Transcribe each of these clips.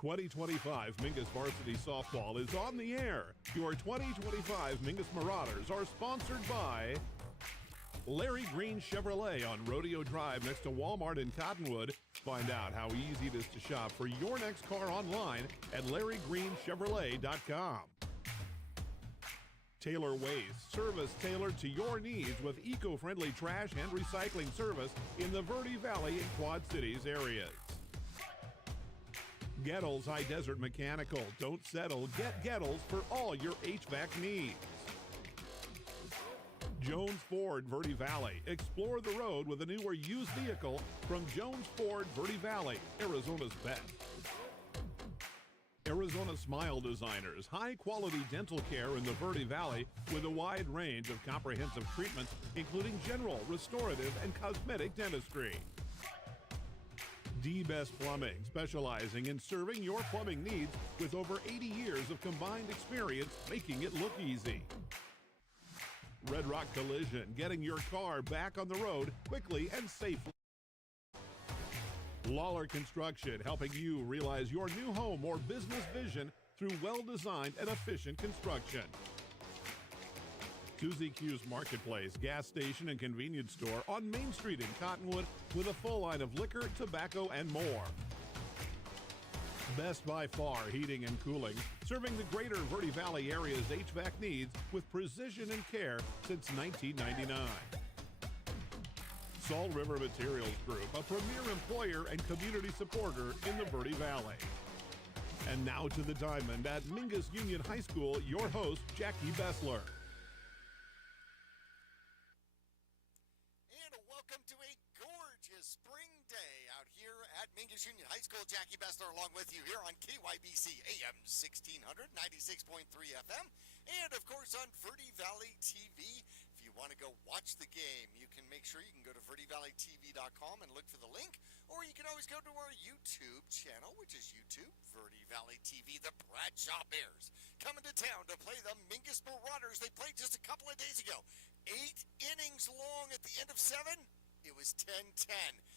2025 Mingus Varsity Softball is on the air. Your 2025 Mingus Marauders are sponsored by Larry Green Chevrolet on Rodeo Drive next to Walmart in Cottonwood. Find out how easy it is to shop for your next car online at LarryGreenChevrolet.com. Taylor Waste, service tailored to your needs with eco-friendly trash and recycling service in the Verde Valley and Quad Cities areas. Gettles High Desert Mechanical. Don't settle. Get Gettles for all your HVAC needs. Jones Ford Verde Valley. Explore the road with a new or used vehicle from Jones Ford Verde Valley, Arizona's best. Arizona Smile Designers, high-quality dental care in the Verde Valley with a wide range of comprehensive treatments, including general, restorative, and cosmetic dentistry. D-Best Plumbing, specializing in serving your plumbing needs with over 80 years of combined experience, making it look easy. Red Rock Collision, getting your car back on the road quickly and safely. Lawler Construction, helping you realize your new home or business vision through well-designed and efficient construction. Susie Q's Marketplace, gas station and convenience store on Main Street in Cottonwood with a full line of liquor, tobacco, and more. Best by Far Heating and Cooling, serving the greater Verde Valley area's HVAC needs with precision and care since 1999. Salt River Materials Group, a premier employer and community supporter in the Verde Valley. And now to the diamond at Mingus Union High School, your host, Jackie Bessler. And welcome to a gorgeous spring day out here at Mingus Union High School. Jackie Bessler along with you here on KYBC AM 1600, 96.3 FM, and of course on Verde Valley TV. If you want to go watch the game, you can make sure you can go to verdevalleytv.com and look for the link, or you can always go to our YouTube channel, which is YouTube, Verde Valley TV. The Bradshaw Bears coming to town to play the Mingus Marauders. They played just a couple of days ago. 8 innings long at the end of 7. It was 10-10.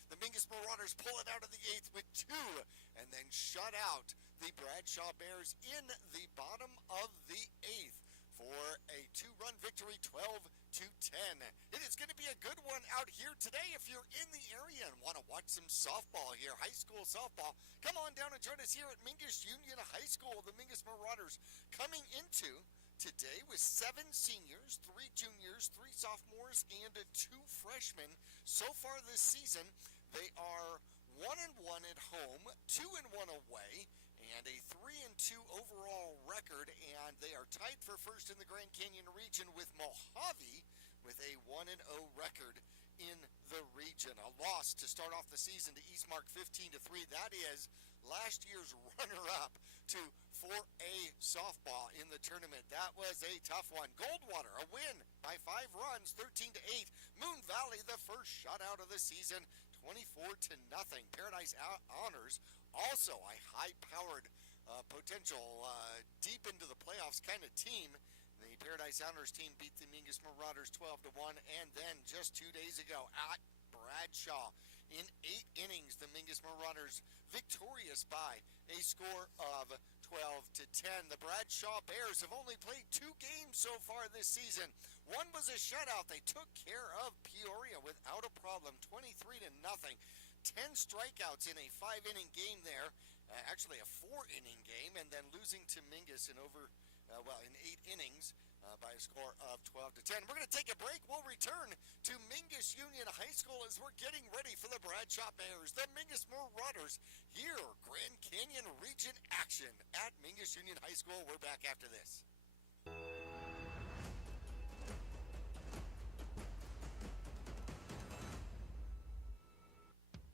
The Mingus Marauders pull it out of the 8th with 2 and then shut out the Bradshaw Bears in the bottom of the 8th for a 2-run victory, 12-10. It is going to be a good one out here today. If you're in the area and want to watch some softball here, high school softball, come on down and join us here at Mingus Union High School. The Mingus Marauders coming into today with 7 seniors, 3 juniors, 3 sophomores, and 2 freshmen. So far this season, they are 1-1 at home, 2-1 away, and a 3-2 overall record, and they are tied for first in the Grand Canyon region with Mojave with a 1-0 record in the region. A loss to start off the season to Eastmark 15-3. That is last year's runner-up to 4A softball in the tournament. That was a tough one. Goldwater, a win by 5 runs, 13-8. Moon Valley, the first shutout of the season, 24-0. Paradise Honors, also a high-powered potential deep into the playoffs kind of team. The Paradise Honors team beat the Mingus Marauders 12-1, and then just 2 days ago at Bradshaw, in 8 innings, the Mingus Marauders victorious by a score of 12-10. The Bradshaw Bears have only played 2 games so far this season. One was a shutout. They took care of Peoria without a problem, 23-0. 10 strikeouts in a 5-inning game there. Actually a 4-inning game, and then losing to Mingus in 8 innings by a score of 12-10. We're going to take a break. We'll return to Mingus Union High School as we're getting ready for the Bradshaw Bears, the Mingus Marauders, here, Grand Canyon Region action at Mingus Union High School. We're back after this.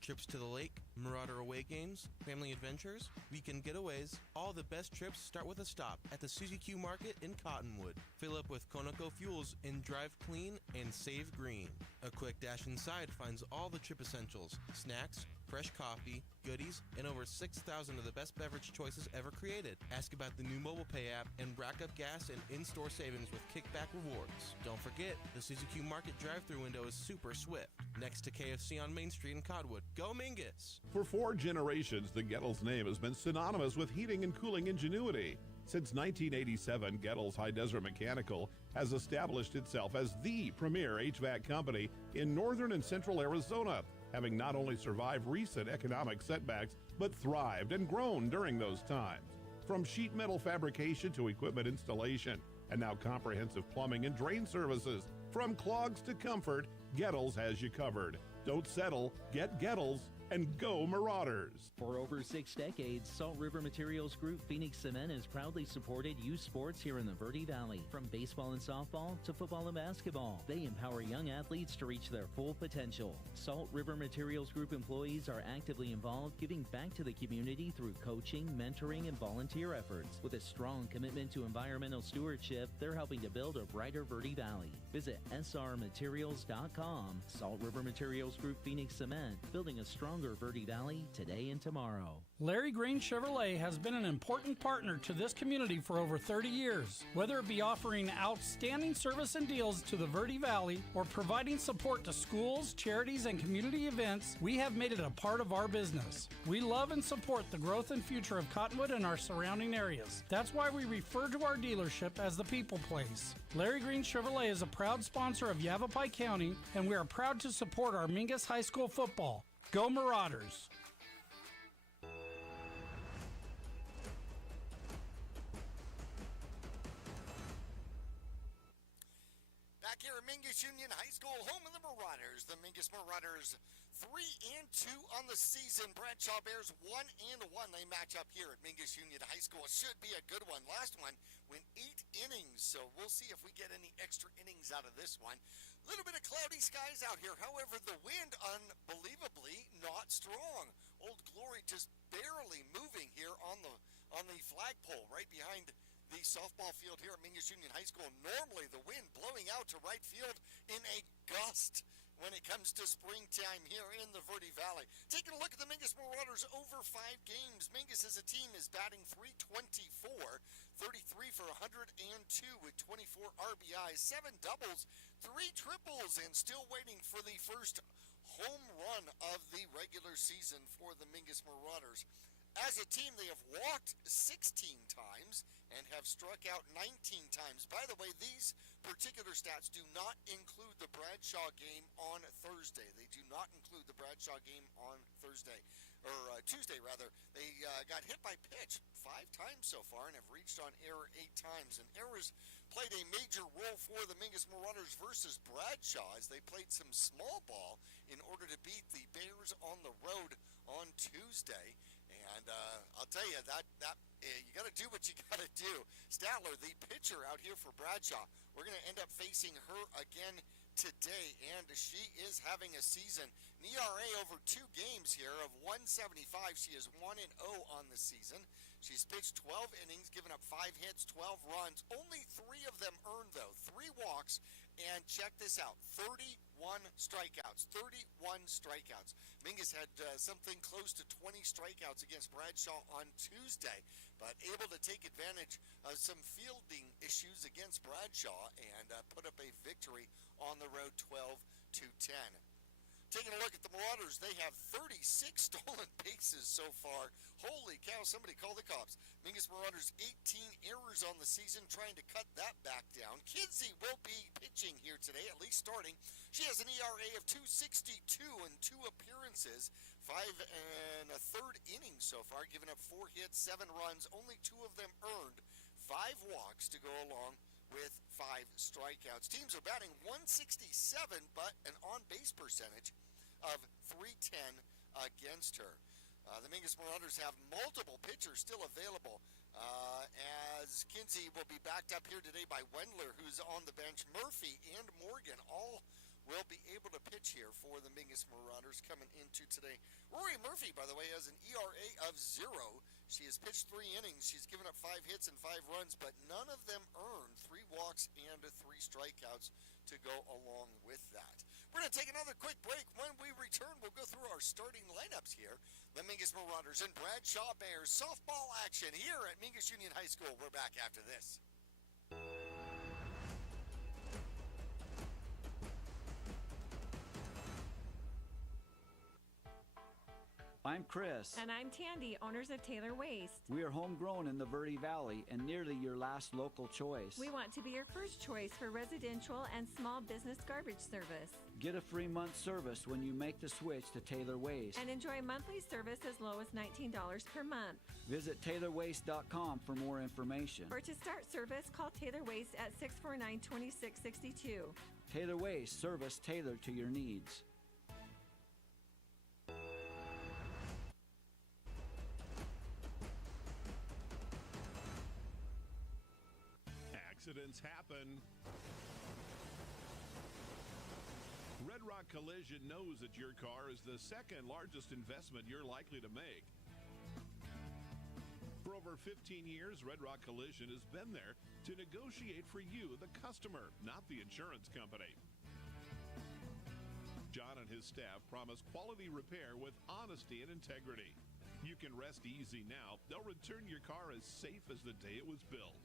Trips to the lake, Marauder away games, family adventures, weekend getaways, all the best trips start with a stop at the Susie Q Market in Cottonwood. Fill up with Conoco fuels and drive clean and save green. A quick dash inside finds all the trip essentials, snacks, fresh coffee, goodies, and over 6,000 of the best beverage choices ever created. Ask about the new mobile pay app and rack up gas and in-store savings with kickback rewards. Don't forget, the Suzuki Market drive-thru window is super swift, next to KFC on Main Street in Cottonwood. Go Mingus! For 4 generations, the Gettles name has been synonymous with heating and cooling ingenuity. Since 1987, Gettles High Desert Mechanical has established itself as the premier HVAC company in northern and central Arizona, having not only survived recent economic setbacks, but thrived and grown during those times. From sheet metal fabrication to equipment installation, and now comprehensive plumbing and drain services. From clogs to comfort, Gettles has you covered. Don't settle, get Gettles, and go Marauders! For over 6 decades, Salt River Materials Group Phoenix Cement has proudly supported youth sports here in the Verde Valley. From baseball and softball to football and basketball, they empower young athletes to reach their full potential. Salt River Materials Group employees are actively involved, giving back to the community through coaching, mentoring, and volunteer efforts. With a strong commitment to environmental stewardship, they're helping to build a brighter Verde Valley. Visit srmaterials.com. Salt River Materials Group Phoenix Cement, building a stronger Verde Valley today and tomorrow. Larry Green Chevrolet has been an important partner to this community for over 30 years. Whether it be offering outstanding service and deals to the Verde Valley or providing support to schools, charities, and community events, we have made it a part of our business. We love and support the growth and future of Cottonwood and our surrounding areas. That's why we refer to our dealership as the People Place. Larry Green Chevrolet is a proud sponsor of Yavapai County, and we are proud to support our Mingus High School football. Go Marauders! Back here at Mingus Union High School, home of the Marauders. The Mingus Marauders 3-2 on the season. Bradshaw Bears 1-1. They match up here at Mingus Union High School. It should be a good one. Last one went 8 innings, so we'll see if we get any extra innings out of this one. A little bit of cloudy skies out here. However, the wind unbelievably not strong. Old Glory just barely moving here on the flagpole right behind the softball field here at Mingus Union High School. Normally the wind blowing out to right field in a gust when it comes to springtime here in the Verde Valley. Taking a look at the Mingus Marauders over 5 games. Mingus as a team is batting .324, 33 for 102 with 24 RBIs, 7 doubles, 3 triples, and still waiting for the first home run of the regular season for the Mingus Marauders. As a team, they have walked 16 times and have struck out 19 times. By the way, these particular stats do not include the Bradshaw game on Thursday. They do not include the Bradshaw game on Tuesday rather. They got hit by pitch 5 times so far and have reached on error 8 times. And errors played a major role for the Mingus Marauders versus Bradshaw as they played some small ball in order to beat the Bears on the road on Tuesday. And I'll tell you, that you got to do what you got to do. Statler, the pitcher out here for Bradshaw, we're going to end up facing her again today, and she is having a season. An ERA over 2 games here of 175. She is 1-0 on the season. She's pitched 12 innings, given up 5 hits, 12 runs. Only 3 of them earned, though. 3 walks, and check this out, 31 strikeouts. 31 strikeouts. Mingus had something close to 20 strikeouts against Bradshaw on Tuesday, but able to take advantage of some fielding issues against Bradshaw and put up a victory on the road 12-10. Taking a look at the Marauders, they have 36 stolen bases so far. Holy cow, somebody call the cops. Mingus Marauders 18 errors on the season, trying to cut that back down. Kinsey will be pitching here today, at least starting. She has an ERA of 2.62 in 2 appearances, 5 1/3 innings so far, giving up 4 hits, 7 runs, only 2 of them earned, 5 walks to go along with 5 strikeouts. Teams are batting .167, but an on-base percentage of .310 against her. The Mingus Marauders have multiple pitchers still available, as Kinsey will be backed up here today by Wendler, who's on the bench. Murphy and Morgan all will be able to pitch here for the Mingus Marauders coming into today. Rory Murphy, by the way, has an ERA of 0. She has pitched 3 innings. She's given up 5 hits and 5 runs, but none of them earned, 3 walks and 3 strikeouts to go along with that. We're going to take another quick break. When we return, we'll go through our starting lineups here. The Mingus Marauders and Bradshaw Bears softball action here at Mingus Union High School. We're back after this. I'm Chris. And I'm Tandy, owners of Taylor Waste. We are homegrown in the Verde Valley and nearly your last local choice. We want to be your first choice for residential and small business garbage service. Get a free month service when you make the switch to Taylor Waste. And enjoy monthly service as low as $19 per month. Visit TaylorWaste.com for more information. Or to start service, call Taylor Waste at 649-2662. Taylor Waste, service tailored to your needs. Accidents happen. Red Rock Collision knows that your car is the second largest investment you're likely to make. For over 15 years, Red Rock Collision has been there to negotiate for you, the customer, not the insurance company. John and his staff promise quality repair with honesty and integrity. You can rest easy now. They'll return your car as safe as the day it was built.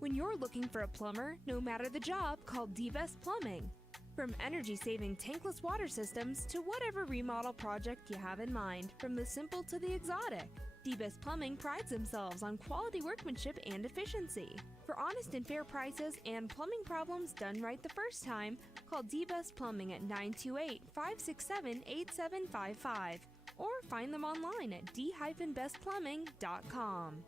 When you're looking for a plumber, no matter the job, call D-Best Plumbing. From energy-saving tankless water systems to whatever remodel project you have in mind, from the simple to the exotic, D-Best Plumbing prides themselves on quality workmanship and efficiency. For honest and fair prices and plumbing problems done right the first time, call D-Best Plumbing at 928-567-8755 or find them online at d-bestplumbing.com.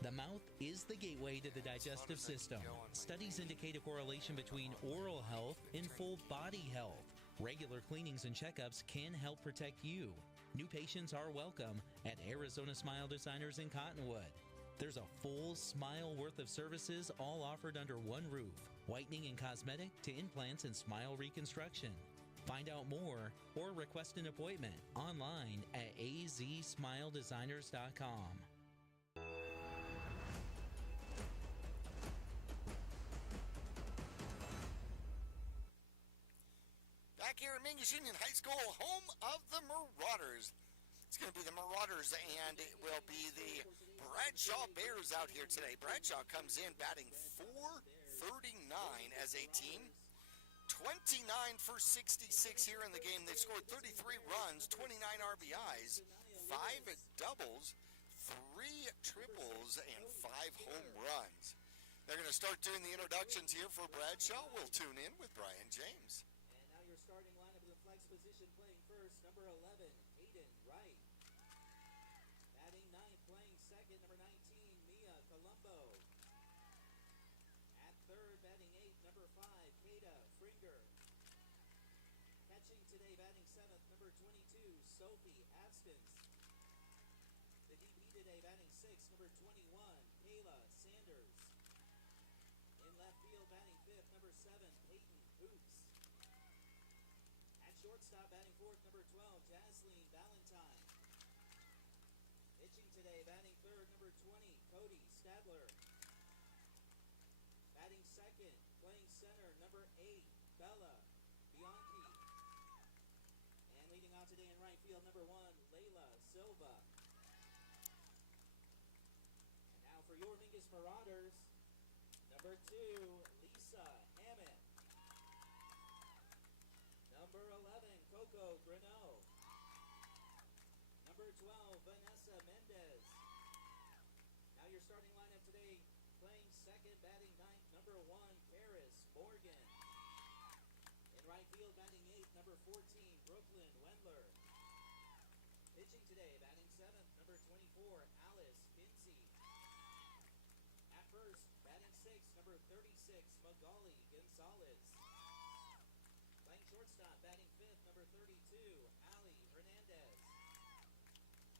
The mouth is the gateway to the digestive system. Studies indicate a correlation between oral health and full body health. Regular cleanings and checkups can help protect you. New patients are welcome at Arizona Smile Designers in Cottonwood. There's a full smile worth of services all offered under one roof. Whitening and cosmetic to implants and smile reconstruction. Find out more or request an appointment online at azsmiledesigners.com. Back here at Mingus Union High School, home of the Marauders. It's going to be the Marauders, and it will be the Bradshaw Bears out here today. Bradshaw comes in batting .439 as a team. 29 for 66 here in the game. They've scored 33 runs, 29 RBIs, 5 doubles, 3 triples, and 5 home runs. They're going to start doing the introductions here for Bradshaw. We'll tune in with Brian James. Starting lineup in the flex position, playing first, number 11, Hayden Wright. Batting ninth, playing second, number 19, Mia Colombo. At third, batting eighth, number 5, Kata Fringer. Catching today, batting seventh, number 22, Sophie Abstance. The DP today, batting sixth, number 21, Kayla Sanders. In left field, batting fifth, number 7, Peyton Hoops. Shortstop batting fourth, number 12, Jasleen Valentine. Pitching today, batting third, number 20, Cody Stadler. Batting second, playing center, number 8, Bella Bianchi. And leading off today in right field, number 1, Layla Silva. And now for your Mingus Marauders, number 2, Lisa Hammett. Number 11, Coco Greneau. Number 12, Vanessa Mendez. Now your starting lineup today, playing second, batting ninth, number 1, Paris Morgan. In right field, batting eighth, number 14, Brooklyn Wendler. Pitching today, batting seventh, number 24, Alice Kinsey. At first, batting sixth, number 36, Magali Gonzalez. Playing shortstop, batting fifth, number 32, Ali Hernandez.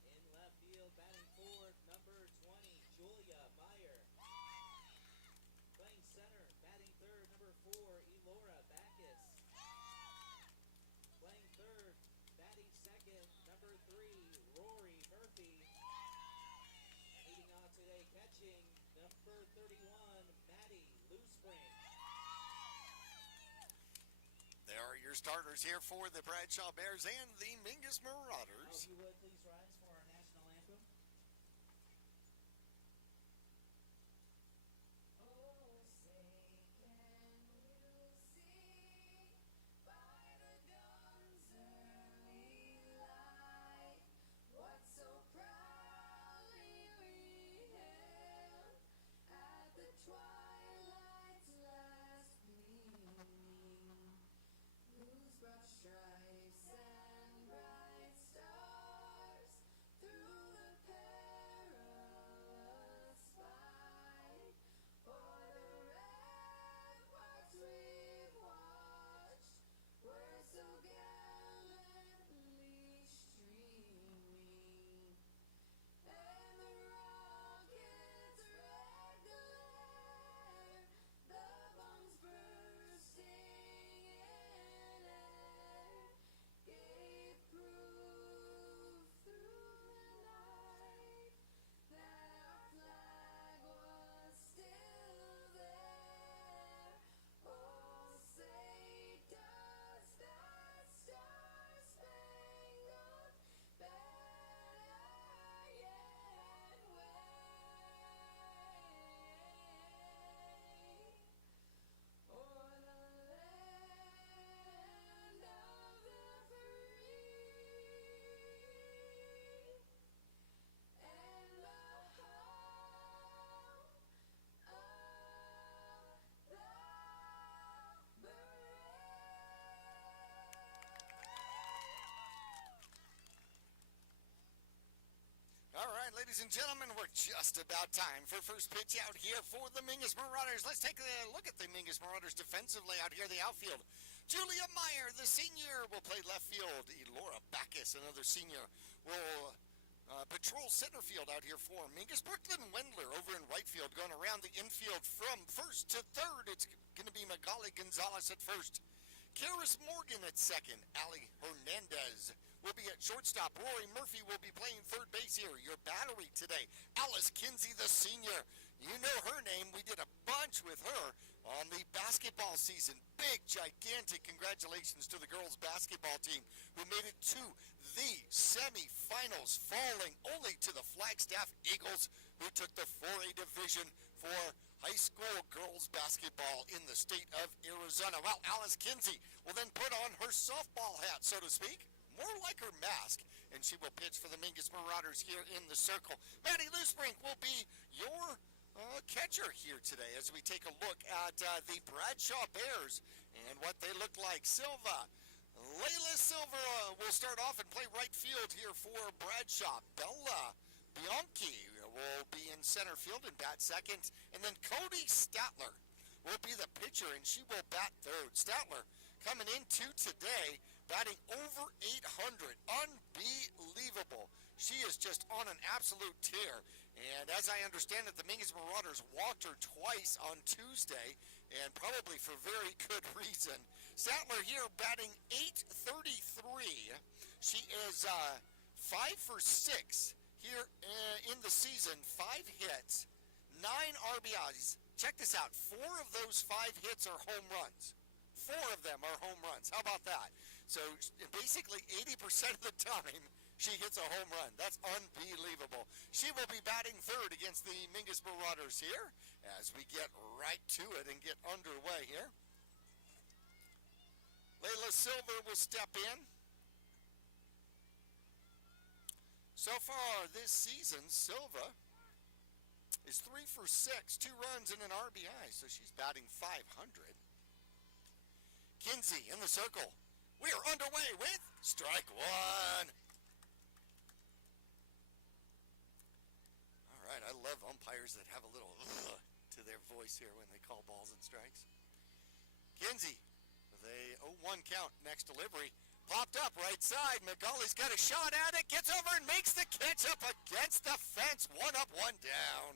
In left field, batting fourth, number 20, Julia Meyer. Playing center, batting third, number 4, Elora Backus. Playing third, batting second, number 3, Rory Murray. Your starters here for the Bradshaw Bears and the Mingus Marauders. If you would, please rise for our national anthem. Ladies and gentlemen, we're just about time for first pitch out here for the Mingus Marauders. Let's take a look at the Mingus Marauders defensive layout here in the outfield. Julia Meyer, the senior, will play left field. Elora Backus, another senior, will patrol center field out here for Mingus. Brooklyn Wendler over in right field, going around the infield from first to third. It's going to be Magali Gonzalez at first. Karis Morgan at second. Ali Hernandez will be at shortstop. Rory Murphy will be playing third base here. Your battery today, Alice Kinsey, the senior. You know her name. We did a bunch with her on the basketball season. Big, gigantic congratulations to the girls basketball team who made it to the semifinals, falling only to the Flagstaff Eagles, who took the 4A division for high school girls basketball in the state of Arizona. Well, Alice Kinsey will then put on her softball hat, so to speak, more like her mask, and she will pitch for the Mingus Marauders here in the circle. Maddie Loosebrink will be your catcher here today as we take a look at the Bradshaw Bears and what they look like. Layla Silva will start off and play right field here for Bradshaw. Bella Bianchi will be in center field and bat second. And then Cody Statler will be the pitcher, and she will bat third. Statler coming into today, batting over 800. Unbelievable. She is just on an absolute tear. And as I understand it, the Mingus Marauders walked her twice on Tuesday, and probably for very good reason. Statler here batting .833. She is 5 for 6 here in the season. 5 hits, 9 RBIs. Check this out. 4 of those 5 hits are home runs. 4 of them are home runs. How about that? So basically 80% of the time, she hits a home run. That's unbelievable. She will be batting third against the Mingus Marauders here as we get right to it and get underway here. Layla Silver will step in. So far this season, Silva is 3 for 6, 2 runs and an RBI, so she's batting .500. Kinsey in the circle. We are underway with strike one. All right, I love umpires that have a little to their voice here when they call balls and strikes. Kinsey with a 0-1 count. Next delivery. Popped up right side. McGully's got a shot at it. Gets over and makes the catch up against the fence. 1 up, 1 down.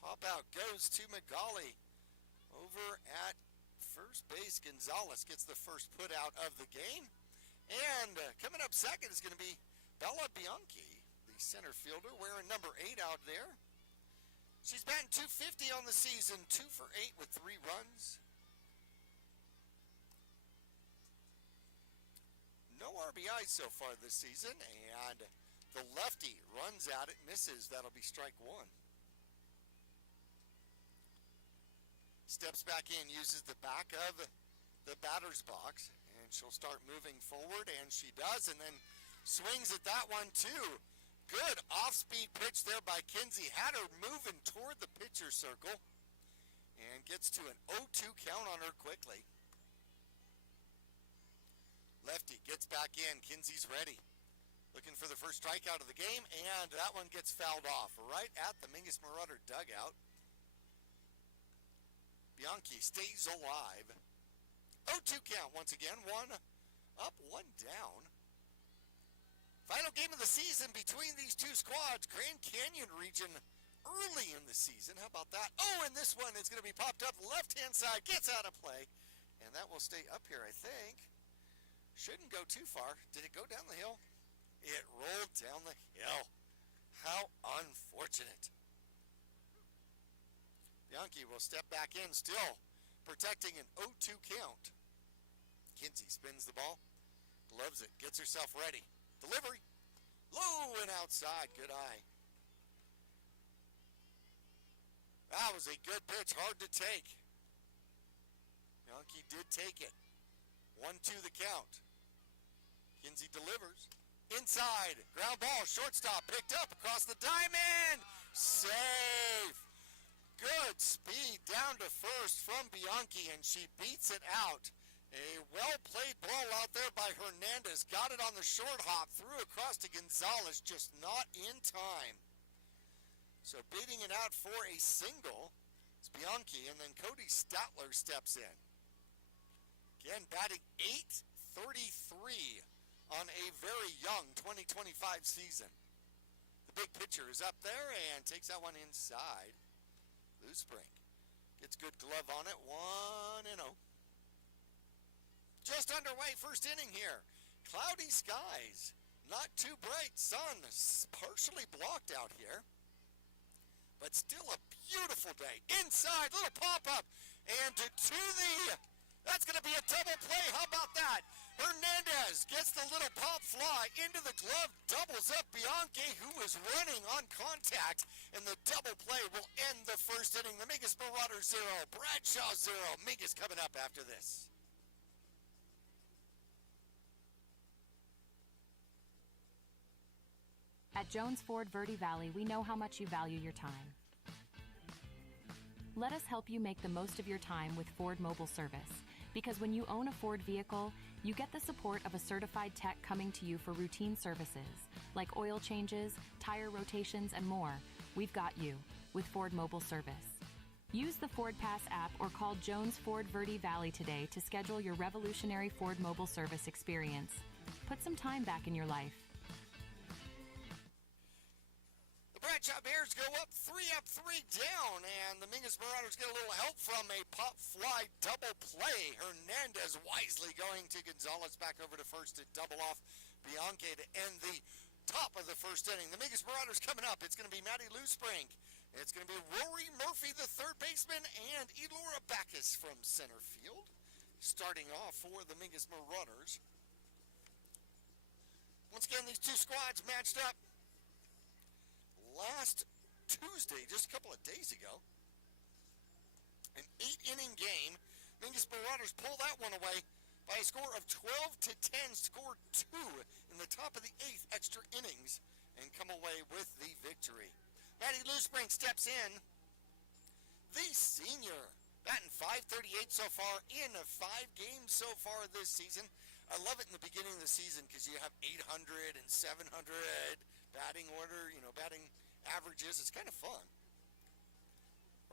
Pop out goes to McGully. Over at first base, Gonzalez gets the first put out of the game. And coming up second is going to be Bella Bianchi, the center fielder, wearing number 8 out there. She's batting .250 on the season, 2 for 8 with 3 runs. RBIs so far this season, and the lefty runs at it, misses. That'll be strike one. Steps back in, uses the back of the batter's box, and she'll start moving forward, and she does, and then swings at that one too. Good off-speed pitch there by Kinsey. Had her moving toward the pitcher circle, and gets to an 0-2 count on her quickly. Lefty gets back in. Kinsey's ready. Looking for the first strikeout of the game, and that one gets fouled off right at the Mingus Marauder dugout. Bianchi stays alive. 0-2 count once again. One up, one down. Final game of the season between these two squads. Grand Canyon region early in the season. How about that? Oh, and this one is going to be popped up left-hand side. Gets out of play. And that will stay up here, I think. Shouldn't go too far. Did it go down the hill? It rolled down the hill. How unfortunate. Bianchi will step back in still, protecting an 0-2 count. Kinsey spins the ball, gloves it, gets herself ready. Delivery, low and outside, good eye. That was a good pitch, hard to take. Bianchi did take it. 1-2 the count. Kinsey delivers. Inside, ground ball, shortstop, picked up across the diamond. Safe. Good speed down to first from Bianchi, and she beats it out. A well-played ball out there by Hernandez. Got it on the short hop, threw across to Gonzalez, just not in time. So beating it out for a single is Bianchi, and then Cody Statler steps in. Again, batting .833 on a very young 2025 season. The big pitcher is up there and takes that one inside. Spring gets good glove on it. 1-0. Just underway, first inning here. Cloudy skies, not too bright. Sun partially blocked out here, but still a beautiful day. Inside, little pop-up, and to the, that's going to be a double play. How about that? Hernandez gets the little pop fly into the glove, doubles up Bianchi, who was running on contact, and the double play will end the first inning. The Mingus Marauders 0, Bradshaw 0. Mingus coming up after this. At Jones Ford Verde Valley, we know how much you value your time. Let us help you make the most of your time with Ford Mobile Service. Because when you own a Ford vehicle, you get the support of a certified tech coming to you for routine services, like oil changes, tire rotations, and more. We've got you with Ford Mobile Service. Use the Ford Pass app or call Jones Ford Verde Valley today to schedule your revolutionary Ford Mobile Service experience. Put some time back in your life. Bradshaw Bears go up 3 down, and the Mingus Marauders get a little help from a pop fly double play. Hernandez wisely going to Gonzalez, back over to first to double off Bianchi to end the top of the first inning. The Mingus Marauders coming up. It's going to be Maddie Lewspring. It's going to be Rory Murphy, the third baseman, and Elora Backus from center field. Starting off for the Mingus Marauders. Once again, these two squads matched up last Tuesday, just a couple of days ago. An 8-inning game. Mingus Marauders pull that one away by a score of 12-10, scored 2 in the top of the 8th extra innings, and come away with the victory. Maddie Lewspring steps in. The senior, batting .538 so far in 5 games so far this season. I love it in the beginning of the season because you have 800 and 700 batting order, batting averages. It's kind of fun.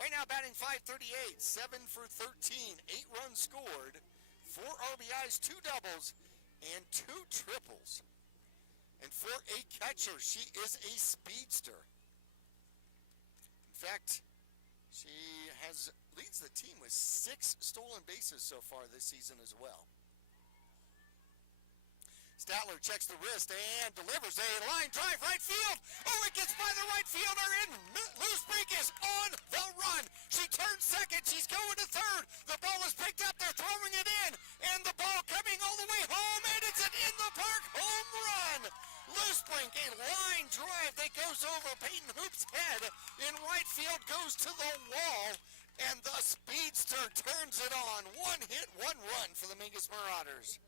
Right now batting .538, 7 for 13, 8 runs scored, 4 RBIs, 2 doubles, and 2 triples. And for a catcher, she is a speedster. In fact, she leads the team with 6 stolen bases so far this season as well. Statler checks the wrist and delivers a line drive right field. Oh, it gets by the right fielder, and Loose Brink is on the run. She turns second. She's going to third. The ball is picked up. They're throwing it in, and the ball coming all the way home, and it's an in-the-park home run. Loose Brink, a line drive that goes over Peyton Hoop's head in right field, goes to the wall, and the speedster turns it on. One hit, one run for the Mingus Marauders.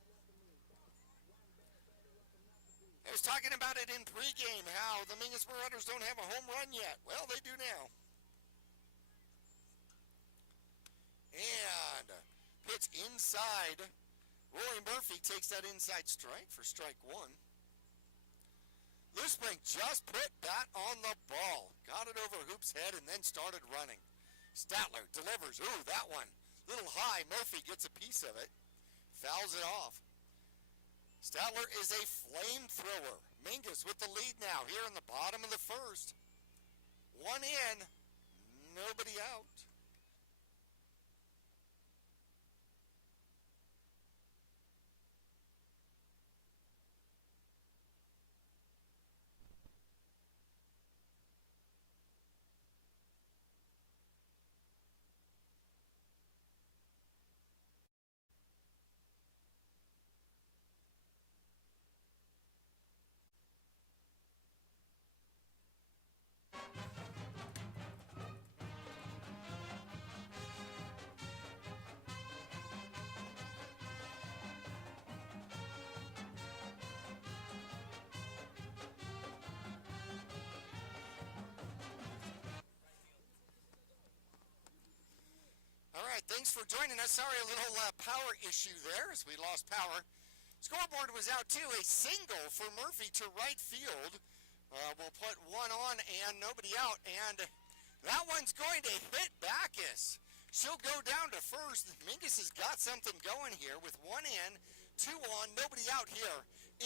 I was talking about it in pregame, how the Mingus Marauders don't have a home run yet. Well, they do now. And pitch inside. Roy Murphy takes that inside strike for strike one. Loose Brink just put bat on the ball. Got it over Hoop's head and then started running. Statler delivers. Ooh, that one. Little high. Murphy gets a piece of it. Fouls it off. Statler is a flamethrower. Mingus with the lead now here in the bottom of the first. One in, nobody out. Thanks for joining us. Sorry, a little power issue there as we lost power. Scoreboard was out too. A single for Murphy to right field. We'll put one on and nobody out. And that one's going to hit Backus. She'll go down to first. Mingus has got something going here with one in, two on, nobody out here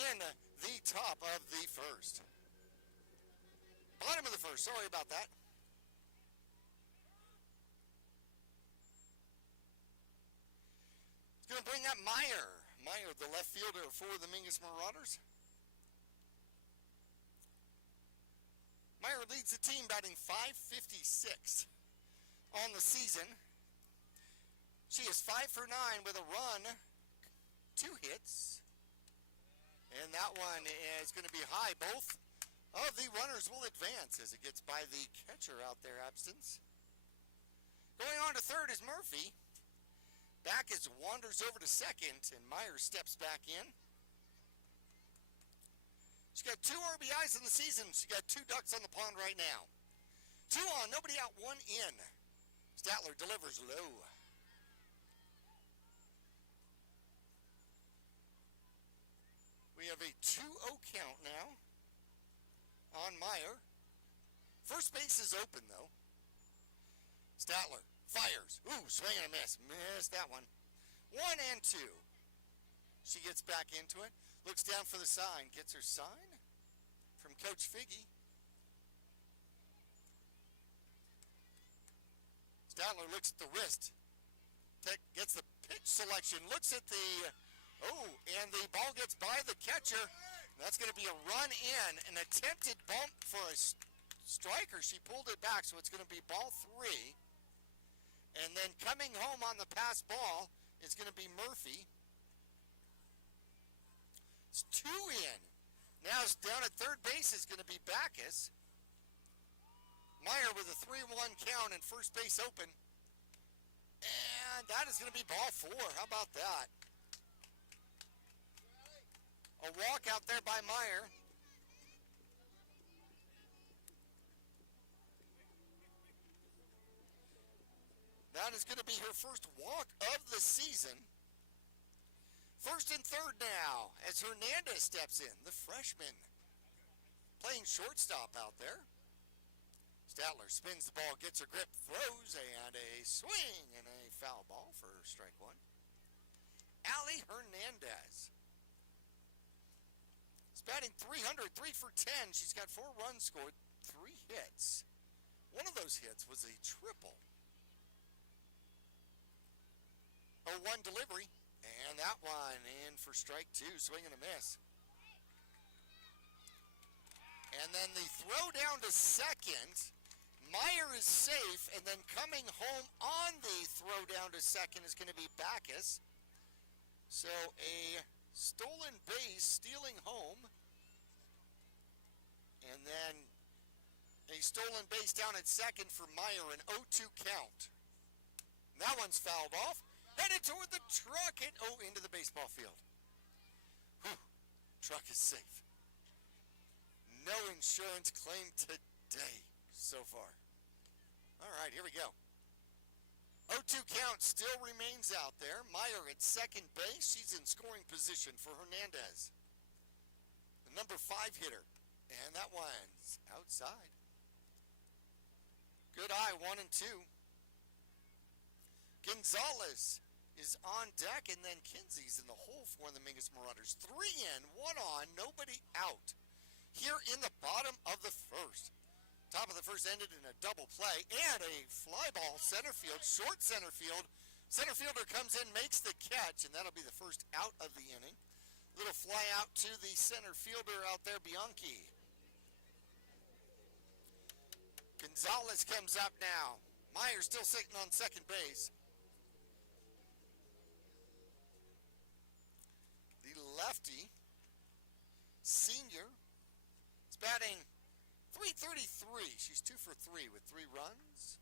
in the top of the first. Bottom of the first. Sorry about that. Going to bring up Meyer. Meyer, the left fielder for the Mingus Marauders. Meyer leads the team batting .556 on the season. She is 5 for 9 with a run, 2 hits. And that one is going to be high. Both of the runners will advance as it gets by the catcher out there, Absence. Going on to third is Murphy. Backus wanders over to second, and Meyer steps back in. She's got 2 RBIs in the season. She's got 2 ducks on the pond right now. 2 on, nobody out, 1 in. Statler delivers low. We have a 2-0 count now on Meyer. First base is open, though. Statler fires. Ooh, swing and a miss. Missed that one. 1 and 2. She gets back into it. Looks down for the sign. Gets her sign from Coach Figgy. Statler looks at the wrist. Gets the pitch selection. Looks at the... Oh, and the ball gets by the catcher. That's going to be a run in. An attempted bump for a striker. She pulled it back, so it's going to be ball 3. And then coming home on the pass ball is going to be Murphy. It's 2 in. Now it's down at third base is going to be Backus. Meyer with a 3-1 count and first base open. And that is going to be ball 4. How about that? A walk out there by Meyer. That is going to be her first walk of the season. First and third now as Hernandez steps in, the freshman. Playing shortstop out there. Statler spins the ball, gets her grip, throws, and a swing and a foul ball for strike 1. Allie Hernandez. She's batting .300, 3 for 10. She's got 4 runs scored, 3 hits. One of those hits was a triple. 0-1 delivery, and that one in for strike 2, swing and a miss. And then the throw down to second. Meyer is safe, and then coming home on the throw down to second is going to be Backus. So a stolen base, stealing home. And then a stolen base down at second for Meyer, an 0-2 count. That one's fouled off. Headed toward the truck and into the baseball field. Whew. Truck is safe. No insurance claim today so far. All right, here we go. 0-2 count still remains out there. Meyer at second base. She's in scoring position for Hernandez. The number 5 hitter. And that one's outside. Good eye, 1 and 2. Gonzalez is on deck, and then Kinsey's in the hole for the Mingus Marauders. 3 in, 1 on, nobody out. Here in the bottom of the first. Top of the first ended in a double play and a fly ball center field, short center field. Center fielder comes in, makes the catch, and that'll be the first out of the inning. Little fly out to the center fielder out there, Bianchi. Gonzalez comes up now. Meyer still sitting on second base. The lefty, senior, is batting .333. She's 2 for 3 with 3 runs,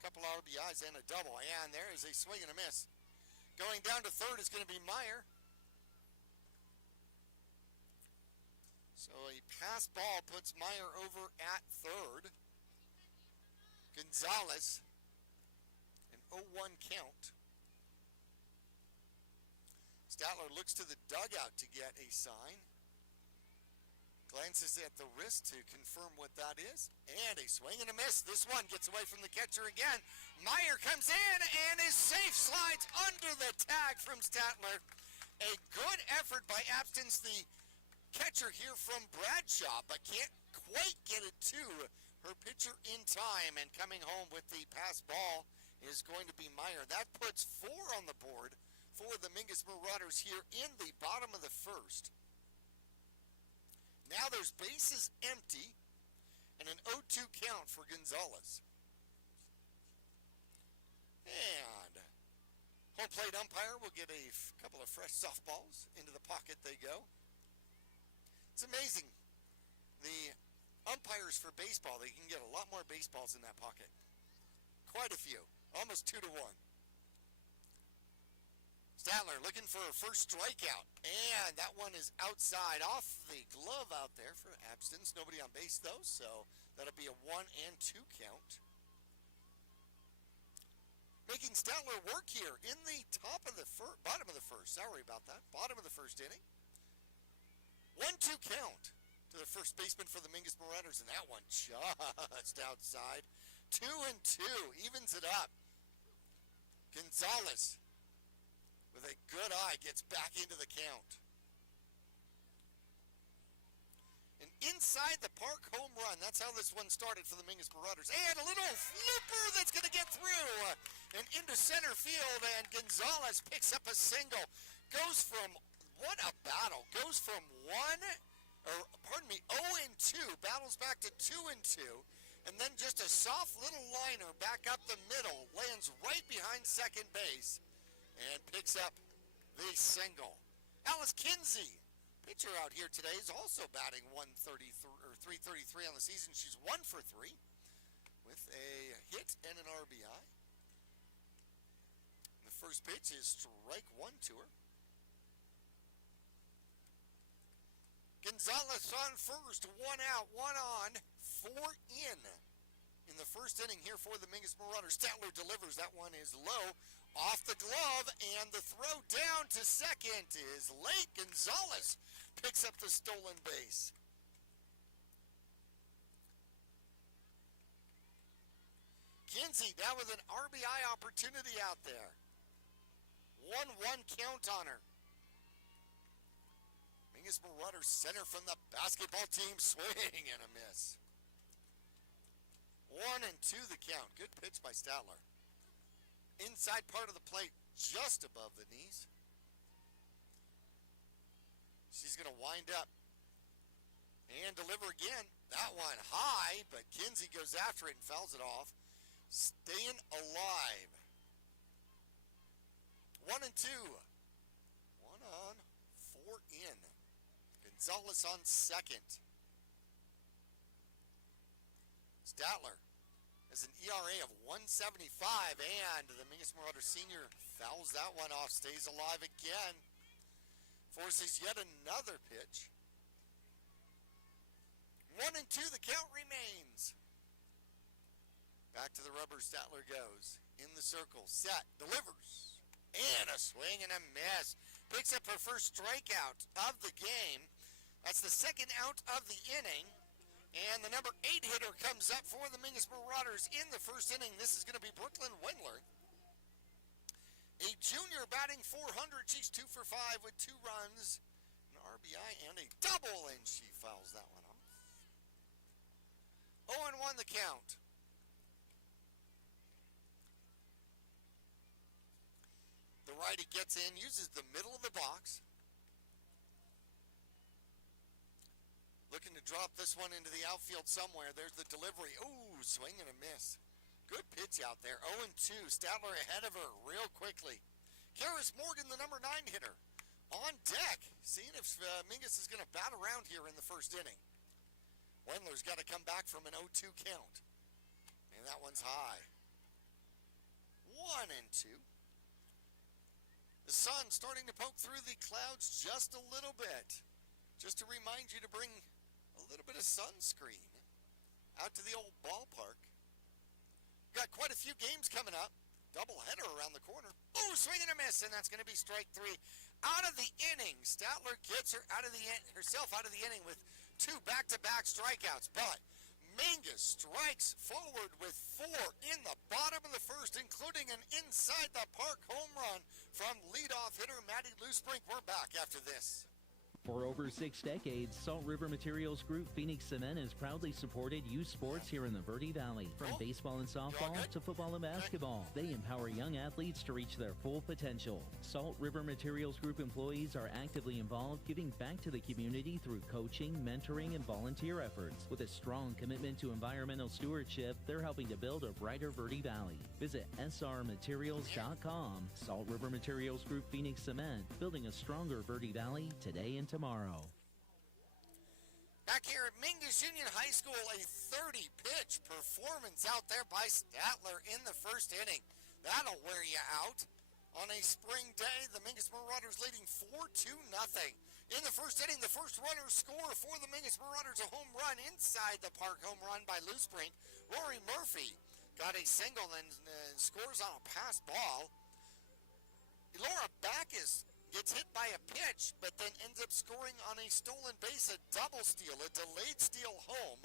a couple RBIs and a double. And there is a swing and a miss. Going down to third is going to be Meyer. So a pass ball puts Meyer over at third. Gonzalez, an 0-1 count. Statler looks to the dugout to get a sign. Glances at the wrist to confirm what that is. And a swing and a miss. This one gets away from the catcher again. Meyer comes in and is safe. Slides under the tag from Statler. A good effort by Abstins, the catcher here from Bradshaw, but can't quite get it to her pitcher in time. And coming home with the pass ball is going to be Meyer. That puts 4 on the board for the Mingus Marauders here in the bottom of the first. Now there's bases empty and an 0-2 count for Gonzalez. And home plate umpire will get a couple of fresh softballs. Into the pocket they go. It's amazing. The umpires for baseball, they can get a lot more baseballs in that pocket. Quite a few. Almost 2 to 1. Statler looking for a first strikeout, and that one is outside, off the glove out there for Abstins. Nobody on base though, so that'll be a 1 and 2 count. Making Statler work here in the bottom of the first. Sorry about that. Bottom of the first inning. 1-2 count to the first baseman for the Mingus Marauders, and that one just outside. 2 and 2 evens it up. Gonzalez, with a good eye, gets back into the count. An inside the park home run. That's how this one started for the Mingus Marauders. And a little flipper that's going to get through and into center field. And Gonzalez picks up a single. Goes from, what a battle. Goes from 0 and 2. Battles back to 2 and 2. And then just a soft little liner back up the middle. Lands right behind second base. And picks up the single. Alice Kinsey, pitcher out here today, is also batting 333 on the season. She's 1 for 3 with a hit and an RBI. The first pitch is strike 1 to her. Gonzalez on first, 1 out, 1 on, 4 in the first inning here for the Mingus Marauders. Statler delivers. That one is low. Off the glove, and the throw down to second is late. Gonzalez picks up the stolen base. Kinsey down with an RBI opportunity out there. 1-1 count on her. Mingus Marauders center from the basketball team. Swing and a miss. 1 and 2 the count. Good pitch by Statler. Inside part of the plate, just above the knees. She's going to wind up And deliver again. That one high, but Kinsey goes after it and fouls it off. Staying alive. 1 and 2. 1 on, 4 in. Gonzalez on second. Statler has an ERA of 175, and the Mingus Marauder senior fouls that one off, stays alive again. Forces yet another pitch. 1 and 2, the count remains. Back to the rubber, Statler goes. In the circle, set, delivers. And a swing and a miss. Picks up her first strikeout of the game. That's the second out of the inning. And the number 8 hitter comes up for the Mingus Marauders in the first inning. This is going to be Brooklyn Wendler. A junior batting .400. She's 2 for 5 with 2 runs, an RBI, and a double, and she fouls that one off. 0-1 the count. The righty gets in, uses the middle of the box. Looking to drop this one into the outfield somewhere. There's the delivery. Ooh, swing and a miss. Good pitch out there. 0-2. Statler ahead of her real quickly. Karis Morgan, the number 9 hitter, on deck. Seeing if Mingus is going to bat around here in the first inning. Wendler's got to come back from an 0-2 count. And that one's high. 1-2. The sun starting to poke through the clouds just a little bit. Just to remind you to bring a little bit of sunscreen out to the old ballpark. Got quite a few games coming up. Doubleheader around the corner. Ooh, swing and a miss, and that's going to be strike 3. Out of the inning, Statler gets herself out of the inning with 2 back-to-back strikeouts. But Mingus strikes forward with 4 in the bottom of the first, including an inside-the-park home run from leadoff hitter Maddie Loosebrink. We're back after this. For over 6 decades, Salt River Materials Group Phoenix Cement has proudly supported youth sports here in the Verde Valley. From baseball and softball to football and basketball, they empower young athletes to reach their full potential. Salt River Materials Group employees are actively involved, giving back to the community through coaching, mentoring, and volunteer efforts. With a strong commitment to environmental stewardship, they're helping to build a brighter Verde Valley. Visit srmaterials.com. Salt River Materials Group Phoenix Cement, building a stronger Verde Valley today and tomorrow. Back here at Mingus Union High School, a 30-pitch performance out there by Statler in the first inning. That'll wear you out. On a spring day, the Mingus Marauders leading 4-0. In the first inning, the first runner score for the Mingus Marauders, a home run inside the park, home run by Loosebrink. Rory Murphy got a single and scores on a pass ball. Laura Backus gets hit by a pitch, but then ends up scoring on a stolen base, a double steal, a delayed steal home.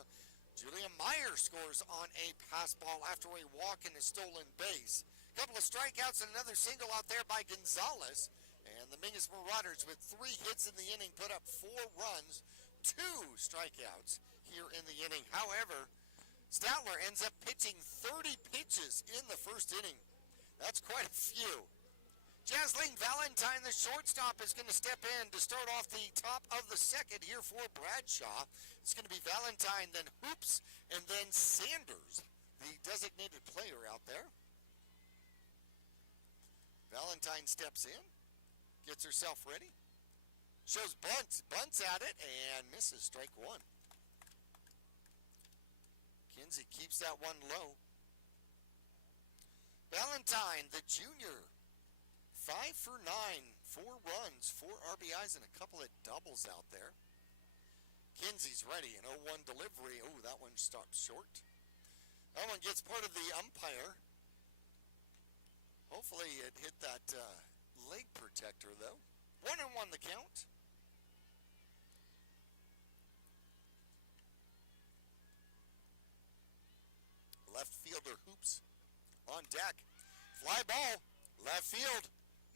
Julia Meyer scores on a pass ball after a walk and a stolen base. A couple of strikeouts and another single out there by Gonzalez. And the Mingus Marauders with 3 hits in the inning put up 4 runs, 2 strikeouts here in the inning. However, Statler ends up pitching 30 pitches in the first inning. That's quite a few. Jasleen Valentine, the shortstop, is going to step in to start off the top of the second here for Bradshaw. It's going to be Valentine, then Hoops, and then Sanders, the designated player out there. Valentine steps in, gets herself ready, shows bunts at it, and misses strike 1. Kinsey keeps that one low. Valentine, the junior, 5 for 9, 4 runs, 4 RBIs, and a couple of doubles out there. Kinsey's ready, an 0-1 delivery. Oh, that one stopped short. That one gets part of the umpire. Hopefully it hit that leg protector, though. 1-1 the count. Left fielder Hoops on deck. Fly ball, left field.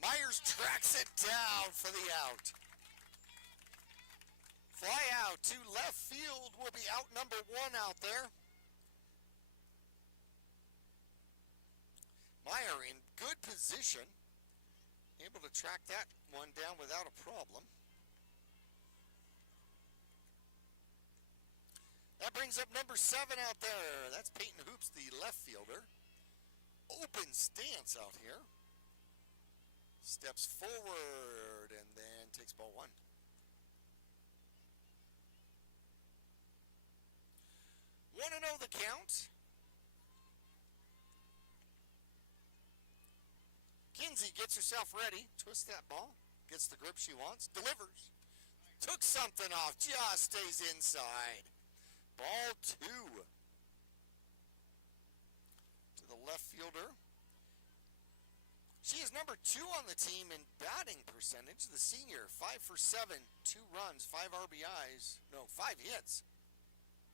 Myers tracks it down for the out. Fly out to left field will be out number 1 out there. Meyer in good position, able to track that one down without a problem. That brings up number 7 out there. That's Peyton Hoops, the left fielder. Open stance out here. Steps forward and then takes ball 1. 1-0 the count. Kinsey gets herself ready. Twists that ball. Gets the grip she wants. Delivers. Took something off. Just stays inside. Ball 2. To the left fielder. She is number 2 on the team in batting percentage. The senior, 5 for 7, 2 runs, 5 RBIs. No, 5 hits.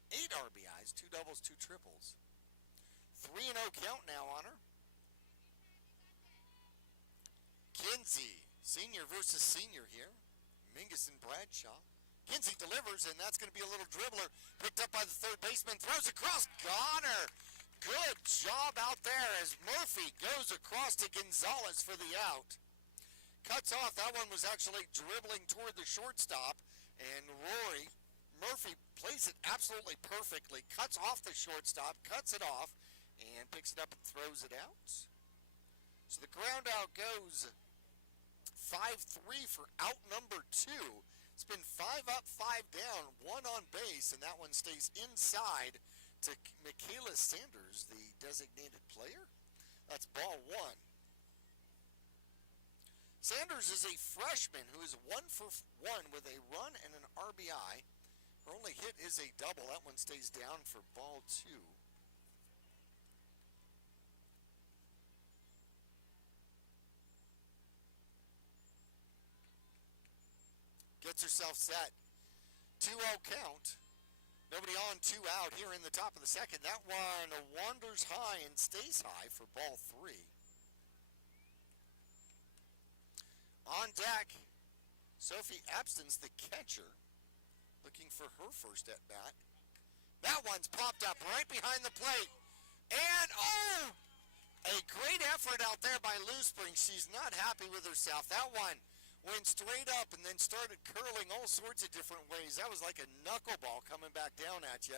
8 RBIs, 2 doubles, 2 triples. 3-0 count now on her. Kinsey, senior versus senior here. Mingus and Bradshaw. Kinsey delivers, and that's going to be a little dribbler. Picked up by the third baseman, throws across, got her. Good job out there as Murphy goes across to Gonzalez for the out. Cuts off, that one was actually dribbling toward the shortstop, and Rory Murphy plays it absolutely perfectly. Cuts off the shortstop, cuts it off, and picks it up and throws it out. So the ground out goes 5-3 for out number 2. It's been 5 up, 5 down, 1 on base, and that one stays inside to Michaela Sanders, the designated player. That's ball 1. Sanders is a freshman who is 1 for 1 with a run and an RBI. Her only hit is a double. That one stays down for ball 2. Gets herself set. 2-0 count. Nobody on, 2 out here in the top of the second. That one wanders high and stays high for ball 3. On deck, Sophie Abstons, the catcher, looking for her first at bat. That one's popped up right behind the plate. And, oh! A great effort out there by Lou Springs. She's not happy with herself. That one went straight up and then started curling all sorts of different ways. That was like a knuckleball coming back down at you.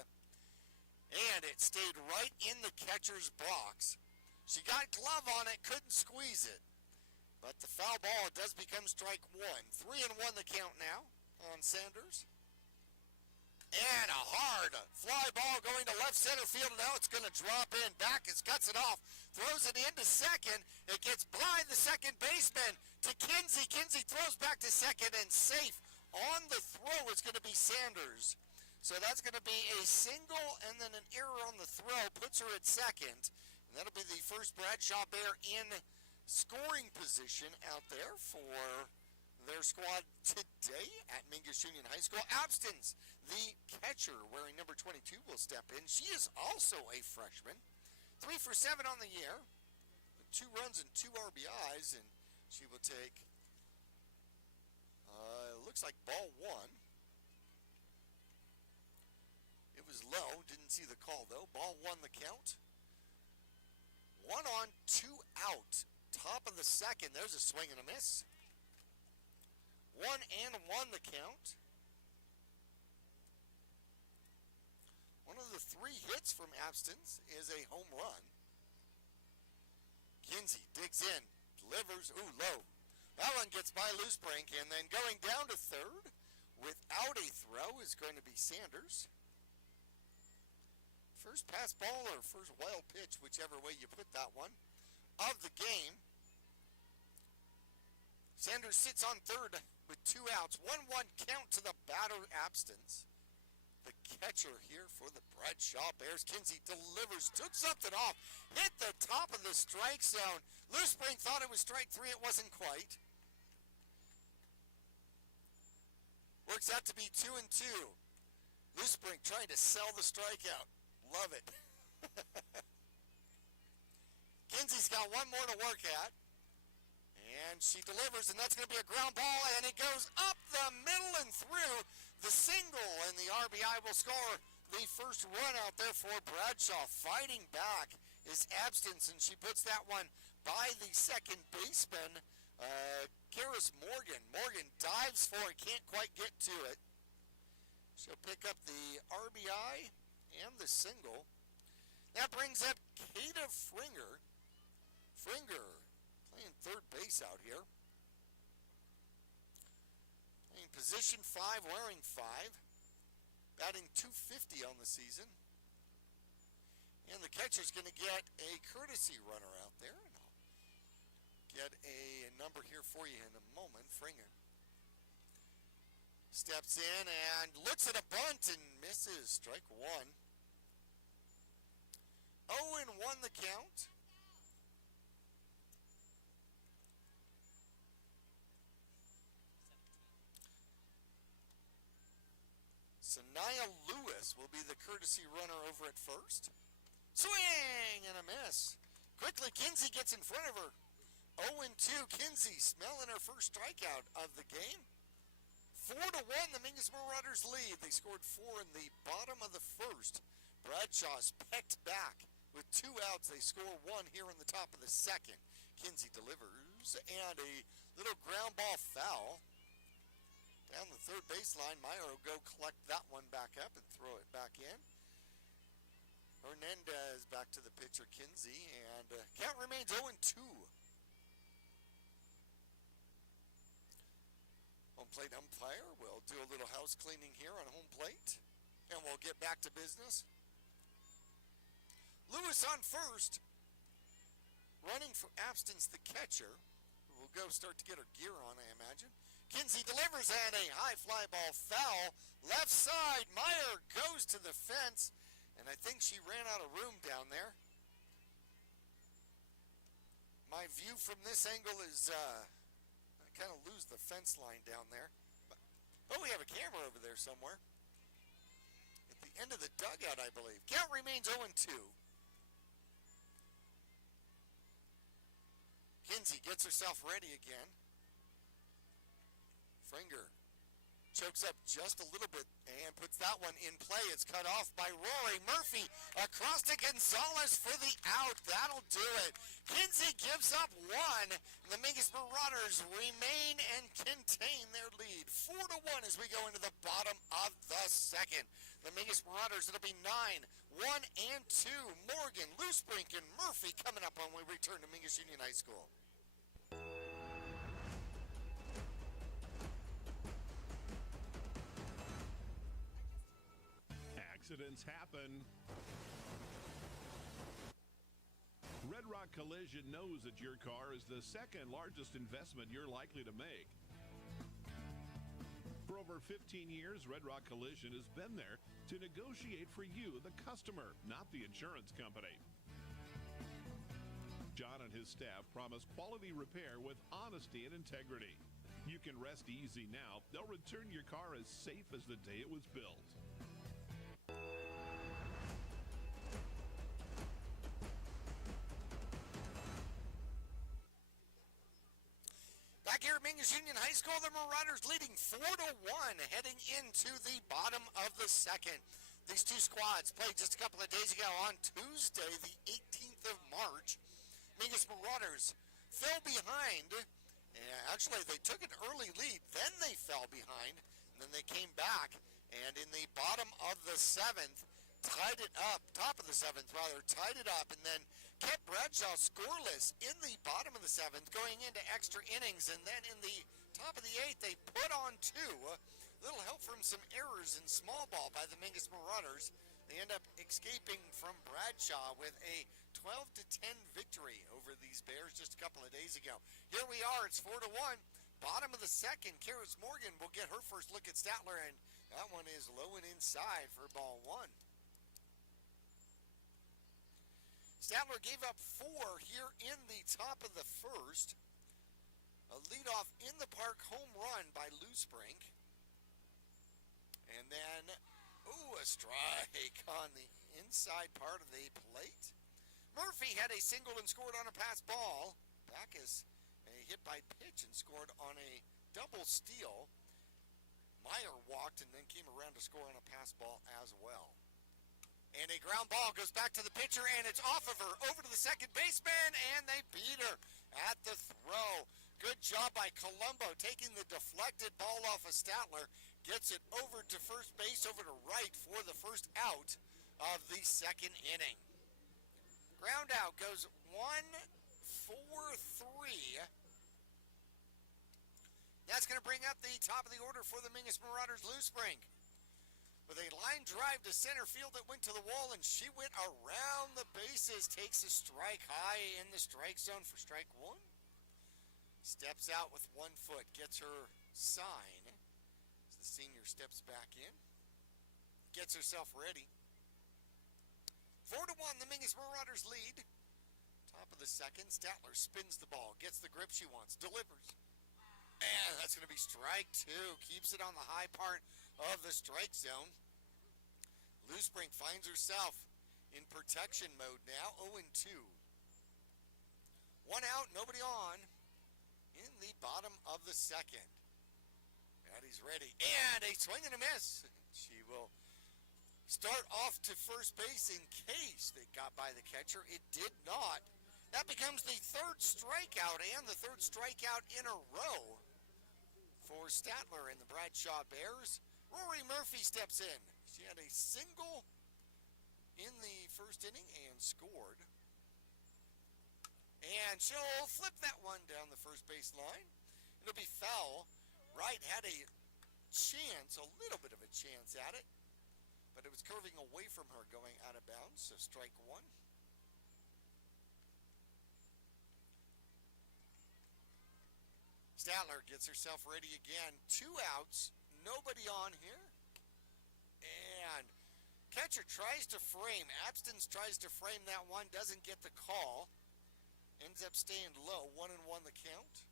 And it stayed right in the catcher's box. She got glove on it, couldn't squeeze it. But the foul ball does become strike 1. 3-1 the count now on Sanders. And a hard fly ball going to left center field. Now it's going to drop in. Backus cuts it off. Throws it into second. It gets by the second baseman to Kinsey. Kinsey throws back to second and safe. On the throw is going to be Sanders. So that's going to be a single and then an error on the throw. Puts her at second. And that'll be the first Bradshaw Bear in scoring position out there for their squad today at Mingus Union High School. Abstons, the catcher, wearing number 22, will step in. She is also a freshman. 3 for 7 on the year. 2 runs and 2 RBIs, and she will take, looks like ball 1. It was low, didn't see the call though. Ball 1 the count. 1 on, 2 out. Top of the second, there's a swing and a miss. 1-1 the count. One of the 3 hits from Abstons is a home run. Kinsey digs in, delivers, low. That one gets by Loosebrink, and then going down to third without a throw is going to be Sanders. First pass ball or first wild pitch, whichever way you put that one, of the game. Sanders sits on third with 2 outs. 1-1 count to the batter Abstons. The catcher here for the Bradshaw Bears. Kinsey delivers, took something off, hit the top of the strike zone. Loosebrink thought it was strike 3. It wasn't quite. Works out to be 2-2. Loosebrink trying to sell the strikeout. Love it. Kinsey's got 1 more to work at. And she delivers, and that's going to be a ground ball, and it goes up the middle and through. The single, and the RBI will score the first run out there for Bradshaw. Fighting back is Abstons, and she puts that one by the second baseman, Karis Morgan. Morgan dives for it, can't quite get to it. She'll pick up the RBI and the single. That brings up Kata Fringer. Fringer playing third base out here. Playing position 5, wearing 5. Batting .250 on the season. And the catcher's going to get a courtesy runner out there. And I'll get a number here for you in a moment. Fringer steps in and looks at a bunt and misses. Strike one. 0-1 the count. Sanaya Lewis will be the courtesy runner over at first. Swing and a miss. Quickly, Kinsey gets in front of her. 0-2, Kinsey smelling her first strikeout of the game. 4-1, the Mingus Marauders lead. They scored 4 in the bottom of the first. Bradshaw's pecked back with 2 outs. They score 1 here in the top of the second. Kinsey delivers, and a little ground ball foul. Down the third baseline, Meyer will go collect that one back up and throw it back in. Hernandez back to the pitcher, Kinsey, and count remains 0-2. Home plate umpire will do a little house cleaning here on home plate, and we'll get back to business. Lewis on first, running for Abstinence, the catcher. We'll go start to get her gear on, I imagine. Kinsey delivers and a high fly ball foul. Left side, Meyer goes to the fence, and I think she ran out of room down there. My view from this angle is, I kind of lose the fence line down there. Oh, we have a camera over there somewhere. At the end of the dugout, I believe. Count remains 0-2. Kinsey gets herself ready again. Fringer chokes up just a little bit and puts that one in play. It's cut off by Rory Murphy across to Gonzalez for the out. That'll do it. Kinsey gives up 1. The Mingus Marauders remain and contain their lead. 4-1 as we go into the bottom of the second. The Mingus Marauders, it'll be 9, 1 and 2. Morgan, Loosebrink, and Murphy coming up when we return to Mingus Union High School. Accidents happen. Red Rock Collision knows that your car is the second largest investment you're likely to make. For over 15 years, Red Rock Collision has been there to negotiate for you, the customer, not the insurance company. John and his staff promise quality repair with honesty and integrity. You can rest easy now. They'll return your car as safe as the day it was built. Back here at Mingus Union High School, the Marauders leading 4-1 heading into the bottom of the second. These two squads played just a couple of days ago on Tuesday, the 18th of March. Mingus Marauders fell behind. Actually, they took an early lead, then they fell behind, and then they came back, and in the bottom of the seventh, tied it up, top of the seventh rather, tied it up, and then kept Bradshaw scoreless in the bottom of the seventh, going into extra innings, and then in the top of the eighth, they put on 2. A little help from some errors in small ball by the Mingus Marauders. They end up escaping from Bradshaw with a 12-10 victory over these Bears just a couple of days ago. Here we are, it's 4-1. Bottom of the second, Karis Morgan will get her first look at Statler, and that one is low and inside for ball 1. Statler gave up 4 here in the top of the first. A leadoff in the park home run by Loosebrink. And then, a strike on the inside part of the plate. Murphy had a single and scored on a pass ball. Backus hit by pitch and scored on a double steal. Meyer walked and then came around to score on a pass ball as well. And a ground ball goes back to the pitcher, and it's off of her, over to the second baseman, and they beat her at the throw. Good job by Colombo, taking the deflected ball off of Statler, gets it over to first base, over to right for the first out of the second inning. Ground out goes 1-4-3. That's going to bring up the top of the order for the Mingus Marauders. Lou Spring with a line drive to center field that went to the wall, and she went around the bases, takes a strike high in the strike zone for strike one. Steps out with 1 foot, gets her sign as the senior steps back in, gets herself ready. 4-1, the Mingus Marauders lead. Top of the second, Statler spins the ball, gets the grip she wants, delivers. And that's going to be strike two. Keeps it on the high part of the strike zone. Lou Spring finds herself in protection mode now, 0-2. 1 out, nobody on in the bottom of the second. Patty's ready, and a swing and a miss. She will start off to first base in case it got by the catcher. It did not. That becomes the third strikeout and the third strikeout in a row for Statler and the Bradshaw Bears. Rory Murphy steps in. She had a single in the first inning and scored. And she'll flip that one down the first base line. It'll be foul. Wright had a chance, a little bit of a chance at it, but it was curving away from her going out of bounds, so strike one. Statler gets herself ready again. 2 outs, nobody on here. And catcher tries to frame. Abstins tries to frame that one, doesn't get the call. Ends up staying low, 1-1 the count.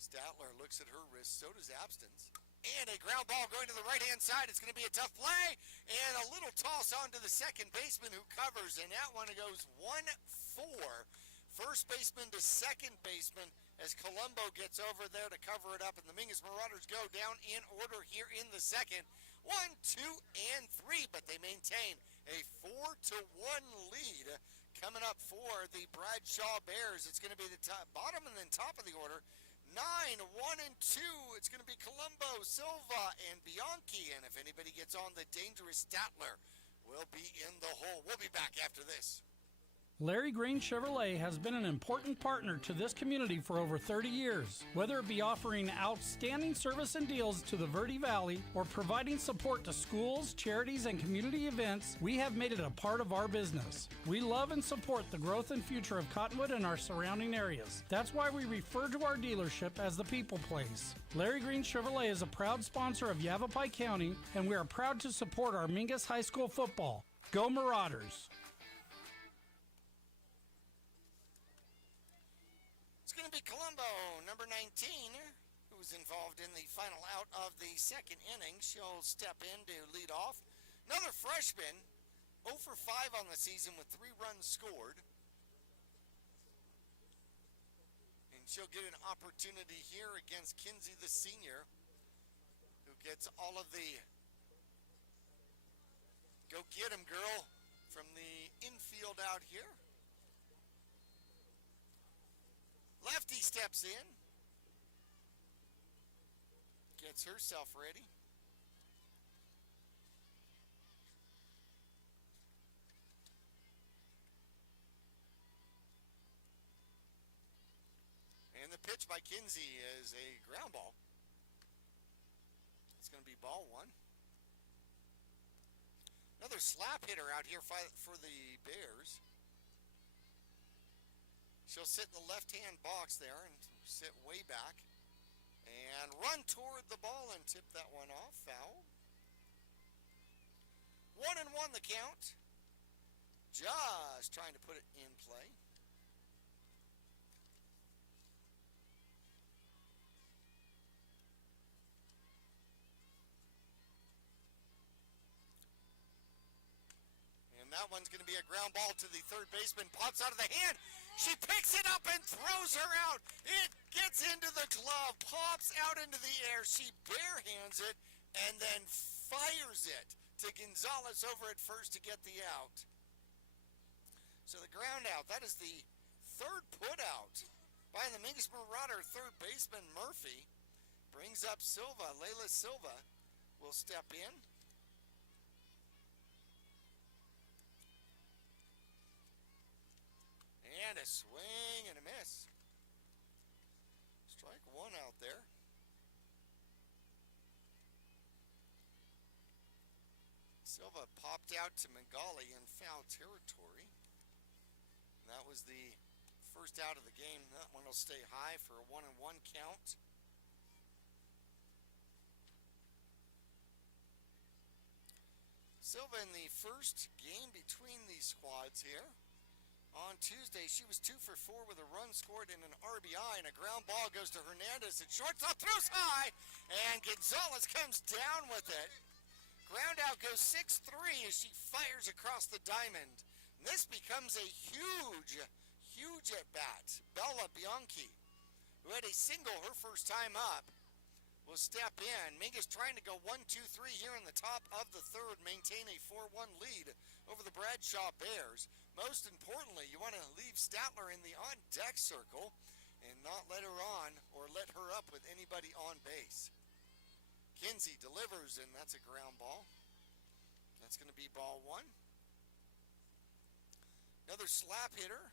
Statler looks at her wrist, so does Abstins. And a ground ball going to the right-hand side. It's going to be a tough play. And a little toss on to the second baseman who covers. And that one goes 1-4. First baseman to second baseman as Colombo gets over there to cover it up. And the Mingus Marauders go down in order here in the second. 1, 2, and 3. But they maintain a 4-1 lead coming up for the Bradshaw Bears. It's going to be the bottom and then top of the order. 9, 1, and 2. It's going to be Colombo, Silva, and Bianchi. And if anybody gets on, the dangerous Statler will be in the hole. We'll be back after this. Larry Green Chevrolet has been an important partner to this community for over 30 years. Whether it be offering outstanding service and deals to the Verde Valley or providing support to schools, charities, and community events, we have made it a part of our business. We love and support the growth and future of Cottonwood and our surrounding areas. That's why we refer to our dealership as the People Place. Larry Green Chevrolet is a proud sponsor of Yavapai County, and we are proud to support our Mingus High School football. Go Marauders! It's going to be Colombo, number 19, who's involved in the final out of the second inning. She'll step in to lead off. Another freshman, 0 for 5 on the season with 3 runs scored. And she'll get an opportunity here against Kinsey, the senior, who gets all of the go get him, girl, from the infield out here. Lefty steps in, gets herself ready. And the pitch by Kinsey is a ground ball. It's going to be ball one. Another slap hitter out here for the Bears. She'll sit in the left-hand box there and sit way back and run toward the ball and tip that one off. Foul. 1-1 the count. Just trying to put it in play. And that one's going to be a ground ball to the third baseman. Pops out of the hand. She picks it up and throws her out. It gets into the glove, pops out into the air. She barehands it and then fires it to Gonzalez over at first to get the out. So the ground out, that is the third put out by the Mingus Marauder third baseman Murphy. Brings up Silva, Layla Silva, will step in. And a swing and a miss. Strike one out there. Silva popped out to Magali in foul territory. That was the first out of the game. That one will stay high for a 1-1 count. Silva in the first game between these squads here. On Tuesday, she was 2 for 4 with a run scored and an RBI, and a ground ball goes to Hernandez at shortstop, throws high, and Gonzalez comes down with it. Ground out goes 6-3 as she fires across the diamond. And this becomes a huge at bat. Bella Bianchi, who had a single her first time up, will step in. Mingus trying to go 1-2-3 here in the top of the third, maintain a 4-1 lead over the Bradshaw Bears. Most importantly, you want to leave Statler in the on-deck circle and not let her on or let her up with anybody on base. Kinsey delivers, and that's a ground ball. That's going to be ball one. Another slap hitter.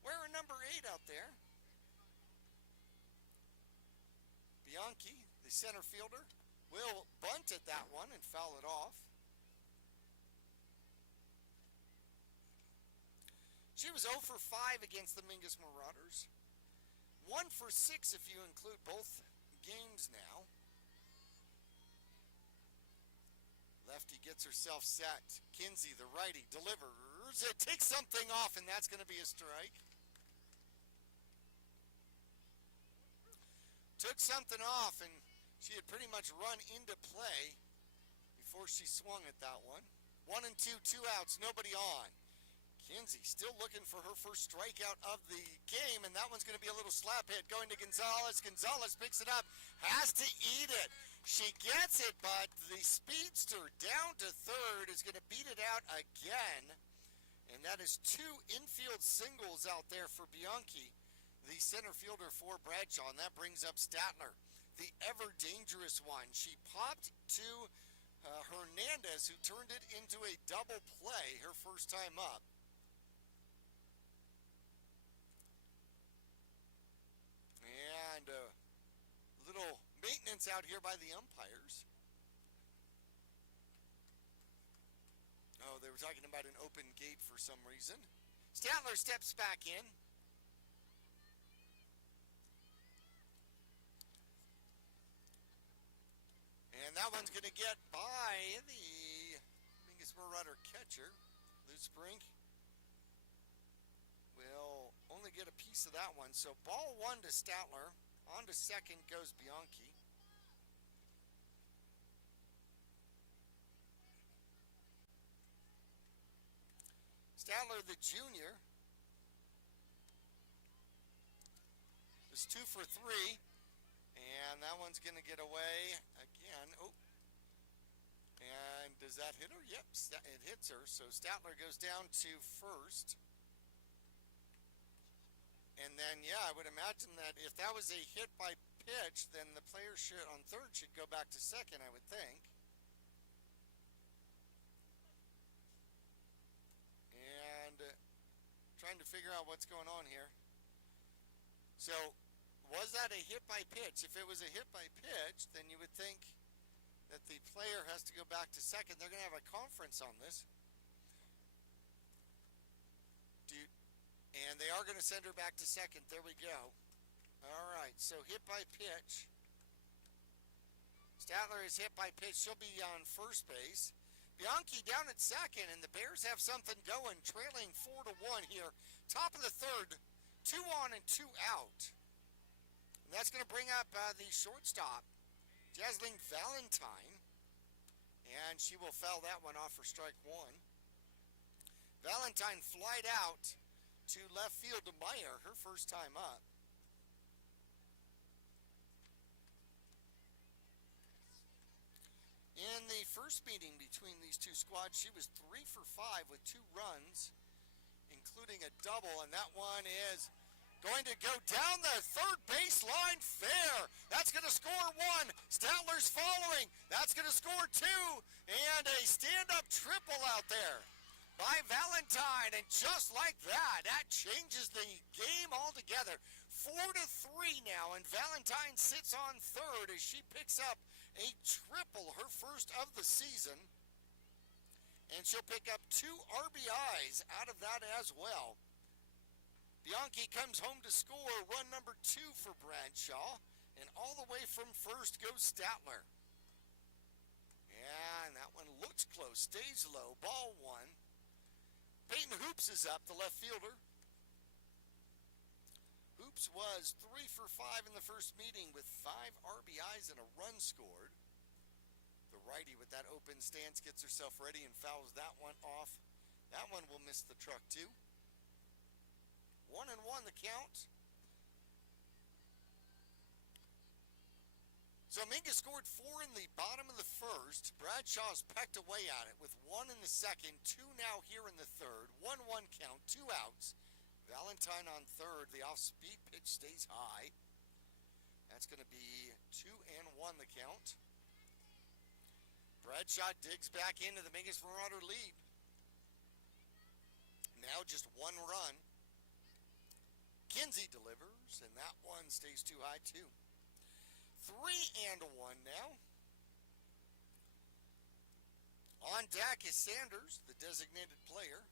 Wearing number 8 out there. Bianchi, the center fielder, will bunt at that one and foul it off. She was 0 for 5 against the Mingus Marauders. 1 for 6 if you include both games now. Lefty gets herself set. Kinsey, the righty, delivers. It takes something off, and that's going to be a strike. Took something off, and she had pretty much run into play before she swung at that one. 1 and 2, 2 outs, nobody on. Kinsey still looking for her first strikeout of the game, and that one's going to be a little slap hit going to Gonzalez. Gonzalez picks it up, has to eat it. She gets it, but the speedster down to third is going to beat it out again. And that is 2 infield singles out there for Bianchi, the center fielder for Bradshaw, and that brings up Statler, the ever dangerous one. She popped to Hernandez, who turned it into a double play her first time up. And a little maintenance out here by the umpires. Oh, they were talking about an open gate for some reason. Statler steps back in. And that one's going to get by the Mingus Marauder catcher. Loose Brink will only get a piece of that one. So ball 1 to Statler. On to second goes Bianchi. Statler, the junior, is 2 for 3. And that one's going to get away again. Oh. And does that hit her? Yep, it hits her. So Statler goes down to first. And then, yeah, I would imagine that if that was a hit by pitch, then the player on third should go back to second, I would think. And trying to figure out what's going on here. So, was that a hit by pitch? If it was a hit by pitch, then you would think that the player has to go back to second. They're going to have a conference on this. And they are going to send her back to second. There we go. All right, so hit by pitch. Statler is hit by pitch. She'll be on first base. Bianchi down at second, and the Bears have something going, trailing 4-1 here. Top of the third, 2 on and 2 out. And that's going to bring up the shortstop, Jasleen Valentine. And she will foul that one off for strike 1. Valentine flied out to left field to Meyer, her first time up. In the first meeting between these two squads, she was 3 for 5 with 2 runs, including a double, and that one is Going to go down the third baseline fair. That's going to score one. Statler's following. That's going to score two. And a stand-up triple out there by Valentine. And just like that, that changes the game altogether. 4-3 now, and Valentine sits on third as she picks up a triple, her first of the season. And she'll pick up 2 RBIs out of that as well. Bianchi comes home to score run number 2 for Bradshaw, and all the way from first goes Statler. Yeah, and that one looks close, stays low, ball 1. Peyton Hoops is up, the left fielder. Hoops was 3 for 5 in the first meeting with 5 RBIs and a run scored. The righty with that open stance gets herself ready and fouls that one off. That one will miss the truck too. 1-1 the count. So Mingus scored 4 in the bottom of the first. Bradshaw's pecked away at it with 1 in the second, 2 now here in the third. 1-1 count, 2 outs. Valentine on third. The off-speed pitch stays high. That's going to be 2-1 the count. Bradshaw digs back into the Mingus Marauder lead. Now just 1 run. Kinsey delivers, and that one stays too high too. 3-1 now. On deck is Sanders, the designated player.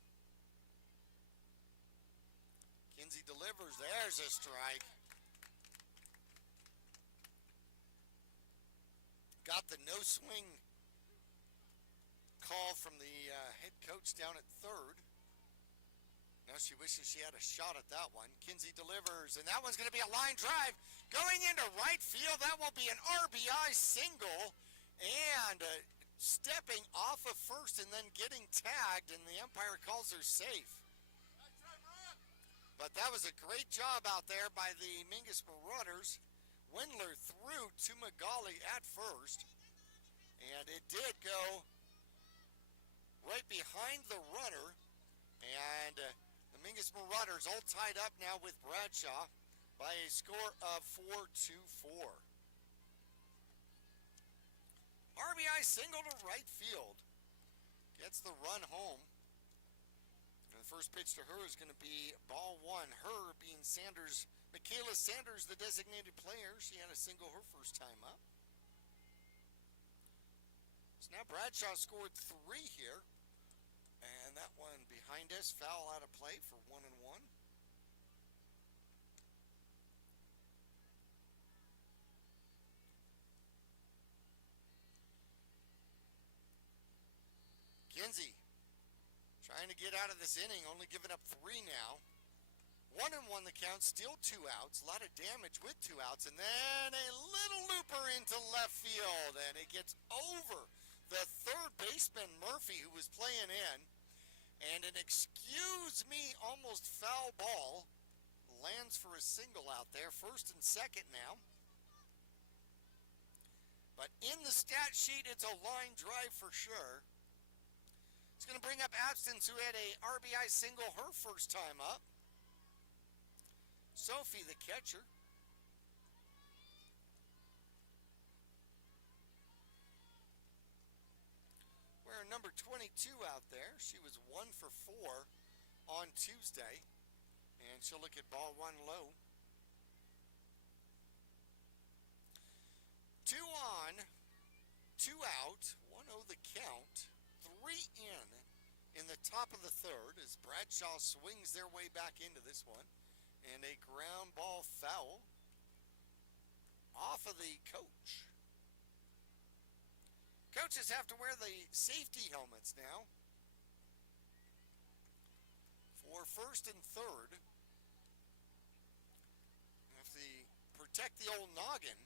Kinsey delivers. There's a strike. Got the no swing call from the head coach down at third. Now she wishes she had a shot at that one. Kinsey delivers, and that one's going to be a line drive. Going into right field, that will be an RBI single. And stepping off of first and then getting tagged, and the umpire calls her safe. But that was a great job out there by the Mingus Marauders. Windler threw to Magali at first, and it did go right behind the runner. And the Mingus Marauders all tied up now with Bradshaw by a score of 4-4. RBI single to right field. Gets the run home. And the first pitch to her is going to be ball 1. Her being Sanders, Michaela Sanders, the designated player. She had a single her first time up. So now Bradshaw scored 3 here. And that one behind us, foul out of play for 1-1. Kinsey trying to get out of this inning, only giving up 3 now. 1-1 the count, still 2 outs. A lot of damage with 2 outs. And then a little looper into left field, and it gets over the third baseman, Murphy, who was playing in. And an excuse me almost foul ball lands for a single out there. First and second now. But in the stat sheet, it's a line drive for sure. It's going to bring up Absence, who had a RBI single her first time up. Sophie, the catcher. Wearing number 22 out there. She was 1 for 4 on Tuesday. And she'll look at ball 1 low. 2 on, 2 out, 1-0 the count. 3 in the top of the third as Bradshaw swings their way back into this one. And a ground ball foul off of the coach. Coaches have to wear the safety helmets now for first and third. Have to protect the old noggin.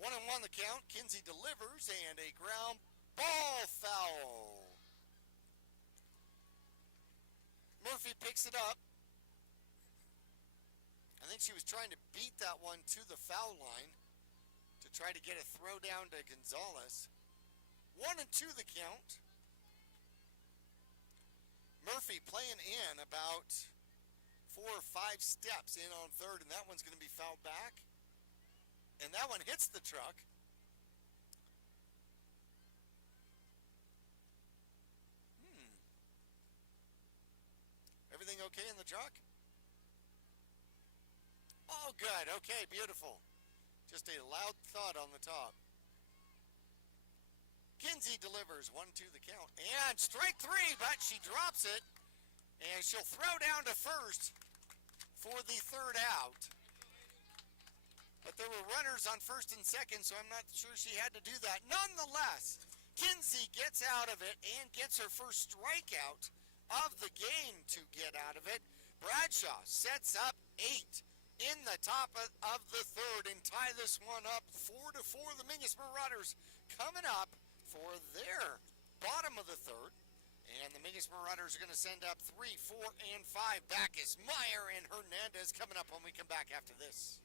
1-1 the count. Kinsey delivers, and a ground ball foul. Murphy picks it up. I think she was trying to beat that one to the foul line to try to get a throw down to Gonzalez. 1-2 the count. Murphy playing in about 4 or 5 steps in on third, and that one's going to be fouled back. And that one hits the truck. Everything okay in the truck? Oh, good. Okay, beautiful. Just a loud thud on the top. Kinsey delivers 1-2 the count. And strike 3, but she drops it. And she'll throw down to first for the third out. But there were runners on first and second, so I'm not sure she had to do that. Nonetheless, Kinsey gets out of it and gets her first strikeout of the game to get out of it. Bradshaw sets up 8 in the top of the third and tie this one up 4-4. The Mingus Marauders coming up for their bottom of the third. And the Mingus Marauders are going to send up 3, 4, and 5. Backus, Meyer, and Hernandez coming up when we come back after this.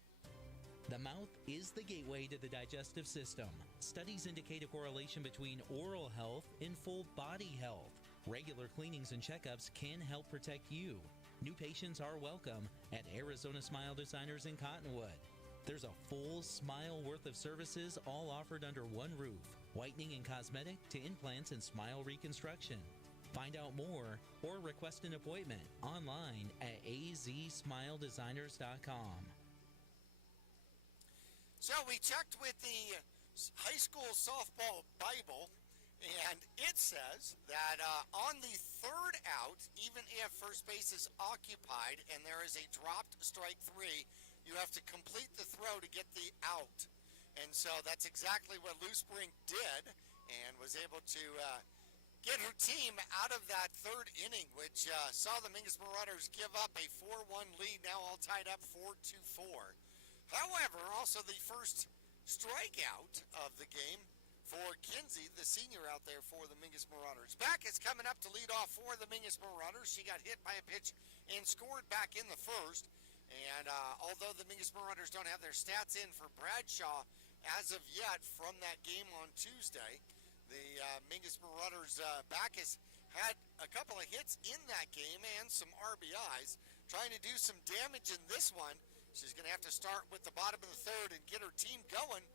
The mouth is the gateway to the digestive system. Studies indicate a correlation between oral health and full body health. Regular cleanings and checkups can help protect you. New patients are welcome at Arizona Smile Designers in Cottonwood. There's a full smile worth of services all offered under one roof. Whitening and cosmetic to implants and smile reconstruction. Find out more or request an appointment online at azsmiledesigners.com. So we checked with the high school softball Bible, and it says that on the third out, even if first base is occupied and there is a dropped strike 3, you have to complete the throw to get the out. And so that's exactly what Lou Spring did and was able to get her team out of that third inning, which saw the Mingus Marauders give up a 4-1 lead, now all tied up 4-4. However, also the first strikeout of the game for Kinsey, the senior out there for the Mingus Marauders. Back is coming up to lead off for the Mingus Marauders. She got hit by a pitch and scored back in the first. And although the Mingus Marauders don't have their stats in for Bradshaw as of yet from that game on Tuesday, the Mingus Marauders Backus had a couple of hits in that game and some RBIs, trying to do some damage in this one. She's going to have to start with the bottom of the third and get her team going.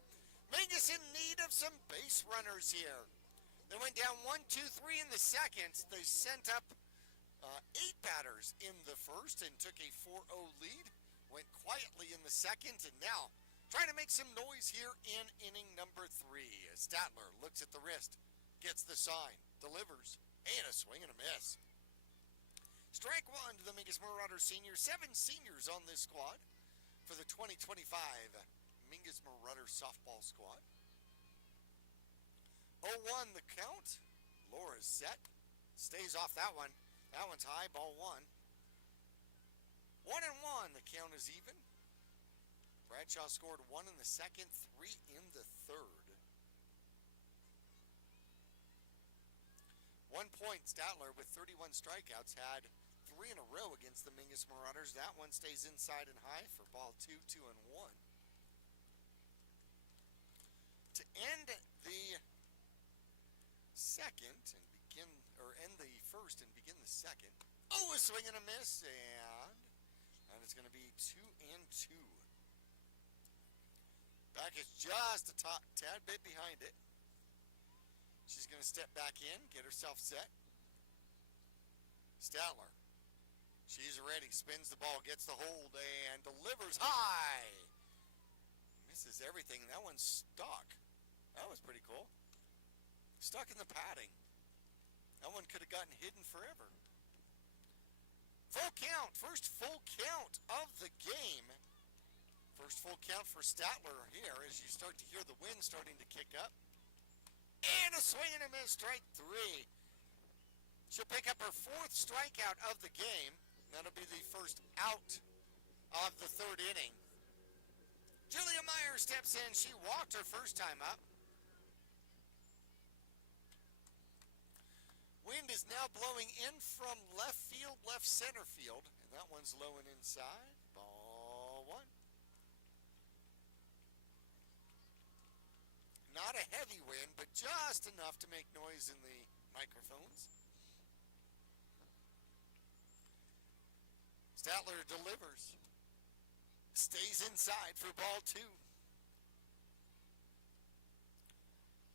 Mingus in need of some base runners here. They went down 1, 2, 3 in the second. They sent up 8 batters in the first and took a 4-0 lead. Went quietly in the second and now trying to make some noise here in inning number 3. Statler looks at the wrist, gets the sign, delivers, and a swing and a miss. Strike 1 to the Mingus Marauders seniors. 7 seniors on this squad for the 2025 Mingus Marauders softball squad. 0-1 the count. Laura's set. Stays off that one. That one's high, ball 1. 1-1, the count is even. Bradshaw scored 1 in the second, 3 in the third. 1 point, Statler with 31 strikeouts had 3 in a row against the Mingus Marauders. That one stays inside and high for ball 2, 2 and 1. To end the second and begin, or end the first and begin the second. Oh, a swing and a miss, and it's going to be 2 and 2. Back is just a tad bit behind it. She's going to step back in, get herself set. Statler. She's ready, spins the ball, gets the hold, and delivers high. Misses everything. That one's stuck. That was pretty cool. Stuck in the padding. That one could have gotten hidden forever. Full count. First full count of the game. First full count for Statler here as you start to hear the wind starting to kick up. And a swing and a miss, strike 3. She'll pick up her 4th strikeout of the game. That'll be the first out of the third inning. Julia Meyer steps in. She walked her first time up. Wind is now blowing in from left field, left center field. And that one's low and inside. Ball 1. Not a heavy wind, but just enough to make noise in the microphones. Statler delivers. Stays inside for ball 2.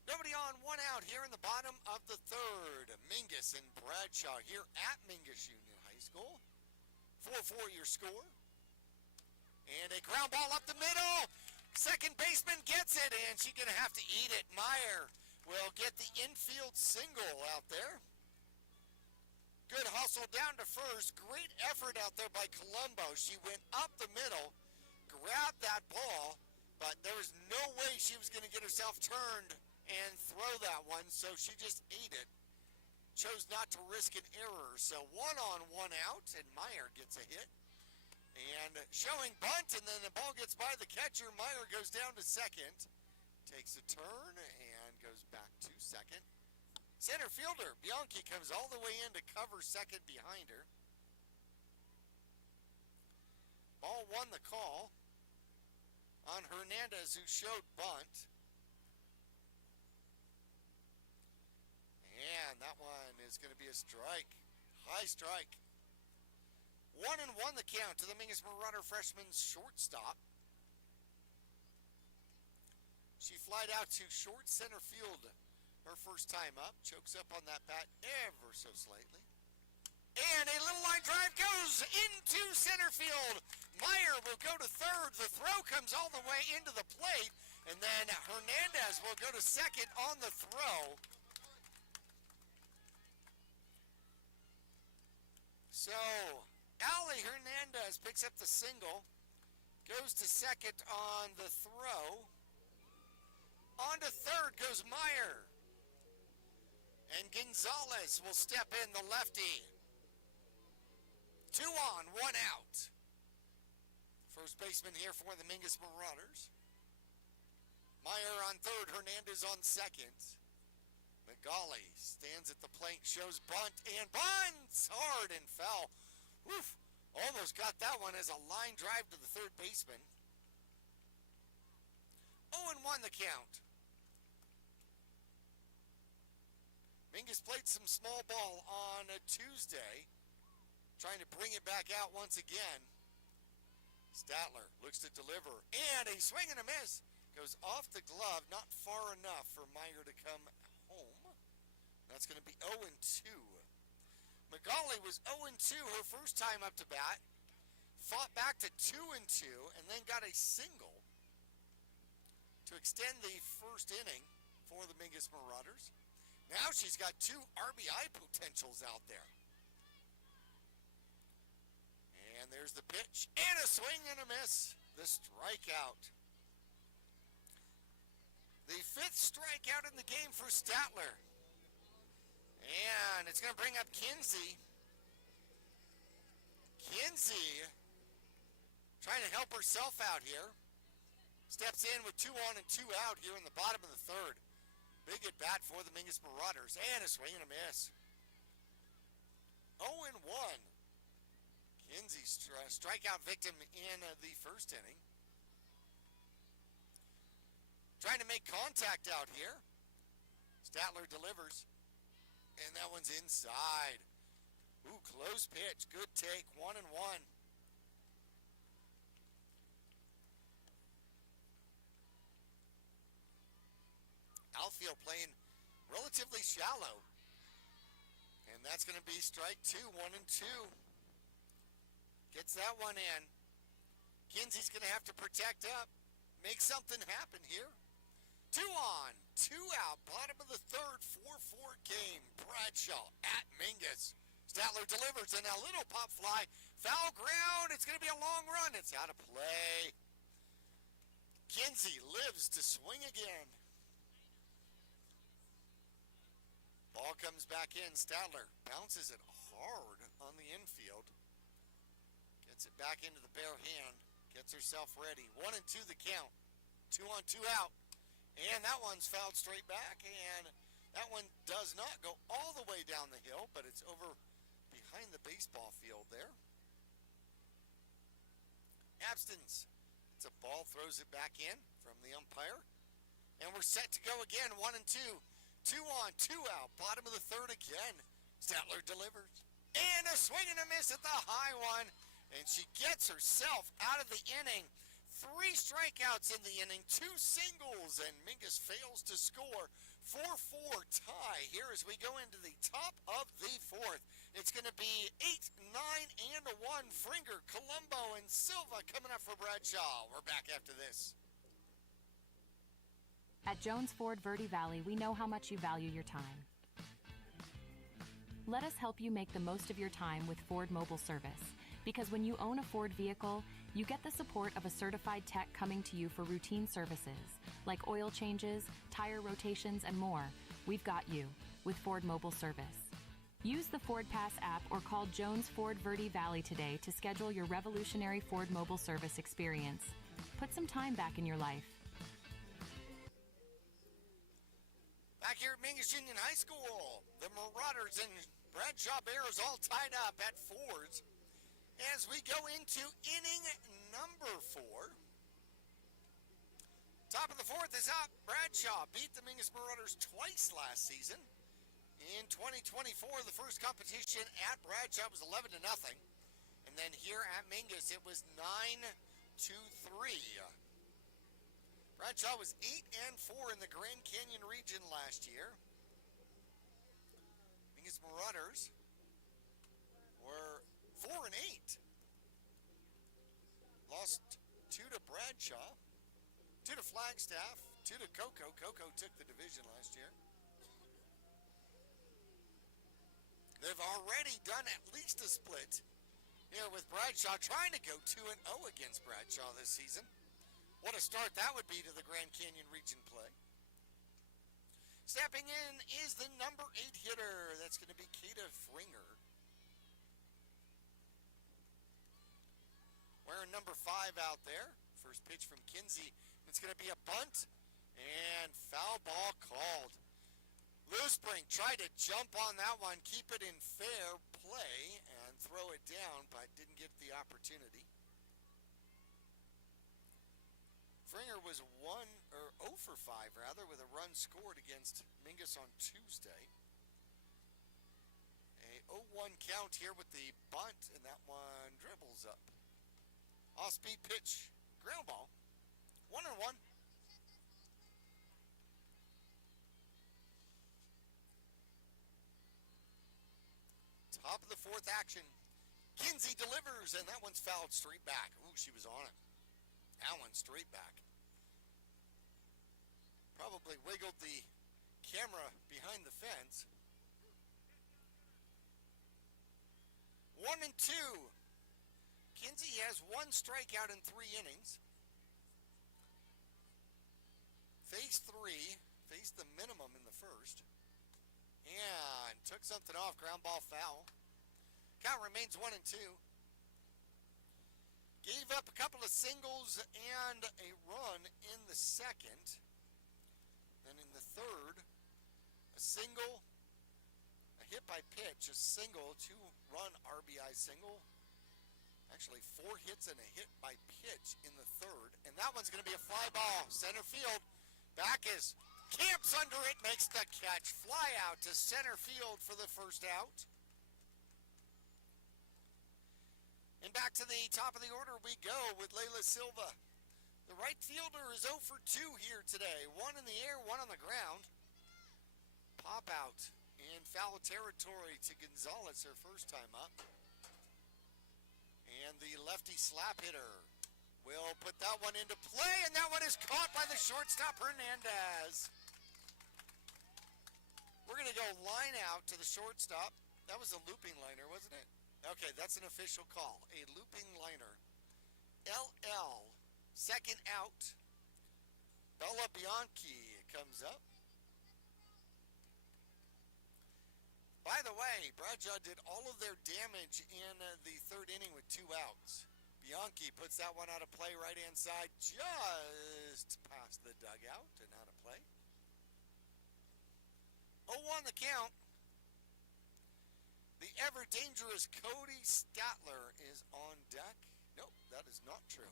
Nobody on, 1 out here in the bottom of the 3rd. Mingus and Bradshaw here at Mingus Union High School. 4-4 your score. And a ground ball up the middle. Second baseman gets it, and she's going to have to eat it. Meyer will get the infield single out there. Good hustle down to first. Great effort out there by Colombo. She went up the middle, grabbed that ball, but there was no way she was going to get herself turned and throw that one, so she just ate it. Chose not to risk an error. So 1 on, 1 out, and Meyer gets a hit. And showing bunt, and then the ball gets by the catcher. Meyer goes down to second, takes a turn, and goes back to second. Center fielder Bianchi comes all the way in to cover second behind her. Ball won the call on Hernandez, who showed bunt. And that one is going to be a strike. High strike. 1-1 the count to the Mingus Marauder freshman's shortstop. She flied out to short center field her first time up. Chokes up on that bat ever so slightly. And a little line drive goes into center field. Meyer will go to third. The throw comes all the way into the plate. And then Hernandez will go to second on the throw. So, Allie Hernandez picks up the single, goes to second on the throw. On to third goes Meyer. And Gonzalez will step in, the lefty. 2 on, 1 out. First baseman here for the Mingus Marauders. Meyer on third, Hernandez on second. McGauley stands at the plate, shows bunt, and bunts hard and foul. Woof, almost got that one as a line drive to the third baseman. 0-1 the count. Mingus played some small ball on a Tuesday, trying to bring it back out once again. Statler looks to deliver, and a swing and a miss. Goes off the glove, not far enough for Meyer to come home. That's going to be 0-2. McGauley was 0-2 her first time up to bat. Fought back to 2-2 and then got a single to extend the first inning for the Mingus Marauders. Now she's got 2 RBI potentials out there. And there's the pitch, and a swing and a miss. The strikeout. The 5th strikeout in the game for Statler. And it's going to bring up Kinsey. Kinsey trying to help herself out here. Steps in with 2 on and 2 out here in the bottom of the 3rd. Big at bat for the Mingus Marauders. And a swing and a miss. 0-1. Kinsey strikeout victim in the first inning. Trying to make contact out here. Statler delivers. And that one's inside. Ooh, close pitch. Good take. 1-1. Outfield playing relatively shallow. And that's going to be strike 2, 1-2. Gets that one in. Kinsey's going to have to protect up. Make something happen here. 2 on, 2 out, bottom of the 3rd, 4-4 game. Bradshaw at Mingus. Statler delivers, and a little pop fly. Foul ground, it's going to be a long run. It's out of play. Kinsey lives to swing again. Ball comes back in. Statler bounces it hard on the infield. Gets it back into the bare hand. Gets herself ready. 1-2 the count. 2 on, 2 out. And that one's fouled straight back, and that one does not go all the way down the hill, but it's over behind the baseball field there. Abstinence. It's a ball, throws it back in from the umpire. And we're set to go again, 1-2. 2 on, 2 out, bottom of the 3rd again. Statler delivers. And a swing and a miss at the high one. And she gets herself out of the inning. 3 strikeouts in the inning, 2 singles, and Mingus fails to score. 4-4 tie here as we go into the top of the 4th. It's going to be 8, 9, and a 1. Fringer, Colombo, and Silva coming up for Bradshaw. We're back after this. At Jones Ford Verde Valley, we know how much you value your time. Let us help you make the most of your time with Ford Mobile Service. Because when you own a Ford vehicle, you get the support of a certified tech coming to you for routine services, like oil changes, tire rotations, and more. We've got you with Ford Mobile Service. Use the Ford Pass app or call Jones Ford Verde Valley today to schedule your revolutionary Ford Mobile Service experience. Put some time back in your life. Back here at Mingus Union High School, the Marauders and Bradshaw Bears all tied up at 4s. As we go into inning number 4. Top of the 4th is up. Bradshaw beat the Mingus Marauders twice last season. In 2024, the first competition at Bradshaw was 11-0. And then here at Mingus, it was 9-3. Bradshaw was 8-4 in the Grand Canyon region last year. Mingus Marauders were 4-8. Lost 2 to Bradshaw, 2 to Flagstaff, 2 to Cocoa. Cocoa took the division last year. They've already done at least a split here with Bradshaw, trying to go 2-0 against Bradshaw this season. What a start that would be to the Grand Canyon region play. Stepping in is the number 8 hitter. That's going to be Kata Fringer. Wearing number 5 out there. First pitch from Kinsey. It's going to be a bunt and foul ball called. Loosbrink tried to jump on that one, keep it in fair play, and throw it down, but didn't get the opportunity. Fringer was 0 for 5 rather, with a run scored against Mingus on Tuesday. A 0-1 count here with the bunt, and that one dribbles up. Off-speed pitch, ground ball, 1-1. Top of the 4th action. Kinsey delivers, and that one's fouled straight back. Ooh, she was on it. That one straight back. Probably wiggled the camera behind the fence. 1-2. Kinsey has 1 strikeout in 3 innings. Faced 3, faced the minimum in the first. And took something off, ground ball foul. Count remains 1-2. Gave up a couple of singles and a run in the second. Then in the third, a single, a hit by pitch, a single, 2-run RBI single. Actually, 4 hits and a hit by pitch in the third. And that one's going to be a fly ball. Center field. Backus camps under it, makes the catch. Fly out to center field for the first out. And back to the top of the order we go with Layla Silva. The right fielder is 0 for 2 here today. 1 in the air, 1 on the ground. Pop out in foul territory to Gonzalez, her first time up. And the lefty slap hitter will put that one into play, and that one is caught by the shortstop, Hernandez. We're going to go line out to the shortstop. That was a looping liner, wasn't it? Okay, that's an official call. A looping liner. LL, second out. Bella Bianchi comes up. By the way, Bradshaw did all of their damage in the third inning with 2 outs. Bianchi puts that one out of play, right-hand side, just past the dugout and out of play. 0-1 the count. The ever-dangerous Cody Statler is on deck. Nope, that is not true.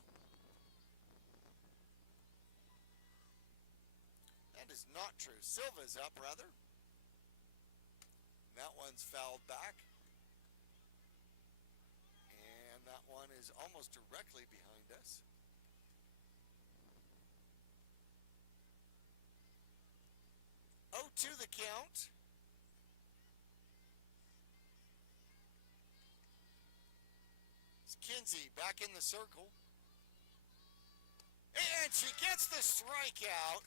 That is not true. Silva's up, rather. That one's fouled back. And that one is almost directly behind us. Oh, to the count. It's Kinsey back in the circle. And she gets the strikeout.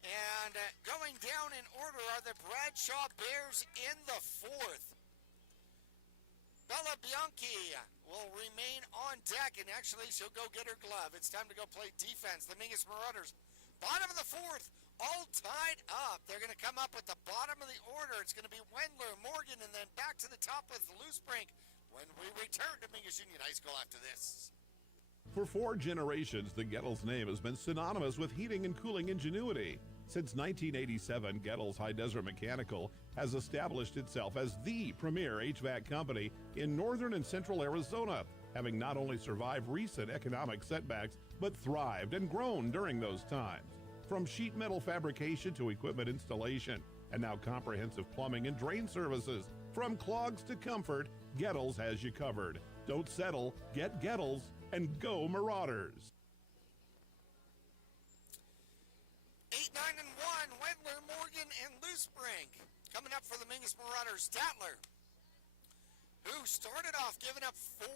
And going down in order are the Bradshaw Bears in the fourth. Bella Bianchi will remain on deck, and actually she'll go get her glove. It's time to go play defense. The Mingus Marauders, bottom of the fourth, all tied up. They're going to come up at the bottom of the order. It's going to be Wendler, Morgan, and then back to the top with Loosebrink when we return to Mingus Union High School after this. For 4 generations, the Gettles name has been synonymous with heating and cooling ingenuity. Since 1987, Gettles High Desert Mechanical has established itself as the premier HVAC company in northern and central Arizona, having not only survived recent economic setbacks, but thrived and grown during those times. From sheet metal fabrication to equipment installation, and now comprehensive plumbing and drain services. From clogs to comfort, Gettles has you covered. Don't settle, get Gettles, and go Marauders. 8, 9, and 1, Wendler, Morgan, and Loosebrink. Coming up for the Mingus Marauders, Statler, who started off giving up 4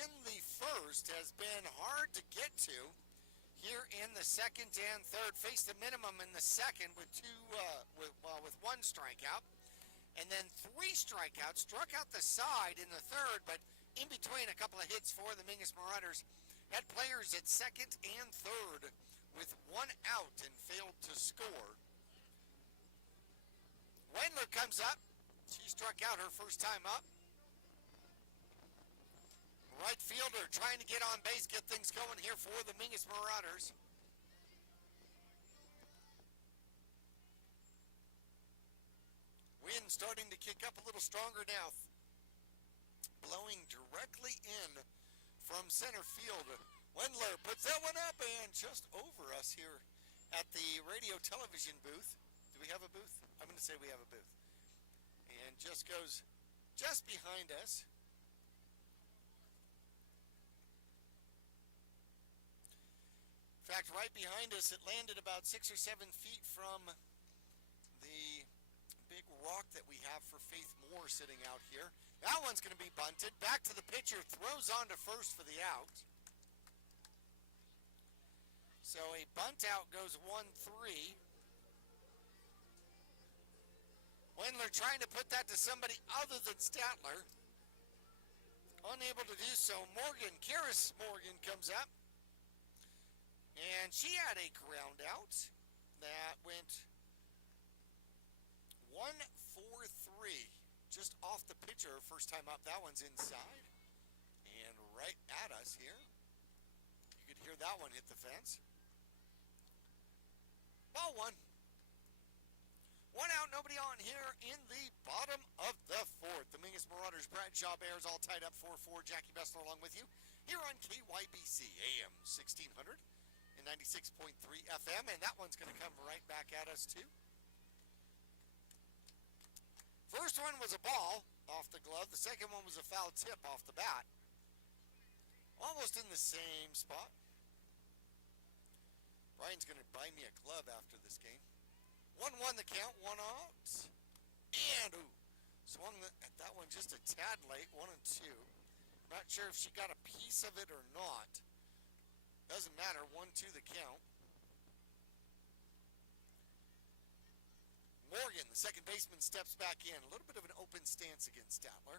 in the first, has been hard to get to here in the second and third. Faced the minimum in the second with 1 strikeout, and then 3 strikeouts. Struck out the side in the third, but in between a couple of hits for the Mingus Marauders. Had players at second and third with 1 out and failed to score. Wendler comes up. She struck out her first time up. Right fielder trying to get on base, get things going here for the Mingus Marauders. Wind starting to kick up a little stronger now. Blowing directly in from center field. Wendler puts that one up and just over us here at the radio television booth. Do we have a booth? I'm going to say we have a booth. And just goes just behind us. In fact, right behind us, it landed about 6 or 7 feet from the big rock that we have for Faith Moore sitting out here. That one's going to be bunted. Back to the pitcher, throws on to first for the out. So a bunt out goes 1-3. Wendler trying to put that to somebody other than Statler. Unable to do so. Morgan, Karis Morgan comes up. And she had a ground out that went 1-4-3. Just off the pitcher, first time up. That one's inside. And right at us here. You could hear that one hit the fence. Ball 1. 1 out, nobody on here in the bottom of the fourth. The Mingus Marauders, Bradshaw Bears all tied up 4-4. Jackie Bessler along with you here on KYBC AM 1600 and 96.3 FM. And that one's going to come right back at us too. First one was a ball off the glove. The second one was a foul tip off the bat. Almost in the same spot. Brian's going to buy me a glove after this game. 1-1 the count, 1 out. And, swung at that one just a tad late, 1-2. Not sure if she got a piece of it or not. Doesn't matter, 1-2 the count. Morgan, the second baseman, steps back in. A little bit of an open stance against Statler.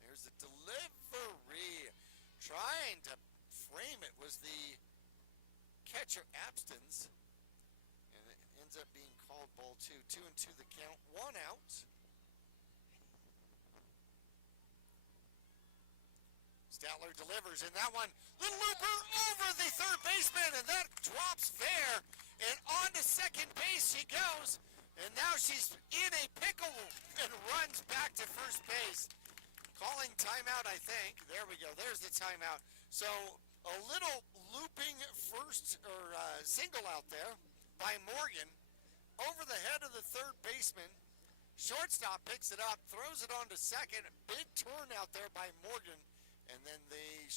There's the delivery. Trying to frame it was the catcher Abstons. And it ends up being called ball 2. 2-2 the count. 1 out. Statler delivers, and that one, little looper over the third baseman, and that drops fair. And on to second base she goes. And now she's in a pickle and runs back to first base. Calling timeout, I think. There we go. There's the timeout. So a little looping first or single out there by Morgan over the head of the third baseman. Shortstop picks it up, throws it on to second. Big turn out there by Morgan. And then the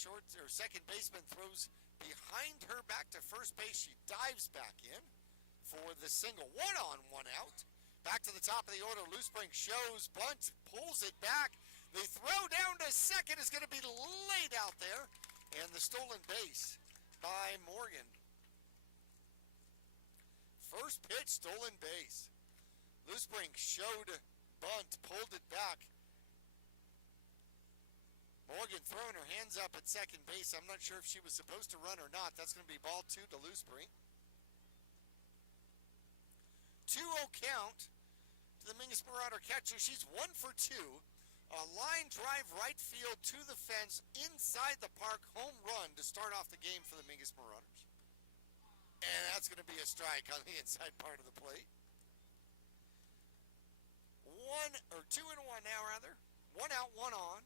second baseman throws behind her back to first base. She dives back in for the single. 1 on, 1 out. Back to the top of the order. Loosebring shows bunt, pulls it back. The throw down to second is going to be laid out there. And the stolen base by Morgan. First pitch, stolen base. Loosebring showed bunt, pulled it back. Morgan throwing her hands up at second base. I'm not sure if she was supposed to run or not. That's going to be ball 2 to Loosebring. 2-0 count to the Mingus Marauder catcher. She's 1 for 2. A line drive right field to the fence inside the park. Home run to start off the game for the Mingus Marauders. And that's going to be a strike on the inside part of the plate. 2 and 1 now, rather. 1 out, 1 on.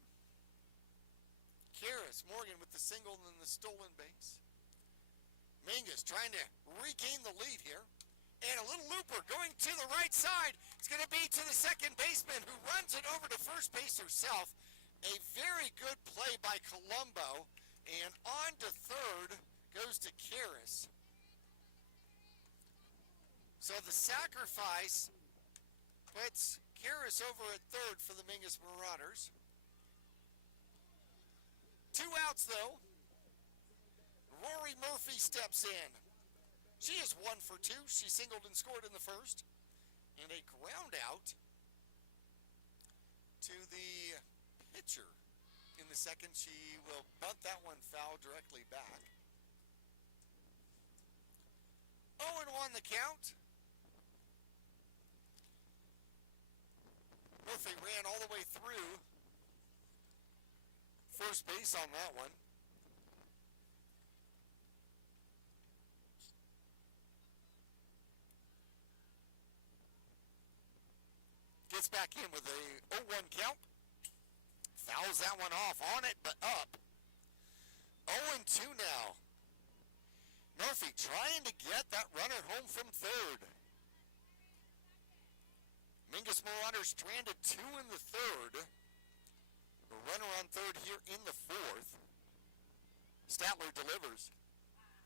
Karis Morgan with the single and the stolen base. Mingus trying to regain the lead here. And a little looper going to the right side. It's going to be to the second baseman who runs it over to first base herself. A very good play by Colombo. And on to third goes to Karis. So the sacrifice puts Karis over at third for the Mingus Marauders. 2 outs though. Rory Murphy steps in. She is 1 for 2. She singled and scored in the first. And a ground out to the pitcher. In the second, she will bunt that one foul directly back. 0-1 the count. Murphy ran all the way through first base on that one. Gets back in with a 0-1 count. Fouls that one off on it, but up. 0-2 now. Murphy trying to get that runner home from third. Mingus Marauders stranded 2 in the third. A runner on third here in the fourth. Statler delivers.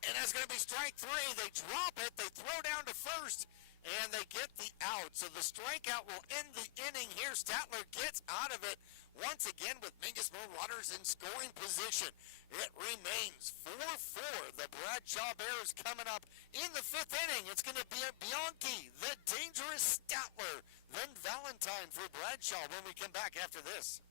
And that's going to be strike 3. They drop it. They throw down to first. And they get the out. So the strikeout will end the inning here. Statler gets out of it once again with Mingus Marauders in scoring position. It remains 4-4. The Bradshaw Bears coming up in the 5th inning. It's going to be a Bianchi, the dangerous Statler, then Valentine for Bradshaw when we come back after this.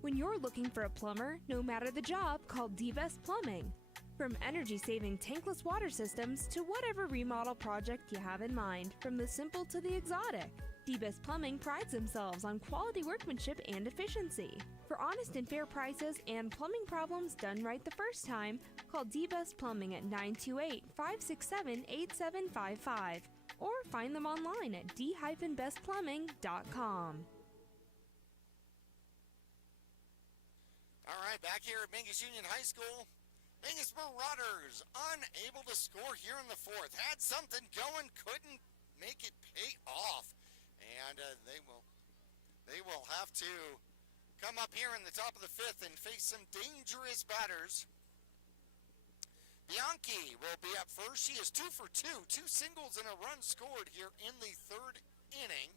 When you're looking for a plumber, no matter the job, call D-Best Plumbing. From energy-saving tankless water systems to whatever remodel project you have in mind, from the simple to the exotic, D-Best Plumbing prides themselves on quality workmanship and efficiency. For honest and fair prices and plumbing problems done right the first time, call D-Best Plumbing at 928-567-8755 or find them online at d-bestplumbing.com. All right, back here at Mingus Union High School. Mingus Marauders unable to score here in the fourth. Had something going, couldn't make it pay off. And they will have to come up here in the top of the 5th and face some dangerous batters. Bianchi will be up first. She is 2 for 2. 2 singles and a run scored here in the 3rd inning.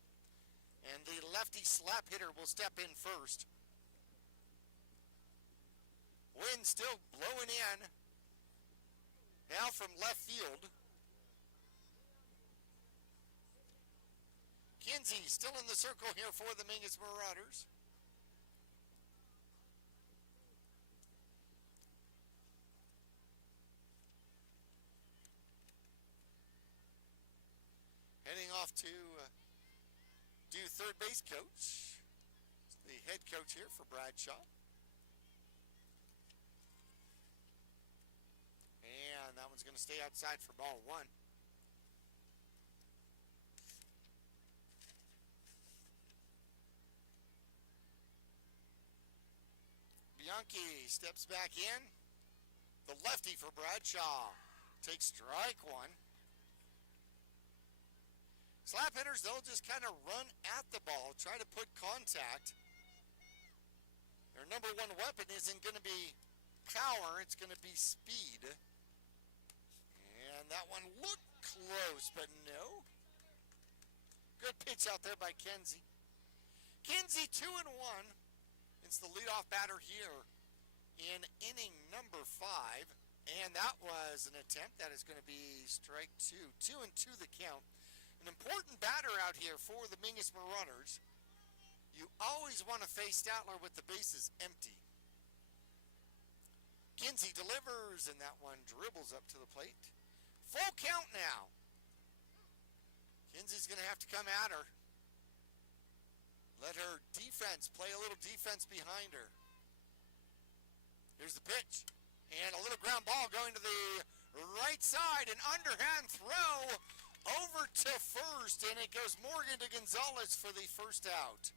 And the lefty slap hitter will step in first. Wind still blowing in. Now from left field. Kinsey still in the circle here for the Mingus Marauders. Heading off to do third base coach. The head coach here for Bradshaw. And that one's going to stay outside for ball 1. Bianchi steps back in. The lefty for Bradshaw takes strike 1. Slap hitters, they'll just kind of run at the ball, try to put contact. They're Their number one weapon isn't going to be power, it's going to be speed. And that one looked close, but no. Good pitch out there by Kenzie. Kenzie 2-1. It's the leadoff batter here in inning number 5. And that was an attempt. That is going to be strike 2. 2-2 the count. An important batter out here for the Mingus Marauders. You always want to face Statler with the bases empty. Kinsey delivers, and that one dribbles up to the plate. Full count now. Kinsey's going to have to come at her. Let her defense play a little defense behind her. Here's the pitch. And a little ground ball going to the right side. An underhand throw over to first. And it goes Morgan to Gonzalez for the first out.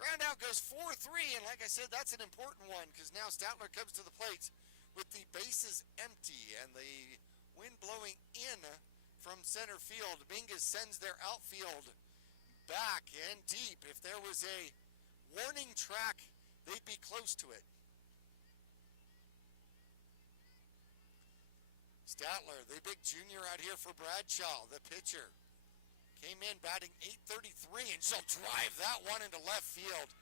Ground out goes 4-3. And like I said, that's an important one because now Statler comes to the plate with the bases empty and the wind blowing in from center field. Mingus sends their outfield back and deep. If there was a warning track, they'd be close to it. Statler, the big junior out here for Bradshaw, the pitcher. Came in batting .833, and she'll drive that one into left field.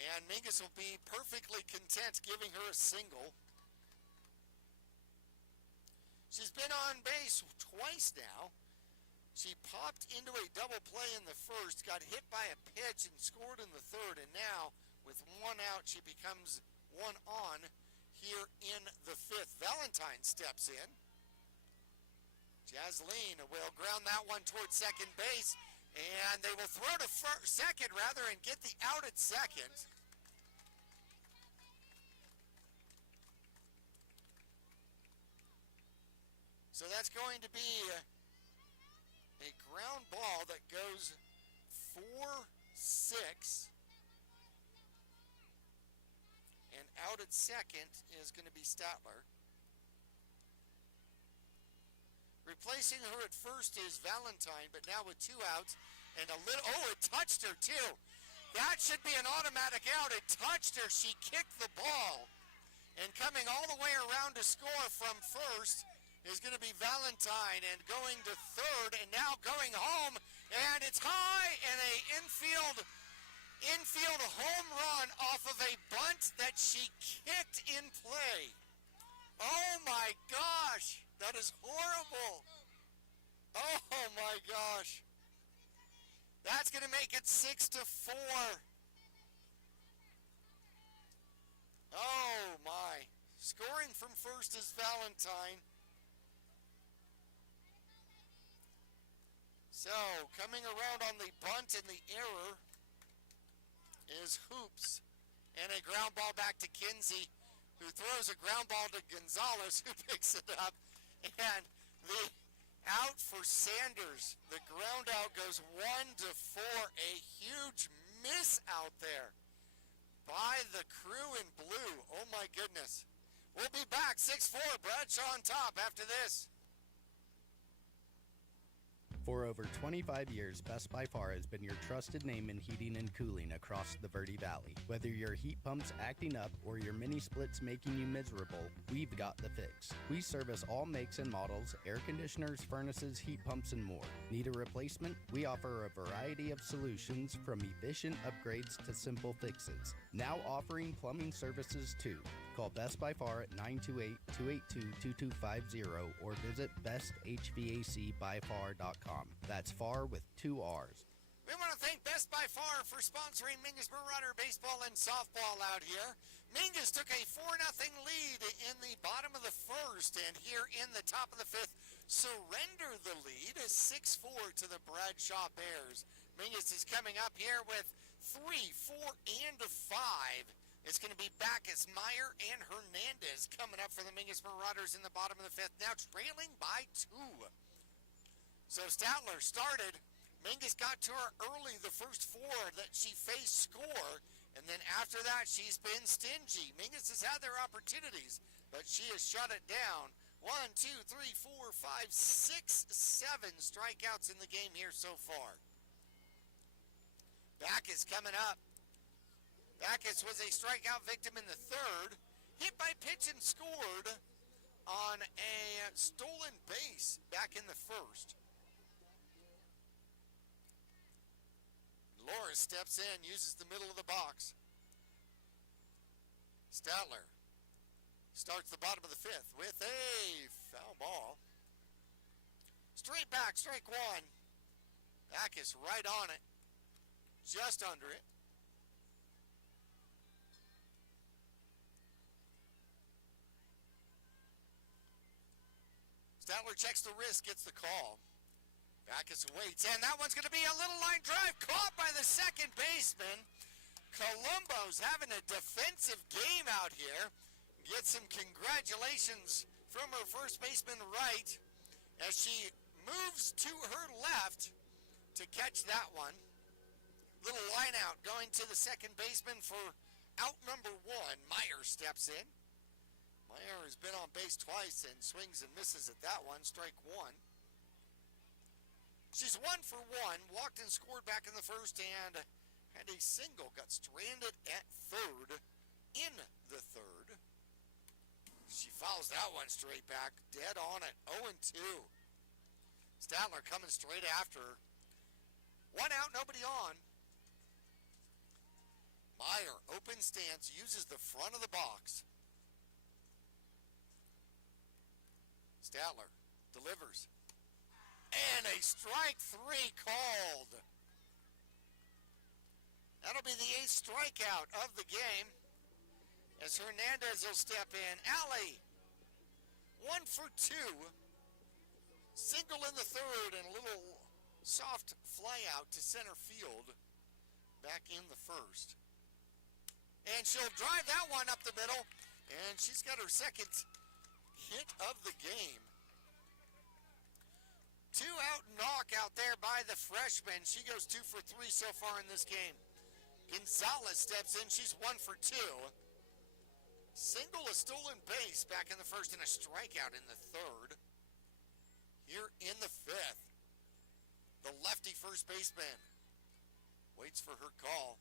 And Mingus will be perfectly content giving her a single. She's been on base twice now. She popped into a double play in the first, got hit by a pitch and scored in the third, and now with one out she becomes one on here in the fifth. Valentine steps in. Jasleen will ground that one towards second base, and they will throw to second rather and get the out at second. So that's going to be a ground ball that goes 4-6. And out at second is going to be Statler. Replacing her at first is Valentine, but now with two outs and a little, oh, it touched her too. That should be an automatic out. It touched her. She kicked the ball. And coming all the way around to score from first is going to be Valentine, and going to third and now going home, and it's high and a infield home run off of a bunt that she kicked in play. Oh my gosh, that is horrible. Oh my gosh. That's going to make it 6-4. Oh my. Scoring from first is Valentine. So, coming around on the bunt and the error is Hoops. And a ground ball back to Kinsey, who throws a ground ball to Gonzalez, who picks it up. And the out for Sanders. The ground out goes 1-4. A huge miss out there by the crew in blue. Oh my goodness. We'll be back 6-4. Bradshaw on top after this. For over 25 years, Best by Far has been your trusted name in heating and cooling across the Verde Valley. Whether your heat pump's acting up or your mini split's making you miserable, we've got the fix. We service all makes and models, air conditioners, furnaces, heat pumps, and more. Need a replacement? We offer a variety of solutions from efficient upgrades to simple fixes. Now offering plumbing services too. Call Best by Far at 928-282-2250 or visit besthvacbyfar.com. That's far with 2 R's. We want to thank Best by Far for sponsoring Mingus Marauder baseball and softball out here. Mingus took a 4-0 lead in the bottom of the first, and here in the top of the fifth, surrender the lead as 6-4 to the Bradshaw Bears. Mingus is coming up here with 3, 4, and 5. It's going to be Backus, Meyer, and Hernandez coming up for the Mingus Marauders in the bottom of the fifth, now trailing by 2. So Statler started. Mingus got to her early, the first 4 that she faced score, and then after that she's been stingy. Mingus has had their opportunities, but she has shut it down. 1, 2, 3, 4, 5, 6, 7 strikeouts in the game here so far. Backus coming up. Backus was a strikeout victim in the third. Hit by pitch and scored on a stolen base back in the first. Loris steps in, uses the middle of the box. Statler starts the bottom of the fifth with a foul ball. Straight back, strike one. Backus right on it, just under it. Statler checks the wrist, gets the call. Backus waits, and that one's going to be a little line drive caught by the second baseman. Colombo's having a defensive game out here. Gets some congratulations from her first baseman right as she moves to her left to catch that one. Little line out going to the second baseman for out number one. Meyer steps in. Meyer has been on base twice and swings and misses at that one. Strike one. She's 1 for 1. Walked and scored back in the first and had a single. Got stranded at third in the third. She fouls that one straight back. Dead on it. 0-2. Statler coming straight after her. 1 out, nobody on. Meyer, open stance, uses the front of the box. Statler delivers. And a strike 3 called. That'll be the 8th strikeout of the game as Hernandez will step in. Alley, 1 for 2. Single in the third and a little soft fly out to center field back in the first. And she'll drive that one up the middle, and she's got her second hit of the game. 2 out knock out there by the freshman. She goes 2 for 3 so far in this game. Gonzalez steps in. She's 1 for 2. Single, a stolen base back in the first, and a strikeout in the third. Here in the fifth, the lefty first baseman waits for her call.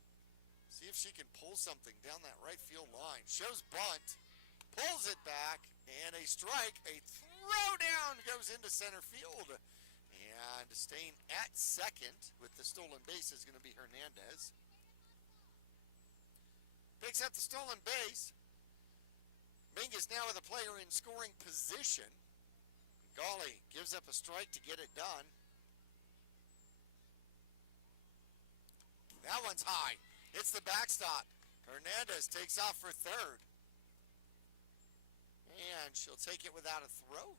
See if she can pull something down that right field line. Shows bunt, pulls it back, and a strike. A throw down goes into center field. And staying at second with the stolen base is going to be Hernandez. Picks up the stolen base. Mingus now with a player in scoring position. Golly gives up a strike to get it done. That one's high. It's the backstop. Hernandez takes off for third. And she'll take it without a throw.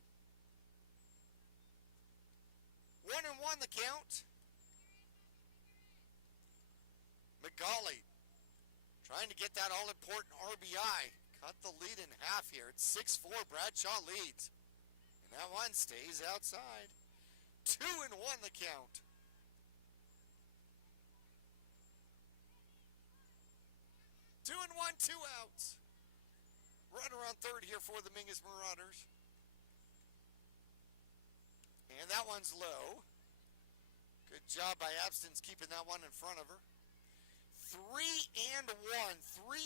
1-1 the count. McGauley trying to get that all-important RBI. Cut the lead in half here. It's 6-4. Bradshaw leads. And that one stays outside. 2-1 the count. Two and one, 2 outs. Runner on third here for the Mingus Marauders. And that one's low. Good job by Abstinence keeping that one in front of her. 3-1. 3-1.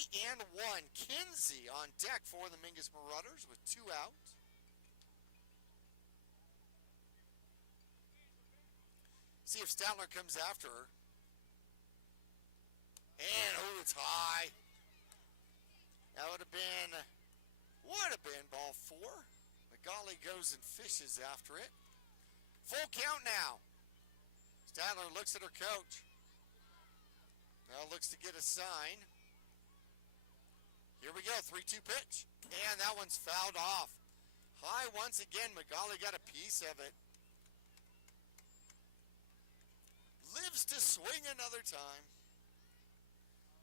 Kinsey on deck for the Mingus Marauders with 2 outs. See if Statler comes after her. And, oh, it's high. That would have been ball 4. McGauley goes and fishes after it. Full count now. Statler looks at her coach. Now looks to get a sign. Here we go, 3-2 pitch. And that one's fouled off. High once again, McGauley got a piece of it. Lives to swing another time.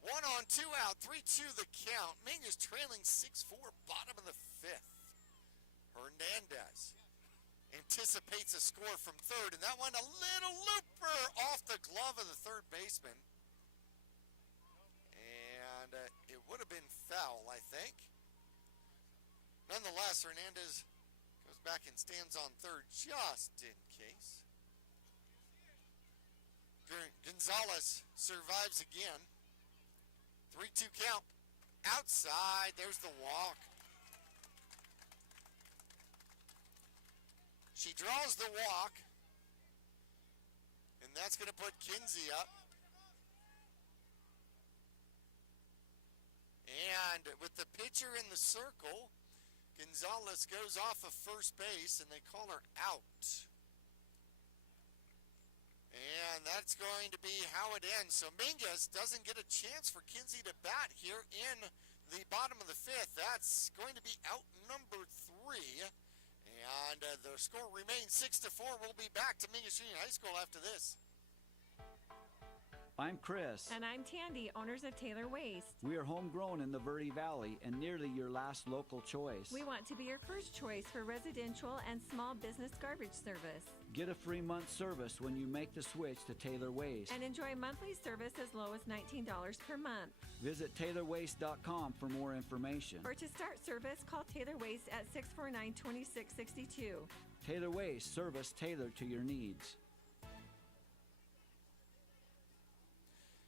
1 on, 2 out, 3-2 the count. Mingus trailing 6-4, bottom of the fifth. Hernandez anticipates a score from third, and that one a little looper off the glove of the third baseman. And it would have been foul, I think. Nonetheless, Hernandez goes back and stands on third just in case. Gonzalez survives again. 3-2 count. Outside, there's the walk. She draws the walk, and that's going to put Kinsey up. And with the pitcher in the circle, Gonzalez goes off of first base, and they call her out. And that's going to be how it ends. So Mingus doesn't get a chance for Kinsey to bat here in the bottom of the fifth. That's going to be out number 3. And the score remains 6-4. We'll be back to Mingus Union High School after this. I'm Chris. And I'm Tandy, owners of Taylor Waste. We are homegrown in the Verde Valley and nearly your last local choice. We want to be your first choice for residential and small business garbage service. Get a free month service when you make the switch to Taylor Waste. And enjoy monthly service as low as $19 per month. Visit TaylorWaste.com for more information. Or to start service, call Taylor Waste at 649-2662. Taylor Waste, service tailored to your needs.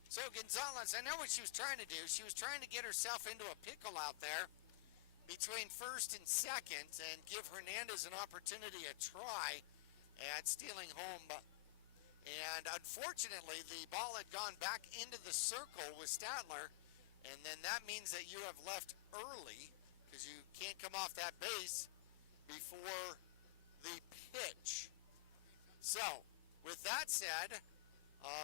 So Gonzalez, I know what she was trying to do. She was trying to get herself into a pickle out there between first and second and give Hernandez an opportunity to try at stealing home. And unfortunately, the ball had gone back into the circle with Statler, and then that means that you have left early because you can't come off that base before the pitch. So, with that said,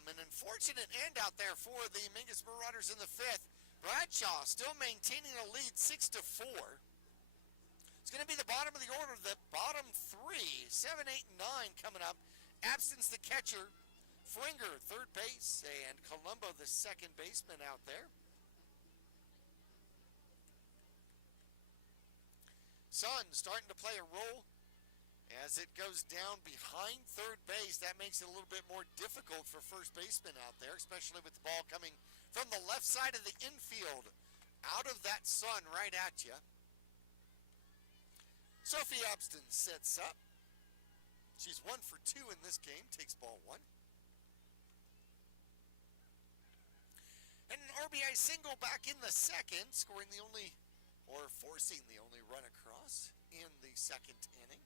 an unfortunate end out there for the Mingus Marauders in the fifth. Bradshaw still maintaining a lead 6-4. It's going to be the bottom of the order, the bottom 3, 7, 8, and 9 coming up. Absence the catcher, Fringer third base, and Colombo the second baseman out there. Sun starting to play a role as it goes down behind third base. That makes it a little bit more difficult for first baseman out there, especially with the ball coming from the left side of the infield, out of that sun right at you. Sophie Abston sets up. She's 1 for 2 in this game, takes ball 1. And an RBI single back in the second, scoring the only, or forcing the only run across in the second inning.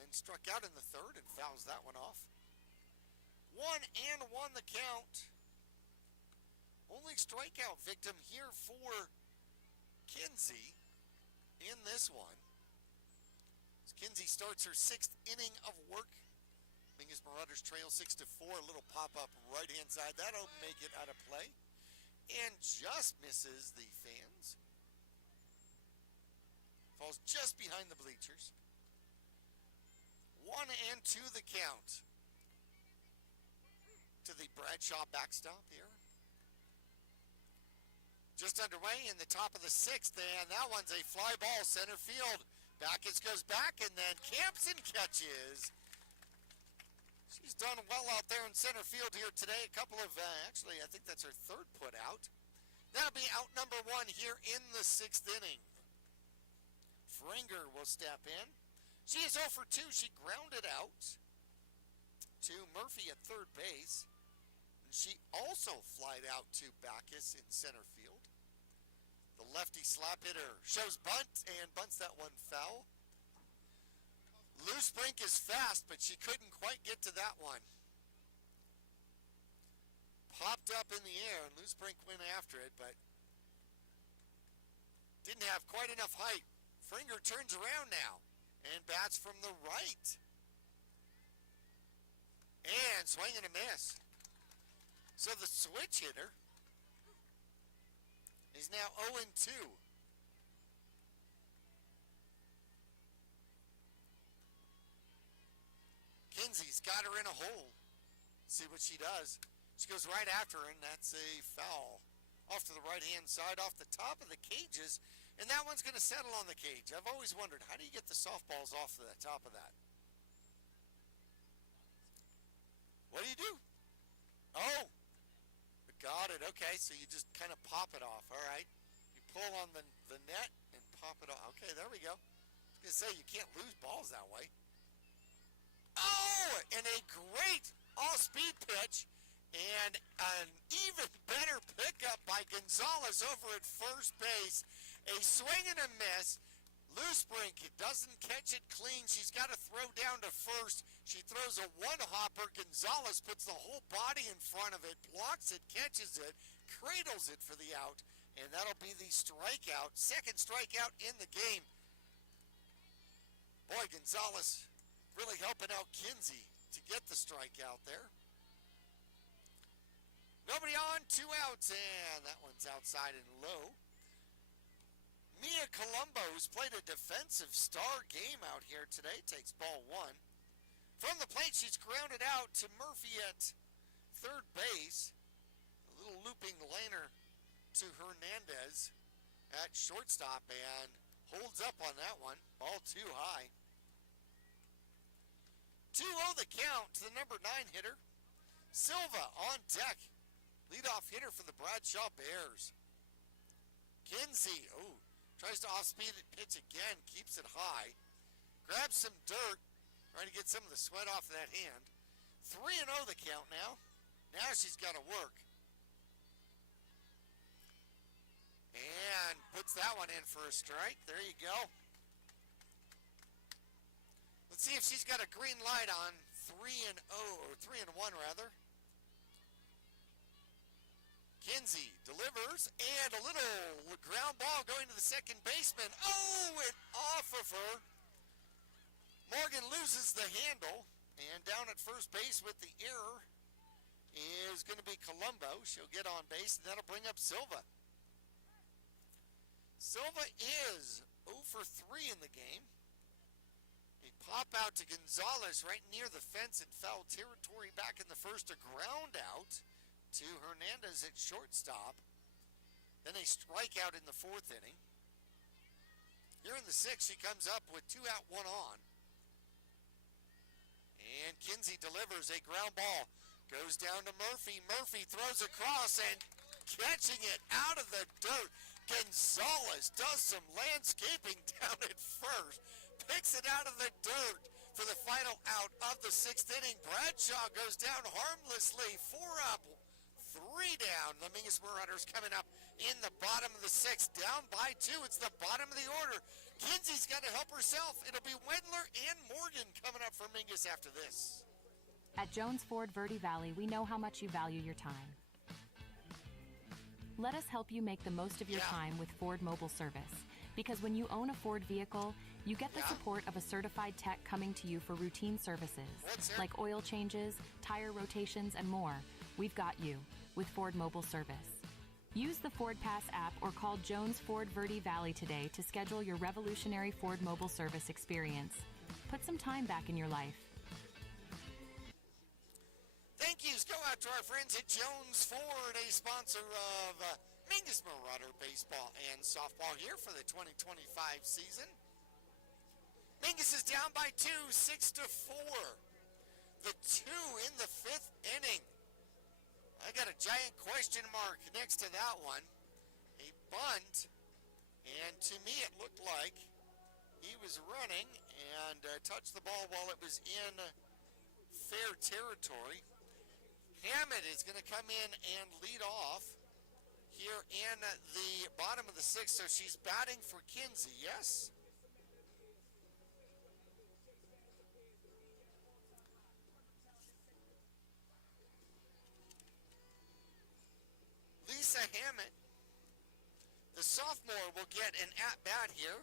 Then struck out in the third and fouls that one off. 1-1 the count. Only strikeout victim here for Kinsey in this one. As Kinsey starts her 6th inning of work. Mingus Marauders trail 6-4. A little pop-up right-hand side. That'll make it out of play. And just misses the fans. Falls just behind the bleachers. 1-2 the count to the Bradshaw backstop here. Just underway in the top of the 6th, and that one's a fly ball center field. Backus goes back, and then Campson catches. She's done well out there in center field here today. A couple of, actually, I think that's her third put out. That'll be out number 1 here in the 6th inning. Fringer will step in. She is 0 for 2. She grounded out to Murphy at third base. And she also flied out to Backus in center field. The lefty slap hitter shows bunt and bunts that one foul. Loose Brink is fast, but she couldn't quite get to that one. Popped up in the air, and Loose Brink went after it, but didn't have quite enough height. Fringer turns around now and bats from the right. And swing and a miss. So the switch hitter is now 0-2. Kinsey's got her in a hole. See what she does. She goes right after her, and that's a foul. Off to the right-hand side, off the top of the cages. And that one's going to settle on the cage. I've always wondered, how do you get the softballs off the top of that? What do you do? Oh, got it. Okay, so you just kind of pop it off. All right. You pull on the net and pop it off. Okay, there we go. I was going to say, you can't lose balls that way. Oh, and a great all-speed pitch. And an even better pickup by Gonzalez over at first base. A swing and a miss. Loosebrink doesn't catch it clean. She's got to throw down to first. She throws a one-hopper. Gonzalez puts the whole body in front of it, blocks it, catches it, cradles it for the out, and that'll be the strikeout. Second strikeout in the game. Boy, Gonzalez really helping out Kinsey to get the strikeout there. Nobody on, 2 outs, and that one's outside and low. Mia Colombo, who's played a defensive star game out here today, takes ball 1. From the plate, she's grounded out to Murphy at third base. A little looping laner to Hernandez at shortstop and holds up on that one. Ball too high. 2-0 the count to the number 9 hitter. Silva on deck. Leadoff hitter for the Bradshaw Bears. Kinsey, tries to off-speed it, pitch again, keeps it high. Grabs some dirt, trying to get some of the sweat off of that hand. 3-0 the count now. Now she's got to work. And puts that one in for a strike. There you go. Let's see if she's got a green light on 3-0, or 3-1 rather. Kinsey delivers, and a little ground ball going to the second baseman. And off of her. Morgan loses the handle, and down at first base with the error is going to be Colombo. She'll get on base, and that'll bring up Silva. Silva is 0 for 3 in the game. A pop out to Gonzalez right near the fence in foul territory back in the first, a ground out to Hernandez at shortstop. Then a strikeout in the 4th inning. Here in the 6th, she comes up with 2 out, 1 on. And Kinsey delivers a ground ball. Goes down to Murphy. Murphy throws across and catching it out of the dirt. Gonzalez does some landscaping down at first. Picks it out of the dirt for the final out of the 6th inning. Bradshaw goes down harmlessly. 4 up, 3 down. The Mingus Marauders coming up in the bottom of the 6th. Down by 2. It's the bottom of the order. Kinsey's got to help herself. It'll be Wendler and Morgan coming up for Mingus after this. At Jones Ford Verde Valley, we know how much you value your time. Let us help you make the most of your time with Ford Mobile Service. Because when you own a Ford vehicle, you get the support of a certified tech coming to you for routine services, like oil changes, tire rotations, and more. We've got you with Ford Mobile Service. Use the Ford Pass app or call Jones Ford Verde Valley today to schedule your revolutionary Ford Mobile Service experience. Put some time back in your life. Thank yous go out to our friends at Jones Ford, a sponsor of Mingus Marauder baseball and softball here for the 2025 season. Mingus is down by 2, 6-4. The 2 in the 5th inning. I got a giant question mark next to that one. A bunt, and to me it looked like he was running and touched the ball while it was in fair territory. Hammett is going to come in and lead off here in the bottom of the 6th, so she's batting for Kinsey, yes? Lisa Hammett, the sophomore, will get an at-bat here.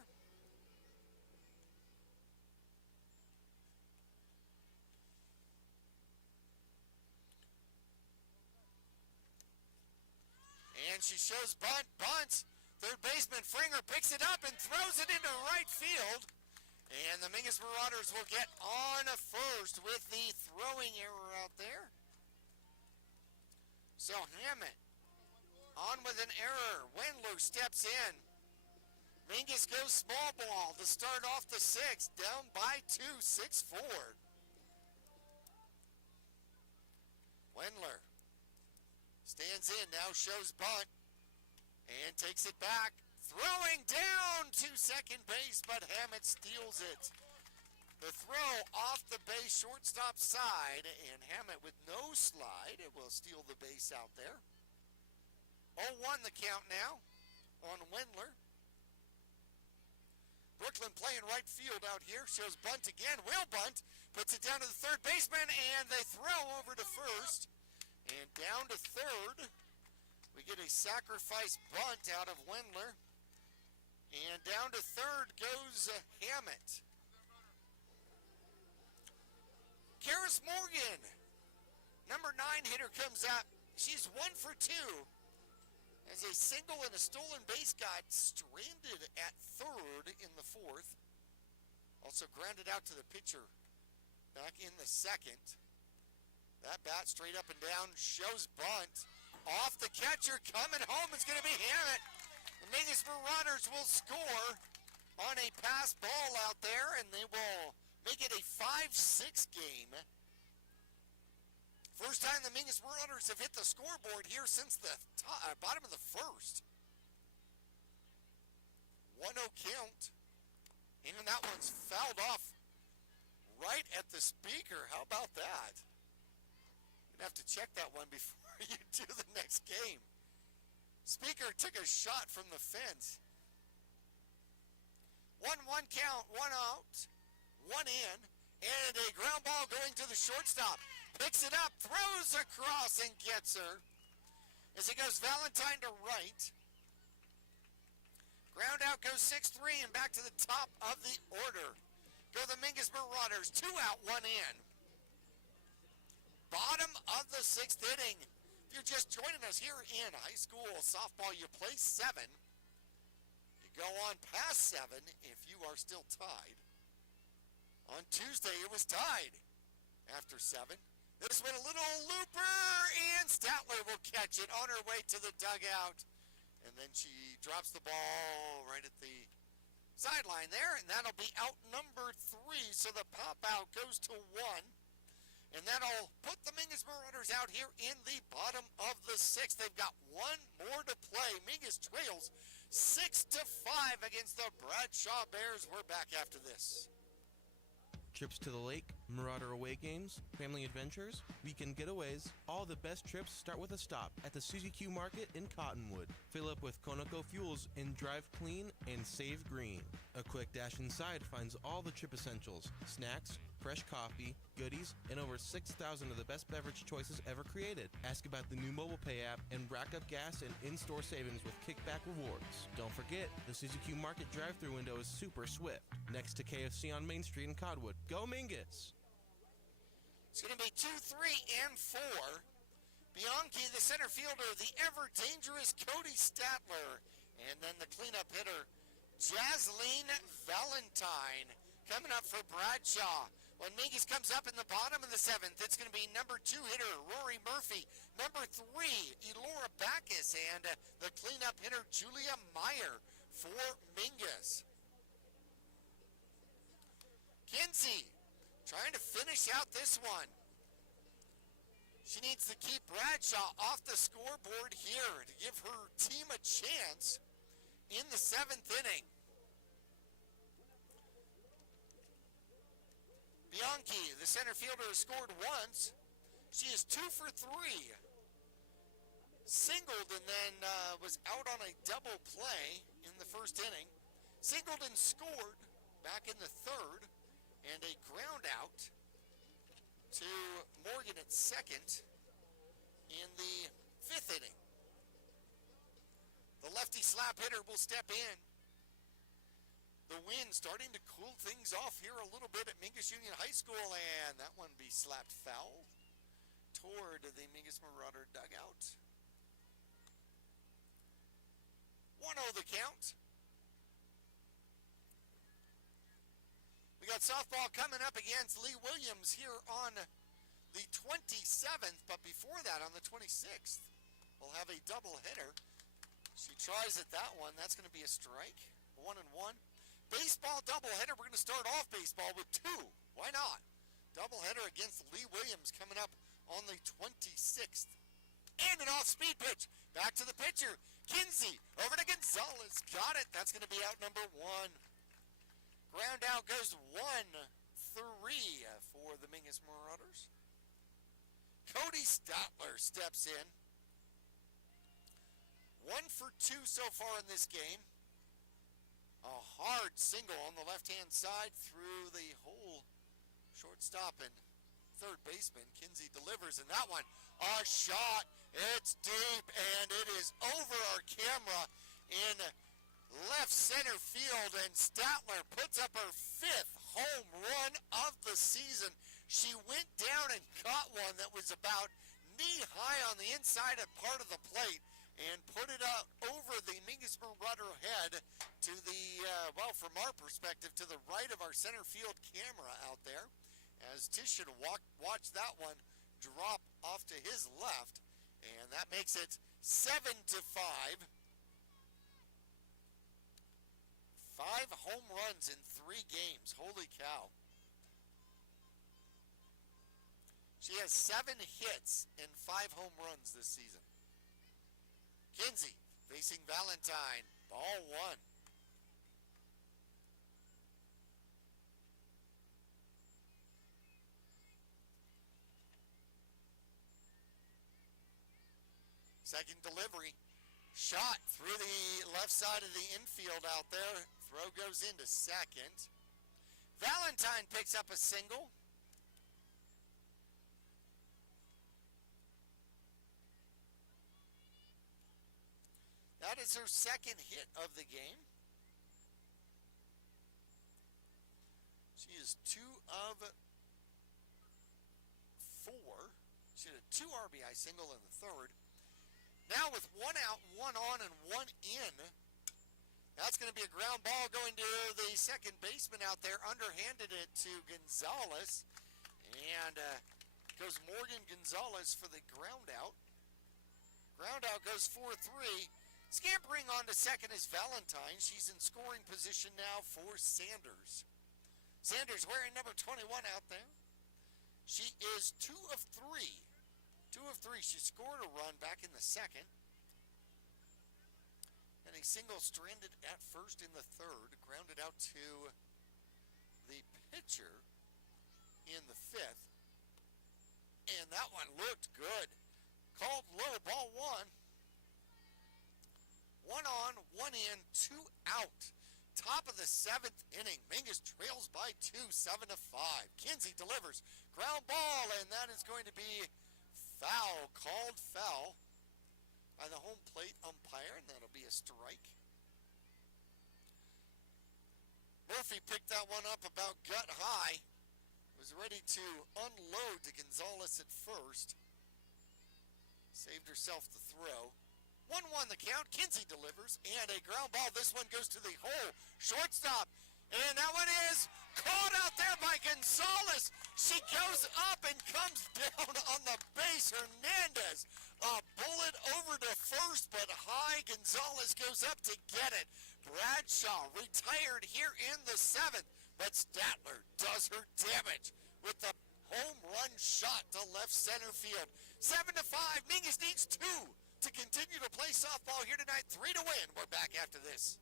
And she shows bunts. Third baseman Fringer picks it up and throws it into right field. And the Mingus Marauders will get on first with the throwing error out there. So Hammett on with an error. Wendler steps in. Mingus goes small ball to start off the 6th. Down by 2, 6-4. Wendler stands in, now shows bunt, and takes it back. Throwing down to second base, but Hammett steals it. The throw off the base, shortstop side, and Hammett with no slide will steal the base out there. 0-1 the count now on Wendler. Brooklyn playing right field out here, shows bunt again, will bunt, puts it down to the third baseman, and they throw over to first. And down to third, we get a sacrifice bunt out of Wendler. And down to third goes Hammett. Karis Morgan, number 9 hitter, comes up. She's 1 for 2. As a single and a stolen base, got stranded at third in the fourth. Also grounded out to the pitcher back in the second. That bat straight up and down, shows bunt. Off the catcher, coming home is going to be Hammett. The Mingus Marauders will score on a pass ball out there, and they will make it a 5-6 game. First time the Mingus Marauders have hit the scoreboard here since the bottom of the first. 1-0 count. And that one's fouled off right at the speaker. How about that? You'd have to check that one before you do the next game. Speaker took a shot from the fence. 1-1 count, 1 out. 1 in, and a ground ball going to the shortstop. Picks it up, throws across, and gets her. As it goes Valentine to right. Ground out goes 6-3, and back to the top of the order go the Mingus Marauders. 2 out, 1 in. Bottom of the 6th inning. If you're just joining us here in high school softball, you play 7. You go on past 7 if you are still tied. On Tuesday, it was tied after 7. This one a little looper, and Statler will catch it on her way to the dugout. And then she drops the ball right at the sideline there, and that'll be out number 3. So the pop out goes to 1. And that'll put the Mingus Marauders out here in the bottom of the 6th. They've got 1 more to play. Mingus trails 6-5 against the Bradshaw Bears. We're back after this. Trips to the lake, Marauder away games, family adventures, weekend getaways, all the best trips start with a stop at the Suzy Q Market in Cottonwood. Fill up with Conoco fuels and drive clean and save green. A quick dash inside finds all the trip essentials, snacks, fresh coffee, goodies, and over 6,000 of the best beverage choices ever created. Ask about the new mobile pay app and rack up gas and in-store savings with kickback rewards. Don't forget, the Suzy Q Market drive-thru window is super swift, next to KFC on Main Street in Cottonwood. Go Mingus! It's going to be 2, 3, and 4. Bianchi, the center fielder, the ever-dangerous Cody Statler, and then the cleanup hitter, Jasleen Valentine, coming up for Bradshaw. When Mingus comes up in the bottom of the 7th, it's going to be number 2 hitter, Rory Murphy, number 3, Elora Backus, and the cleanup hitter, Julia Meyer for Mingus. Kinsey trying to finish out this one. She needs to keep Bradshaw off the scoreboard here to give her team a chance in the 7th inning. Bianchi, the center fielder, has scored once. She is 2 for 3. Singled and then was out on a double play in the first inning. Singled and scored back in the 3rd. And a ground out to Morgan at 2nd in the 5th inning. The lefty slap hitter will step in. The wind starting to cool things off here a little bit at Mingus Union High School, and that one be slapped foul toward the Mingus Marauder dugout. 1-0 the count. We got softball coming up against Lee Williams here on the 27th, but before that, on the 26th, we'll have a doubleheader. She tries at that one. That's going to be a strike. 1-1. Baseball doubleheader. We're going to start off baseball with 2. Why not? Doubleheader against Lee Williams coming up on the 26th. And an off-speed pitch. Back to the pitcher. Kinsey over to Gonzalez. Got it. That's going to be out number 1. Ground out goes 1 3 for the Mingus Marauders. Cody Statler steps in. 1 for 2 so far in this game. A hard single on the left-hand side through the hole. Shortstop and third baseman. Kinsey delivers, and that one, a shot. It's deep, and it is over our camera in left center field, and Statler puts up her 5th home run of the season. She went down and caught one that was about knee-high on the inside of part of the plate and put it out over the Mingus Marauder head to the, well, from our perspective, to the right of our center field camera out there, as Titian watched that one drop off to his left, and that makes it 7-5. 5 home runs in 3 games. Holy cow. She has 7 hits and 5 home runs this season. Kinsey facing Valentine. Ball 1. Second delivery. Shot through the left side of the infield out there. Throw goes into second. Valentine picks up a single. That is her second hit of the game. She is 2 of 4. She had a 2 RBI single in the third. Now with 1 out, 1 on, and 1 in. That's going to be a ground ball going to the second baseman out there. Underhanded it to Gonzalez. And goes Morgan Gonzalez for the ground out. Ground out goes 4-3. Scampering on to second is Valentine. She's in scoring position now for Sanders. Sanders wearing number 21 out there. She is 2 of 3. 2 of 3. She scored a run back in the second. And a single stranded at first in the third. Grounded out to the pitcher in the 5th. And that one looked good. Called low, ball 1. 1 on, 1 in, 2 out. Top of the 7th inning. Mingus trails by 2, 7-5. Kinsey delivers. Ground ball, and that is going to be foul. Called foul by the home plate umpire, and that'll be a strike. Murphy picked that one up about gut high. Was ready to unload to Gonzalez at first. Saved herself the throw. 1-1 the count. Kinsey delivers, and a ground ball. This one goes to the hole. Shortstop, and that one is caught out there by Gonzalez. She goes up and comes down on the base. Hernandez, a bullet over to first, but high. Gonzalez goes up to get it. Bradshaw retired here in the 7th, but Statler does her damage with the home run shot to left center field. 7-5. Mingus needs 2 to continue to play softball here tonight. 3 to win. We're back after this.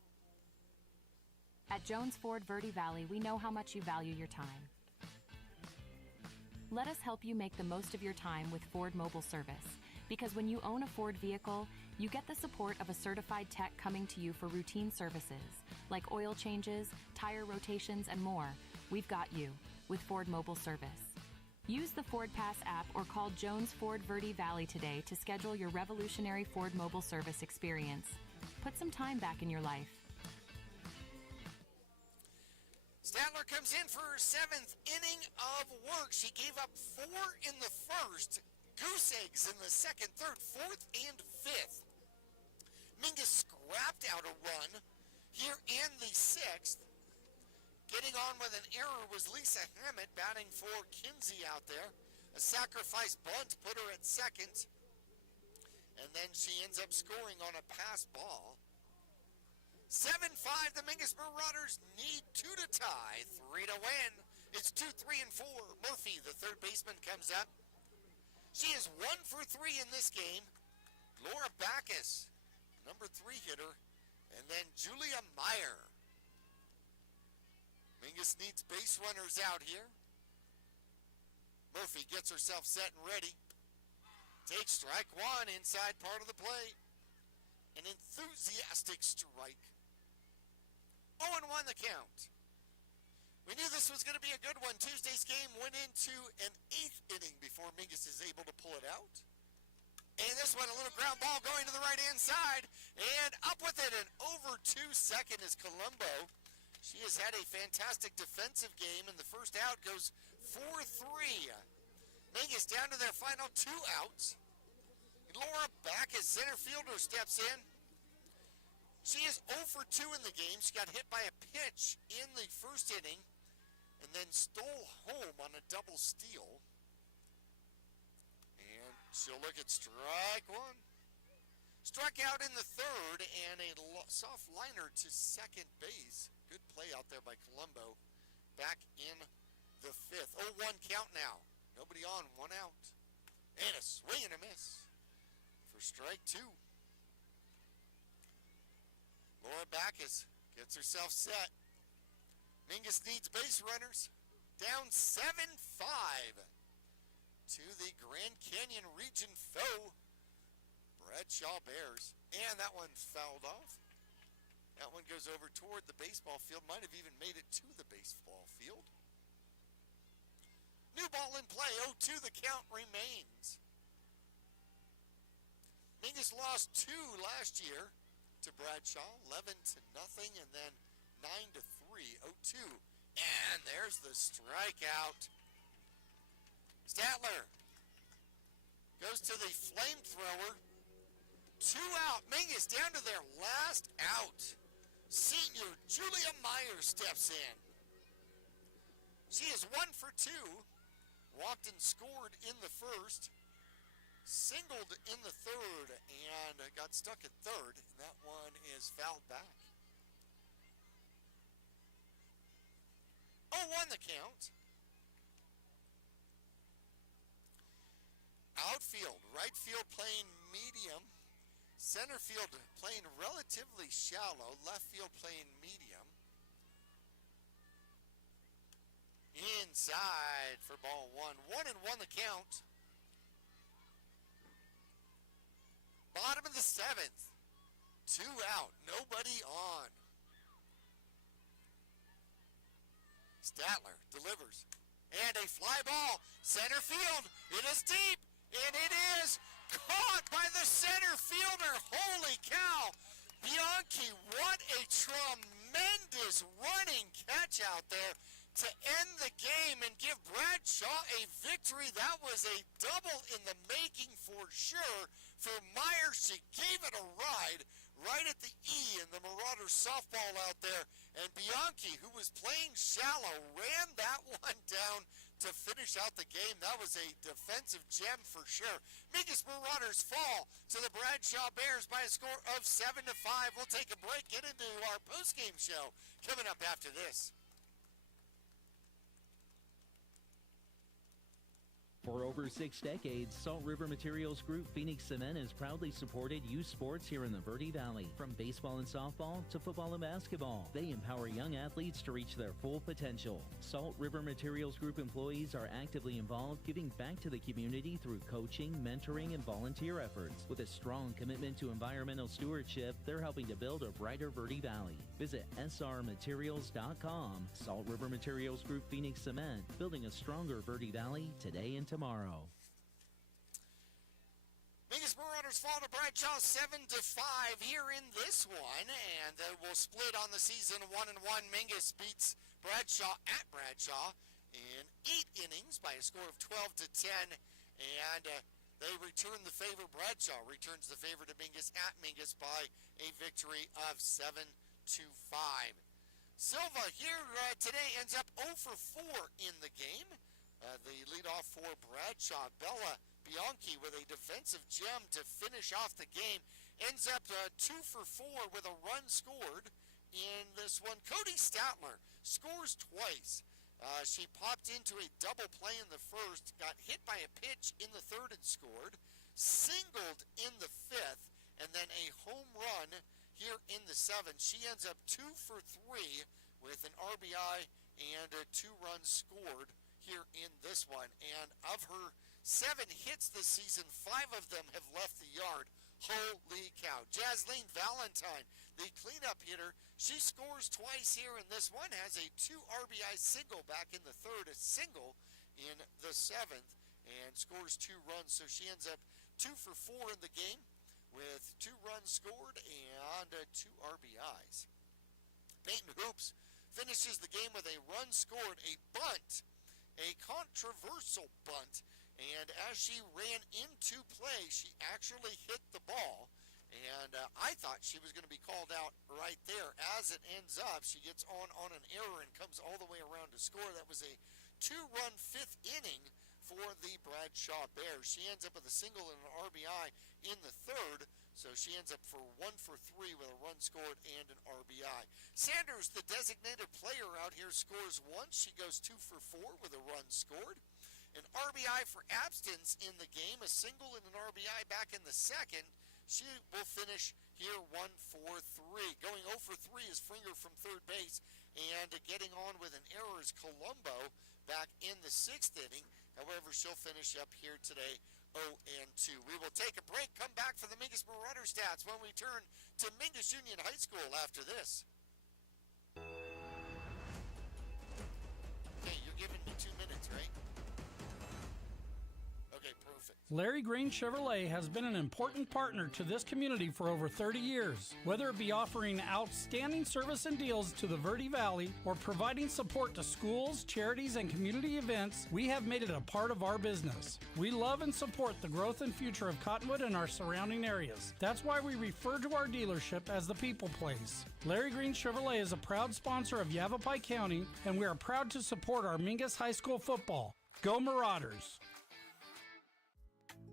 At Jones Ford Verde Valley, we know how much you value your time. Let us help you make the most of your time with Ford Mobile Service. Because when you own a Ford vehicle, you get the support of a certified tech coming to you for routine services, like oil changes, tire rotations, and more. We've got you with Ford Mobile Service. Use the Ford Pass app or call Jones Ford Verde Valley today to schedule your revolutionary Ford Mobile Service experience. Put some time back in your life. Statler comes in for her 7th inning of work. She gave up 4 in the first, goose eggs in the second, third, fourth, and 5th. Mingus scrapped out a run here in the 6th. Getting on with an error was Lisa Hammett, batting for Kinsey out there. A sacrifice bunt put her at second. And then she ends up scoring on a pass ball. 7-5, the Mingus Marauders need 2 to tie, 3 to win. It's 2, 3, and 4. Murphy, the third baseman, comes up. She is 1 for 3 in this game. Laura Backus, number 3 hitter. And then Julia Meyer. Mingus needs base runners out here. Murphy gets herself set and ready. Takes strike one inside part of the plate. An enthusiastic strike. 0-1 the count. We knew this was going to be a good one. Tuesday's game went into an 8th inning before Mingus is able to pull it out. And this one, a little ground ball going to the right-hand side. And up with it, and over 2 second is Colombo. She has had a fantastic defensive game, and the first out goes 4-3. Mingus down to their final 2 outs. Laura back as center fielder steps in. She is 0 for 2 in the game. She got hit by a pitch in the first inning and then stole home on a double steal. And she'll look at strike one. Struck out in the third, and a soft liner to second base. Good play out there by Colombo. Back in the 5th. 0-1 count now. Nobody on, 1 out. And a swing and a miss for strike 2. Laura Backus gets herself set. Mingus needs base runners. Down 7-5 to the Grand Canyon region foe, Bradshaw Bears. And that one fouled off. That one goes over toward the baseball field. Might have even made it to the baseball field. New ball in play. 0-2 the count remains. Mingus lost 2 last year to Bradshaw, 11-0, and then 9-3, 0-2. And there's the strikeout. Statler goes to the flamethrower. 2 out. Mingus down to their last out. Senior Julia Myers steps in. She is 1 for 2. Walked and scored in the first. Singled in the third and got stuck at third. And that one is fouled back. 0-1 the count. Outfield, right field playing medium. Center field playing relatively shallow. Left field playing medium. Inside for ball 1. 1-1 the count. Bottom of the 7th. 2 out. Nobody on. Statler delivers. And a fly ball. Center field. It is deep. And it is caught by the center fielder. Holy cow. Bianchi, what a tremendous running catch out there to end the game and give Bradshaw a victory. That was a double in the making for sure. For Myers, she gave it a ride right at the E in the Marauders softball out there. And Bianchi, who was playing shallow, ran that one down to finish out the game. That was a defensive gem for sure. Mingus Marauders fall to the Bradshaw Bears by a score of 7-5. We'll take a break, get into our postgame show coming up after this. For over 6 decades, Salt River Materials Group Phoenix Cement has proudly supported youth sports here in the Verde Valley. From baseball and softball to football and basketball, they empower young athletes to reach their full potential. Salt River Materials Group employees are actively involved, giving back to the community through coaching, mentoring, and volunteer efforts. With a strong commitment to environmental stewardship, they're helping to build a brighter Verde Valley. Visit srmaterials.com. Salt River Materials Group Phoenix Cement, building a stronger Verde Valley today and tomorrow. Mingus Marauders fall to Bradshaw 7-5 here in this one, and we'll split on the season 1-1. Mingus beats Bradshaw at Bradshaw in 8 innings by a score of 12-10, and they return the favor. Bradshaw returns the favor to Mingus at Mingus by a victory of 7-5. Silva here today ends up 0 for 4 in the game. The leadoff for Bradshaw, Bella Bianchi, with a defensive gem to finish off the game, ends up 2 for 4 with a run scored in this one. Cody Statler scores twice. She popped into a double play in the first, got hit by a pitch in the third and scored, singled in the 5th, and then a home run here in the 7th. She ends up 2 for 3 with an RBI and 2 runs scored here in this one. And of her 7 hits this season, 5 of them have left the yard. Holy cow. Jasleen Valentine, the cleanup hitter, she scores twice here in this one, has a 2 RBI single back in the 3rd, a single in the 7th, and scores 2 runs. So she ends up 2 for 4 in the game with 2 runs scored and 2 RBIs. Peyton Hoops finishes the game with a run scored, a bunt, a controversial bunt, and as she ran into play, she actually hit the ball, and I thought she was going to be called out right there. As it ends up, she gets on an error and comes all the way around to score. That was a 2-run 5th inning for the Bradshaw Bears. She ends up with a single and an RBI in the 3rd, so she ends up for 1 for 3 with a run scored and an RBI. Sanders, the designated player out here, scores once. She goes 2 for 4 with a run scored. An RBI for absence in the game, a single and an RBI back in the 2nd. She will finish here 1 for 3. Going 0 for 3 is Fringer from 3rd base, and getting on with an error is Colombo back in the 6th inning. However, she'll finish up here today 0-2. We will take a break, come back for the Mingus Marauder stats when we turn to Mingus Union High School after this. Okay, you're giving me 2 minutes, right? Okay, perfect. Larry Green Chevrolet has been an important partner to this community for over 30 years. Whether it be offering outstanding service and deals to the Verde Valley or providing support to schools, charities, and community events, we have made it a part of our business. We love and support the growth and future of Cottonwood and our surrounding areas. That's why we refer to our dealership as the People Place. Larry Green Chevrolet is a proud sponsor of Yavapai County, and we are proud to support our Mingus High School football. Go Marauders!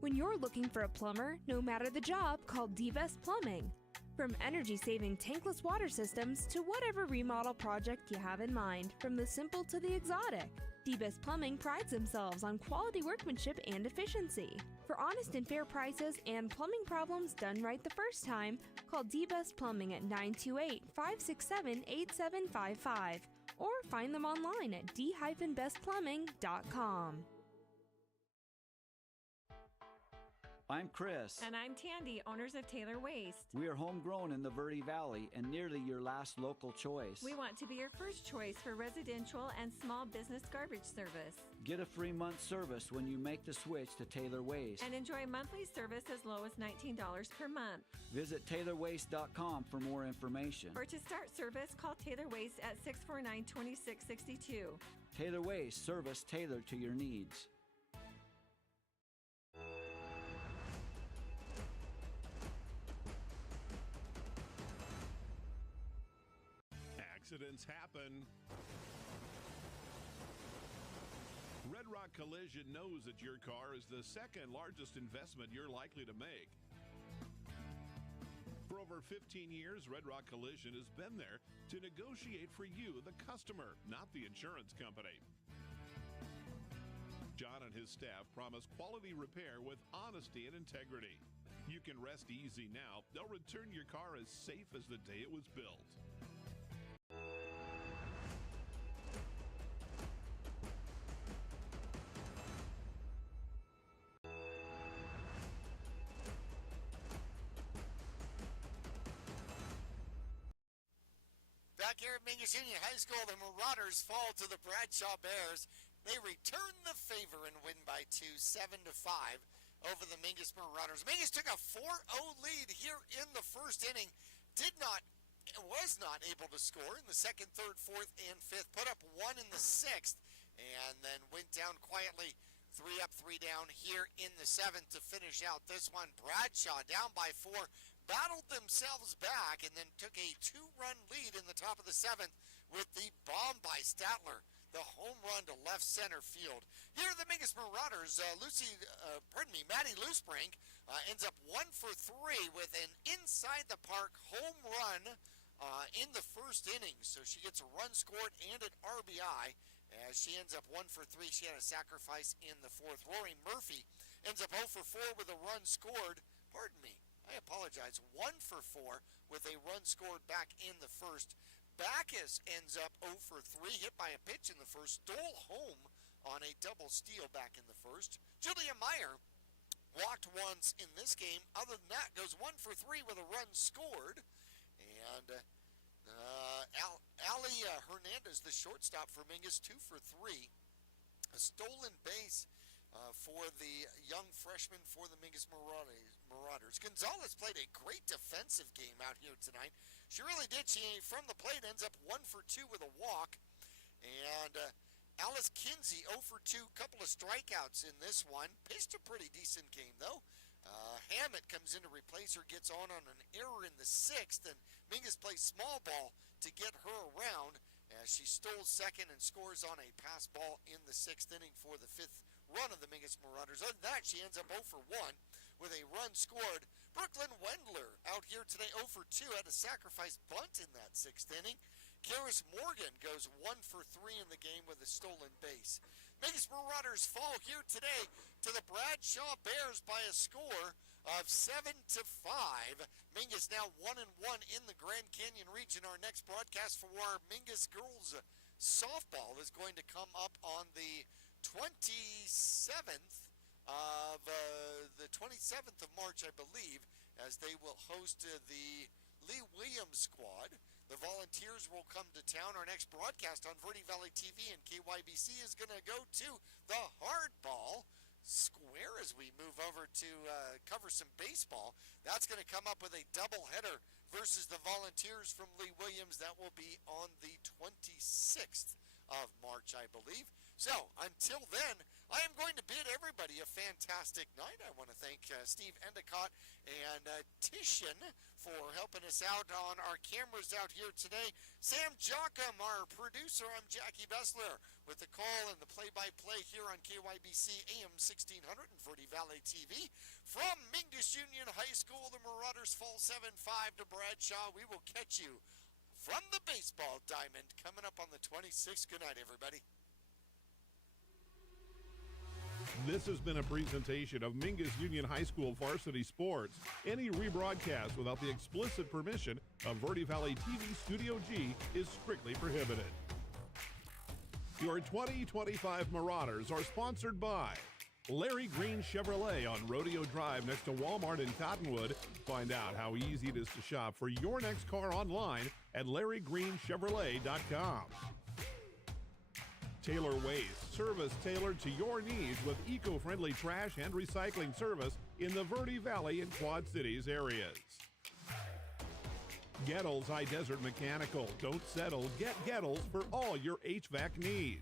When you're looking for a plumber, no matter the job, call D-Best Plumbing. From energy-saving tankless water systems to whatever remodel project you have in mind, from the simple to the exotic, D-Best Plumbing prides themselves on quality workmanship and efficiency. For honest and fair prices and plumbing problems done right the first time, call D-Best Plumbing at 928-567-8755 or find them online at d-bestplumbing.com. I'm Chris. And I'm Tandy, owners of Taylor Waste. We are homegrown in the Verde Valley and nearly your last local choice. We want to be your first choice for residential and small business garbage service. Get a free month service when you make the switch to Taylor Waste. And enjoy monthly service as low as $19 per month. Visit TaylorWaste.com for more information. Or to start service, call Taylor Waste at 649-2662. Taylor Waste, service tailored to your needs. Accidents happen. Red Rock Collision knows that your car is the second largest investment you're likely to make. For over 15 years, Red Rock Collision has been there to negotiate for you, the customer, not the insurance company. John and his staff promise quality repair with honesty and integrity. You can rest easy now. They'll return your car as safe as the day it was built. Back here at Mingus Union High School, the Marauders fall to the Bradshaw Bears. They return the favor and win by 2, 7-5 over the Mingus Marauders. Mingus took a 4-0 lead here in the first inning. Was not able to score in the 2nd, 3rd, 4th, and 5th. Put up 1 in the 6th, and then went down quietly. 3 up, 3 down here in the 7th to finish out this one. Bradshaw down by 4. Battled themselves back and then took a 2-run lead in the top of the 7th with the bomb by Statler, the home run to left center field. Here are the Mingus Marauders. Maddie Loosebrink ends up 1 for 3 with an inside the park home run in the first inning. So she gets a run scored and an RBI as she ends up 1 for 3. She had a sacrifice in the 4th. Rory Murphy ends up 0 for 4 with a run scored. I apologize, 1 for 4 with a run scored back in the 1st. Backus ends up 0 for 3, hit by a pitch in the 1st, stole home on a double steal back in the first. Julia Meyer walked once in this game. Other than that, goes 1 for 3 with a run scored. And Ali Hernandez, the shortstop for Mingus, 2 for 3. A stolen base for the young freshman for the Mingus Marauders. Gonzalez played a great defensive game out here tonight. She really did. She, from the plate, ends up 1 for 2 with a walk. And Alice Kinsey, 0 for 2, couple of strikeouts in this one. Pitched a pretty decent game, though. Hammett comes in to replace her, gets on an error in the 6th, and Mingus plays small ball to get her around as she stole second and scores on a pass ball in the 6th inning for the 5th run of the Mingus Marauders. Other than that, she ends up 0 for 1 with a run scored. Brooklyn Wendler out here today 0 for 2, had a sacrifice bunt in that 6th inning. Karis Morgan goes 1 for 3 in the game with a stolen base. Mingus Marauders fall here today to the Bradshaw Bears by a score of 7-5. Mingus now 1-1 in the Grand Canyon region. Our next broadcast for our Mingus girls softball is going to come up on the 27th of March, I believe, as they will host the Lee Williams squad. The Volunteers will come to town. Our next broadcast on Verde Valley TV and KYBC is going to go to the Hardball Square as we move over to cover some baseball. That's going to come up with a doubleheader versus the Volunteers from Lee Williams. That will be on the 26th of March, I believe. So, until then, I am going to bid everybody a fantastic night. I want to thank Steve Endicott and Titian for helping us out on our cameras out here today. Sam Jocham, our producer. I'm Jackie Bessler with the call and the play-by-play here on KYBC AM 1600 and Verde Valley TV. From Mingus Union High School, the Marauders fall 7-5 to Bradshaw. We will catch you from the baseball diamond coming up on the 26th. Good night, everybody. This has been a presentation of Mingus Union High School Varsity Sports. Any rebroadcast without the explicit permission of Verde Valley TV Studio G is strictly prohibited. Your 2025 Marauders are sponsored by Larry Green Chevrolet on Rodeo Drive next to Walmart in Cottonwood. Find out how easy it is to shop for your next car online at LarryGreenChevrolet.com. Taylor Waste, service tailored to your needs with eco-friendly trash and recycling service in the Verde Valley and Quad Cities areas. Gettles High Desert Mechanical. Don't settle. Get Gettles for all your HVAC needs.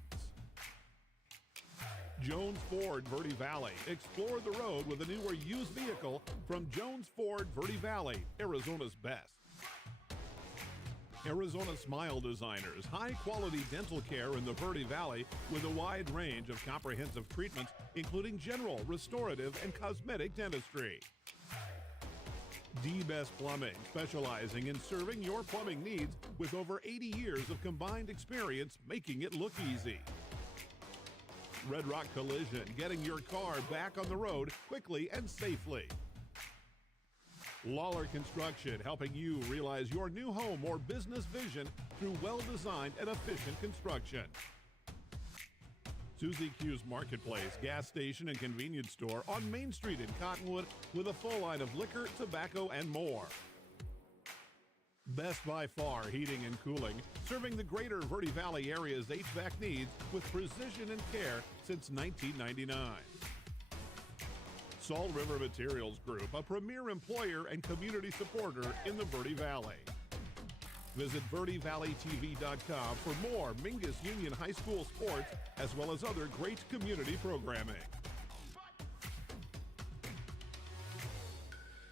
Jones Ford Verde Valley. Explore the road with a new or used vehicle from Jones Ford Verde Valley, Arizona's best. Arizona Smile Designers, high-quality dental care in the Verde Valley with a wide range of comprehensive treatments, including general, restorative, and cosmetic dentistry. D-Best Plumbing, specializing in serving your plumbing needs with over 80 years of combined experience, making it look easy. Red Rock Collision, getting your car back on the road quickly and safely. Lawler Construction, helping you realize your new home or business vision through well-designed and efficient construction. Susie Q's Marketplace, gas station and convenience store on Main Street in Cottonwood with a full line of liquor, tobacco, and more. Best by Far Heating and Cooling, serving the greater Verde Valley area's HVAC needs with precision and care since 1999. Salt River Materials Group, a premier employer and community supporter in the Verde Valley. Visit VerdeValleyTV.com for more Mingus Union High School sports as well as other great community programming.